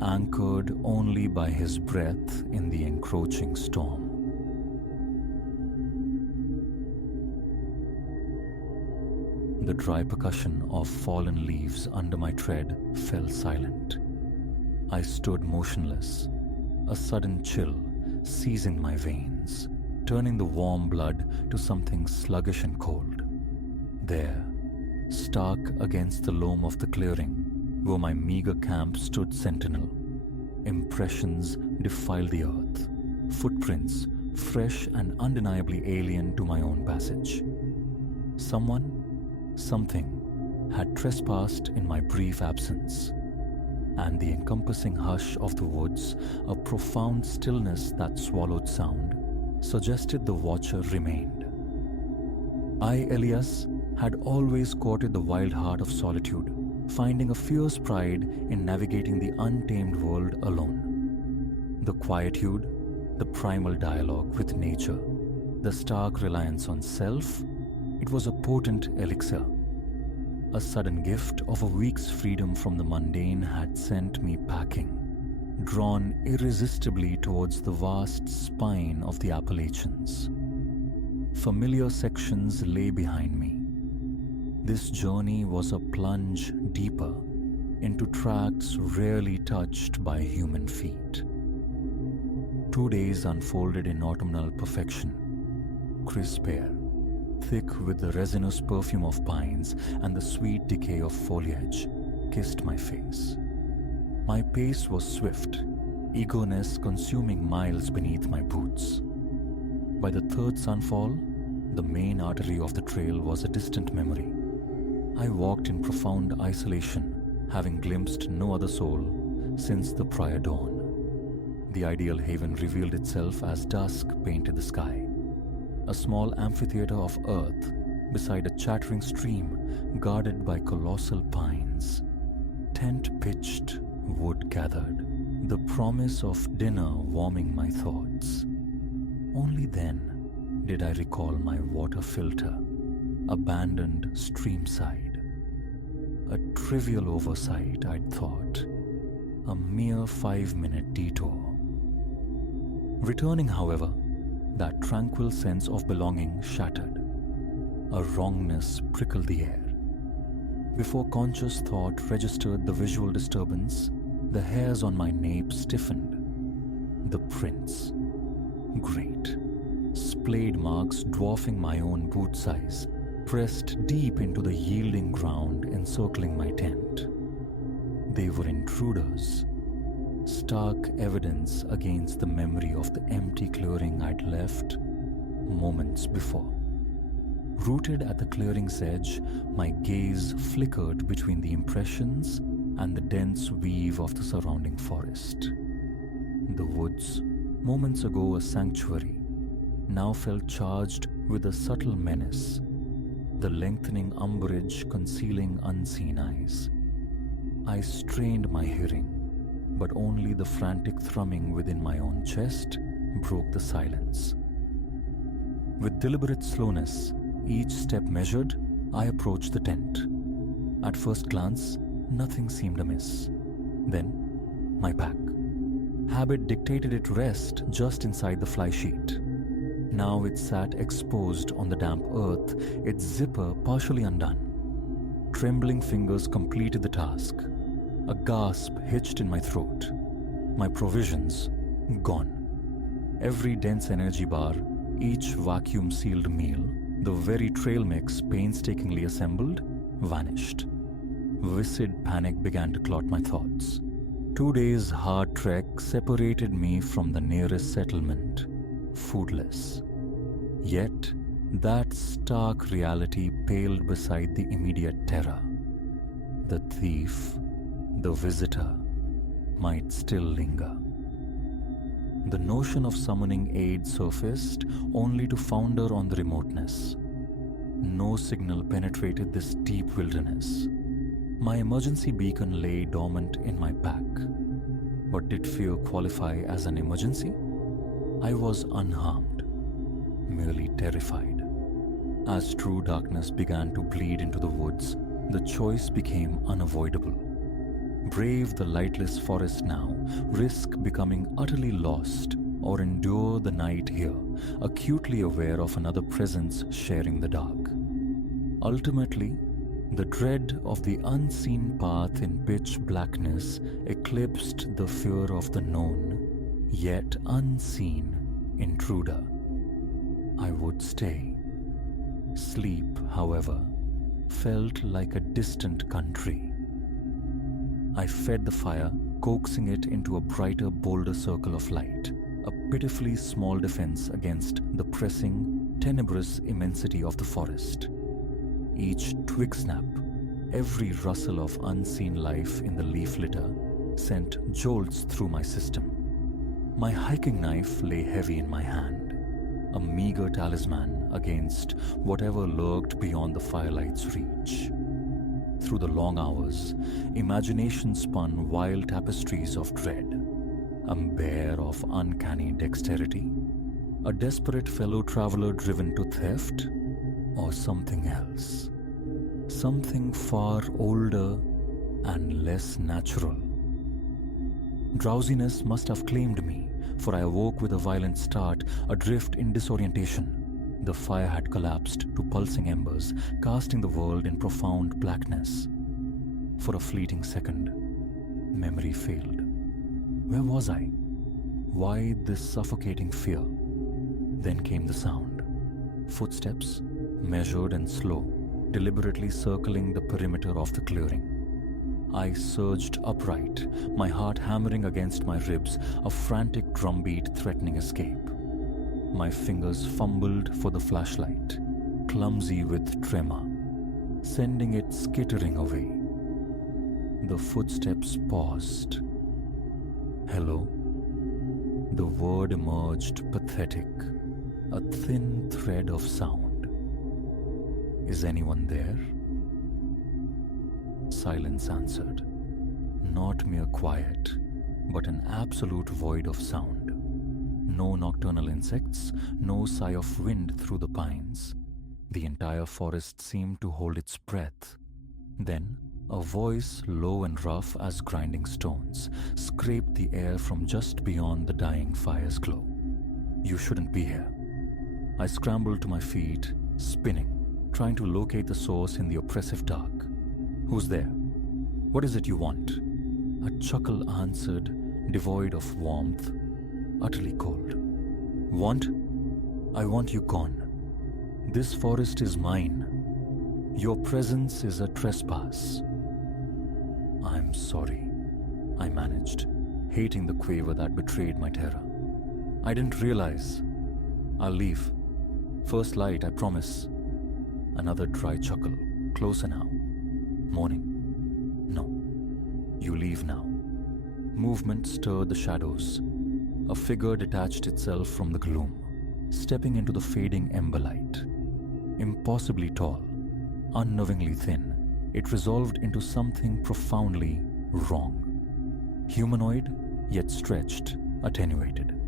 anchored only by his breath in the encroaching storm. The dry percussion of fallen leaves under my tread fell silent. I stood motionless, a sudden chill seizing my veins, turning the warm blood to something sluggish and cold. There, stark against the loam of the clearing, where my meager camp stood sentinel. Impressions defiled the earth, footprints fresh and undeniably alien to my own passage. Something had trespassed in my brief absence, and the encompassing hush of the woods, a profound stillness that swallowed sound, suggested the watcher remained. I, Elias, had always courted the wild heart of solitude, finding a fierce pride in navigating the untamed world alone. The quietude, the primal dialogue with nature, the stark reliance on self, it was a potent elixir. A sudden gift of a week's freedom from the mundane had sent me packing, drawn irresistibly towards the vast spine of the Appalachians. Familiar sections lay behind me. This journey was a plunge deeper into tracts rarely touched by human feet. 2 days unfolded in autumnal perfection, crisp air, thick with the resinous perfume of pines and the sweet decay of foliage, kissed my face. My pace was swift, eagerness consuming miles beneath my boots. By the third sunfall, the main artery of the trail was a distant memory. I walked in profound isolation, having glimpsed no other soul since the prior dawn. The ideal haven revealed itself as dusk painted the sky. a small amphitheater of earth beside a chattering stream guarded by colossal pines. Tent pitched, wood gathered, the promise of dinner warming my thoughts. Only then did I recall my water filter, abandoned streamside. A trivial oversight, I'd thought, a mere 5-minute detour. Returning, however, that tranquil sense of belonging shattered. A wrongness prickled the air. Before conscious thought registered the visual disturbance, the hairs on my nape stiffened. The prints. Great. Splayed marks dwarfing my own boot size, pressed deep into the yielding ground encircling my tent. They were intruders. Stark evidence against the memory of the empty clearing I'd left moments before. Rooted at the clearing's edge, my gaze flickered between the impressions and the dense weave of the surrounding forest. The woods, moments ago a sanctuary, now felt charged with a subtle menace, the lengthening umbrage concealing unseen eyes. I strained my hearing, but only the frantic thrumming within my own chest broke the silence. With deliberate slowness, each step measured, I approached the tent. At first glance, nothing seemed amiss. Then, my pack. Habit dictated it rest just inside the fly sheet. Now it sat exposed on the damp earth, its zipper partially undone. Trembling fingers completed the task. A gasp hitched in my throat. My provisions gone. Every dense energy bar, each vacuum-sealed meal, the very trail mix painstakingly assembled, vanished. Viscid panic began to clot my thoughts. 2 days' hard trek separated me from the nearest settlement, foodless. Yet, that stark reality paled beside the immediate terror. The thief, the visitor, might still linger. The notion of summoning aid surfaced only to founder on the remoteness. No signal penetrated this deep wilderness. My emergency beacon lay dormant in my pack. But did fear qualify as an emergency? I was unharmed, merely terrified. As true darkness began to bleed into the woods, the choice became unavoidable. Brave the lightless forest now, risk becoming utterly lost, or endure the night here, acutely aware of another presence sharing the dark. Ultimately, the dread of the unseen path in pitch blackness eclipsed the fear of the known, yet unseen, intruder. I would stay. Sleep, however, felt like a distant country. I fed the fire, coaxing it into a brighter, bolder circle of light, a pitifully small defense against the pressing, tenebrous immensity of the forest. Each twig snap, every rustle of unseen life in the leaf litter sent jolts through my system. My hiking knife lay heavy in my hand, a meager talisman against whatever lurked beyond the firelight's reach. Through the long hours, imagination spun wild tapestries of dread. A bear of uncanny dexterity, a desperate fellow traveler driven to theft, or something else. Something far older and less natural. Drowsiness must have claimed me, for I awoke with a violent start, adrift in disorientation. The fire had collapsed to pulsing embers, casting the world in profound blackness. For a fleeting second, memory failed. Where was I? Why this suffocating fear? Then came the sound. Footsteps, measured and slow, deliberately circling the perimeter of the clearing. I surged upright, my heart hammering against my ribs, a frantic drumbeat threatening escape. My fingers fumbled for the flashlight, clumsy with tremor, sending it skittering away. The footsteps paused. Hello? The word emerged pathetic, a thin thread of sound. Is anyone there? Silence answered. Not mere quiet, but an absolute void of sound. No nocturnal insects, no sigh of wind through the pines. The entire forest seemed to hold its breath. Then, a voice, low and rough as grinding stones, scraped the air from just beyond the dying fire's glow. You shouldn't be here. I scrambled to my feet, spinning, trying to locate the source in the oppressive dark. Who's there? What is it you want? A chuckle answered, devoid of warmth, utterly cold. Want? I want you gone. This forest is mine. Your presence is a trespass. I'm sorry, I managed, hating the quaver that betrayed my terror. I didn't realize. I'll leave. First light, I promise. Another dry chuckle. Closer now. Morning. No. You leave now. Movement stirred the shadows. A figure detached itself from the gloom, stepping into the fading ember light. Impossibly tall, unknowingly thin, it resolved into something profoundly wrong. Humanoid, yet stretched, attenuated.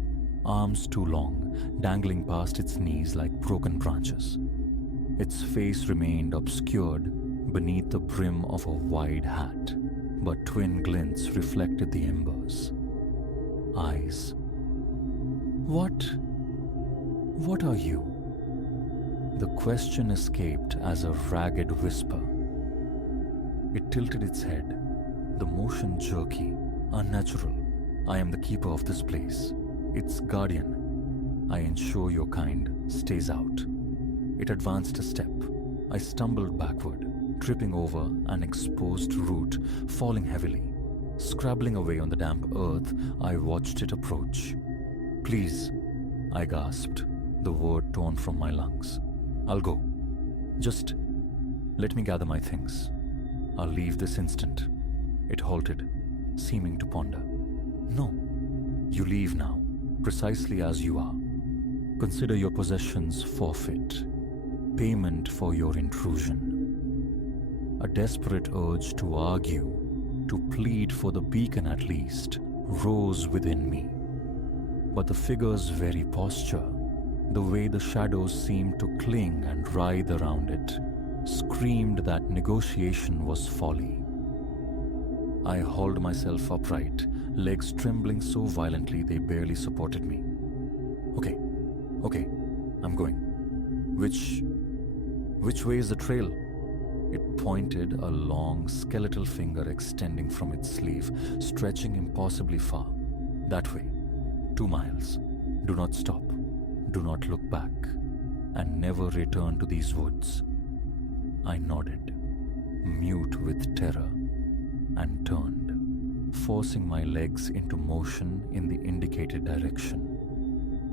Arms too long, dangling past its knees like broken branches. Its face remained obscured beneath the brim of a wide hat, but twin glints reflected the embers. Eyes. What are you? The question escaped as a ragged whisper. It tilted its head, the motion jerky, unnatural. I am the keeper of this place, its guardian. I ensure your kind stays out. It advanced a step. I stumbled backward, tripping over an exposed root, falling heavily. Scrabbling away on the damp earth, I watched it approach. Please, I gasped, the word torn from my lungs. I'll go. Just let me gather my things. I'll leave this instant. It halted, seeming to ponder. No, you leave now, precisely as you are. Consider your possessions forfeit, payment for your intrusion. A desperate urge to argue, to plead for the beacon at least, rose within me. But the figure's very posture, the way the shadows seemed to cling and writhe around it, screamed that negotiation was folly. I hauled myself upright, legs trembling so violently they barely supported me. Okay, I'm going. Which way is the trail? It pointed, a long, skeletal finger extending from its sleeve, stretching impossibly far. That way. 2 miles. Do not stop. Do not look back. And never return to these woods. I nodded, mute with terror, and turned, forcing my legs into motion in the indicated direction.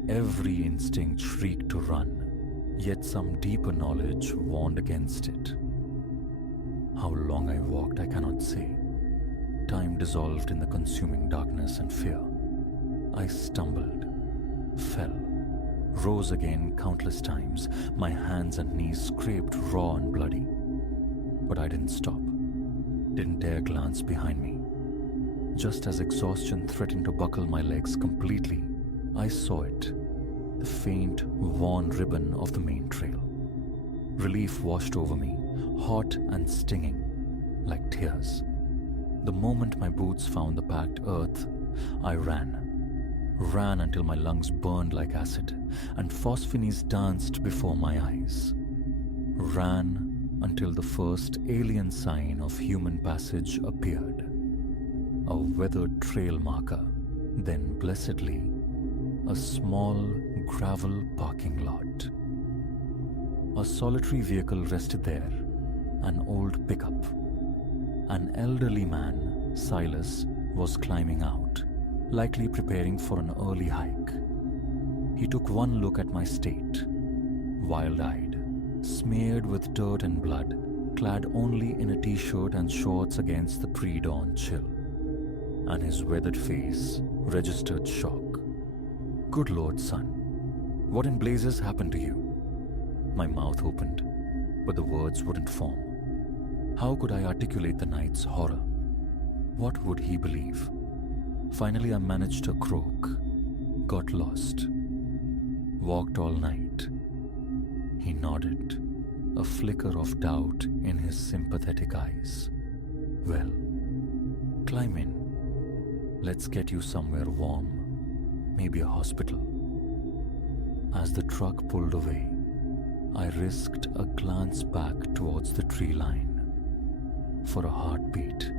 Every instinct shrieked to run, yet some deeper knowledge warned against it. How long I walked, I cannot say. Time dissolved in the consuming darkness and fear. I stumbled, fell, rose again countless times, my hands and knees scraped raw and bloody. But I didn't stop, didn't dare glance behind me. Just as exhaustion threatened to buckle my legs completely, I saw it, the faint, worn ribbon of the main trail. Relief washed over me, hot and stinging, like tears. The moment my boots found the packed earth, I ran until my lungs burned like acid, and Phosphines danced before my eyes. Ran until the first alien sign of human passage appeared. A weathered trail marker, then blessedly, a small gravel parking lot. A solitary vehicle rested there, an old pickup. An elderly man, Silas, was climbing out, likely preparing for an early hike. He took one look at my state, wild-eyed, smeared with dirt and blood, clad only in a t-shirt and shorts against the pre-dawn chill, and his weathered face registered shock. Good Lord, son, What in blazes happened to you? My mouth opened, but the words wouldn't form. How could I articulate the night's horror? What would he believe? Finally, I managed a croak, got lost, walked all night. He nodded, a flicker of doubt in his sympathetic eyes. Well, climb in. Let's get you somewhere warm, maybe a hospital. As the truck pulled away, I risked a glance back towards the tree line. For a heartbeat,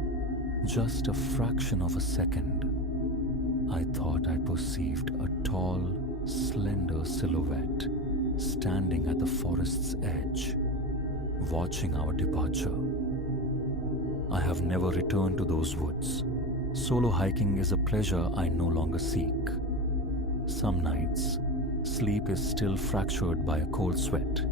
just a fraction of a second, I thought I perceived a tall, slender silhouette standing at the forest's edge, watching our departure. I have never returned to those woods. Solo hiking is a pleasure I no longer seek. Some nights, sleep is still fractured by a cold sweat,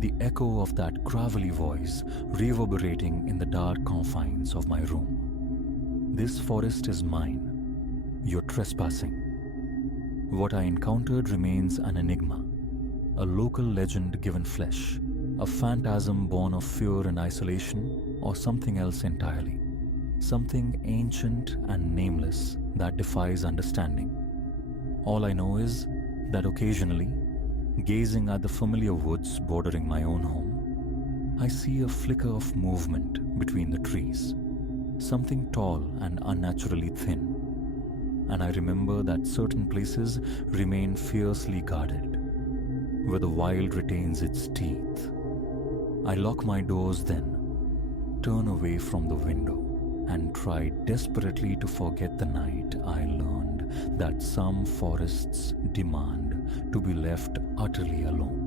the echo of that gravelly voice reverberating in the dark confines of my room. This forest is mine. You're trespassing. What I encountered remains an enigma, a local legend given flesh, a phantasm born of fear and isolation, or something else entirely. Something ancient and nameless that defies understanding. All I know is that occasionally, gazing at the familiar woods bordering my own home, I see a flicker of movement between the trees, something tall and unnaturally thin. And I remember that certain places remain fiercely guarded, where the wild retains its teeth. I lock my doors then, turn away from the window, and try desperately to forget the night I learned that some forests demand to be left utterly alone.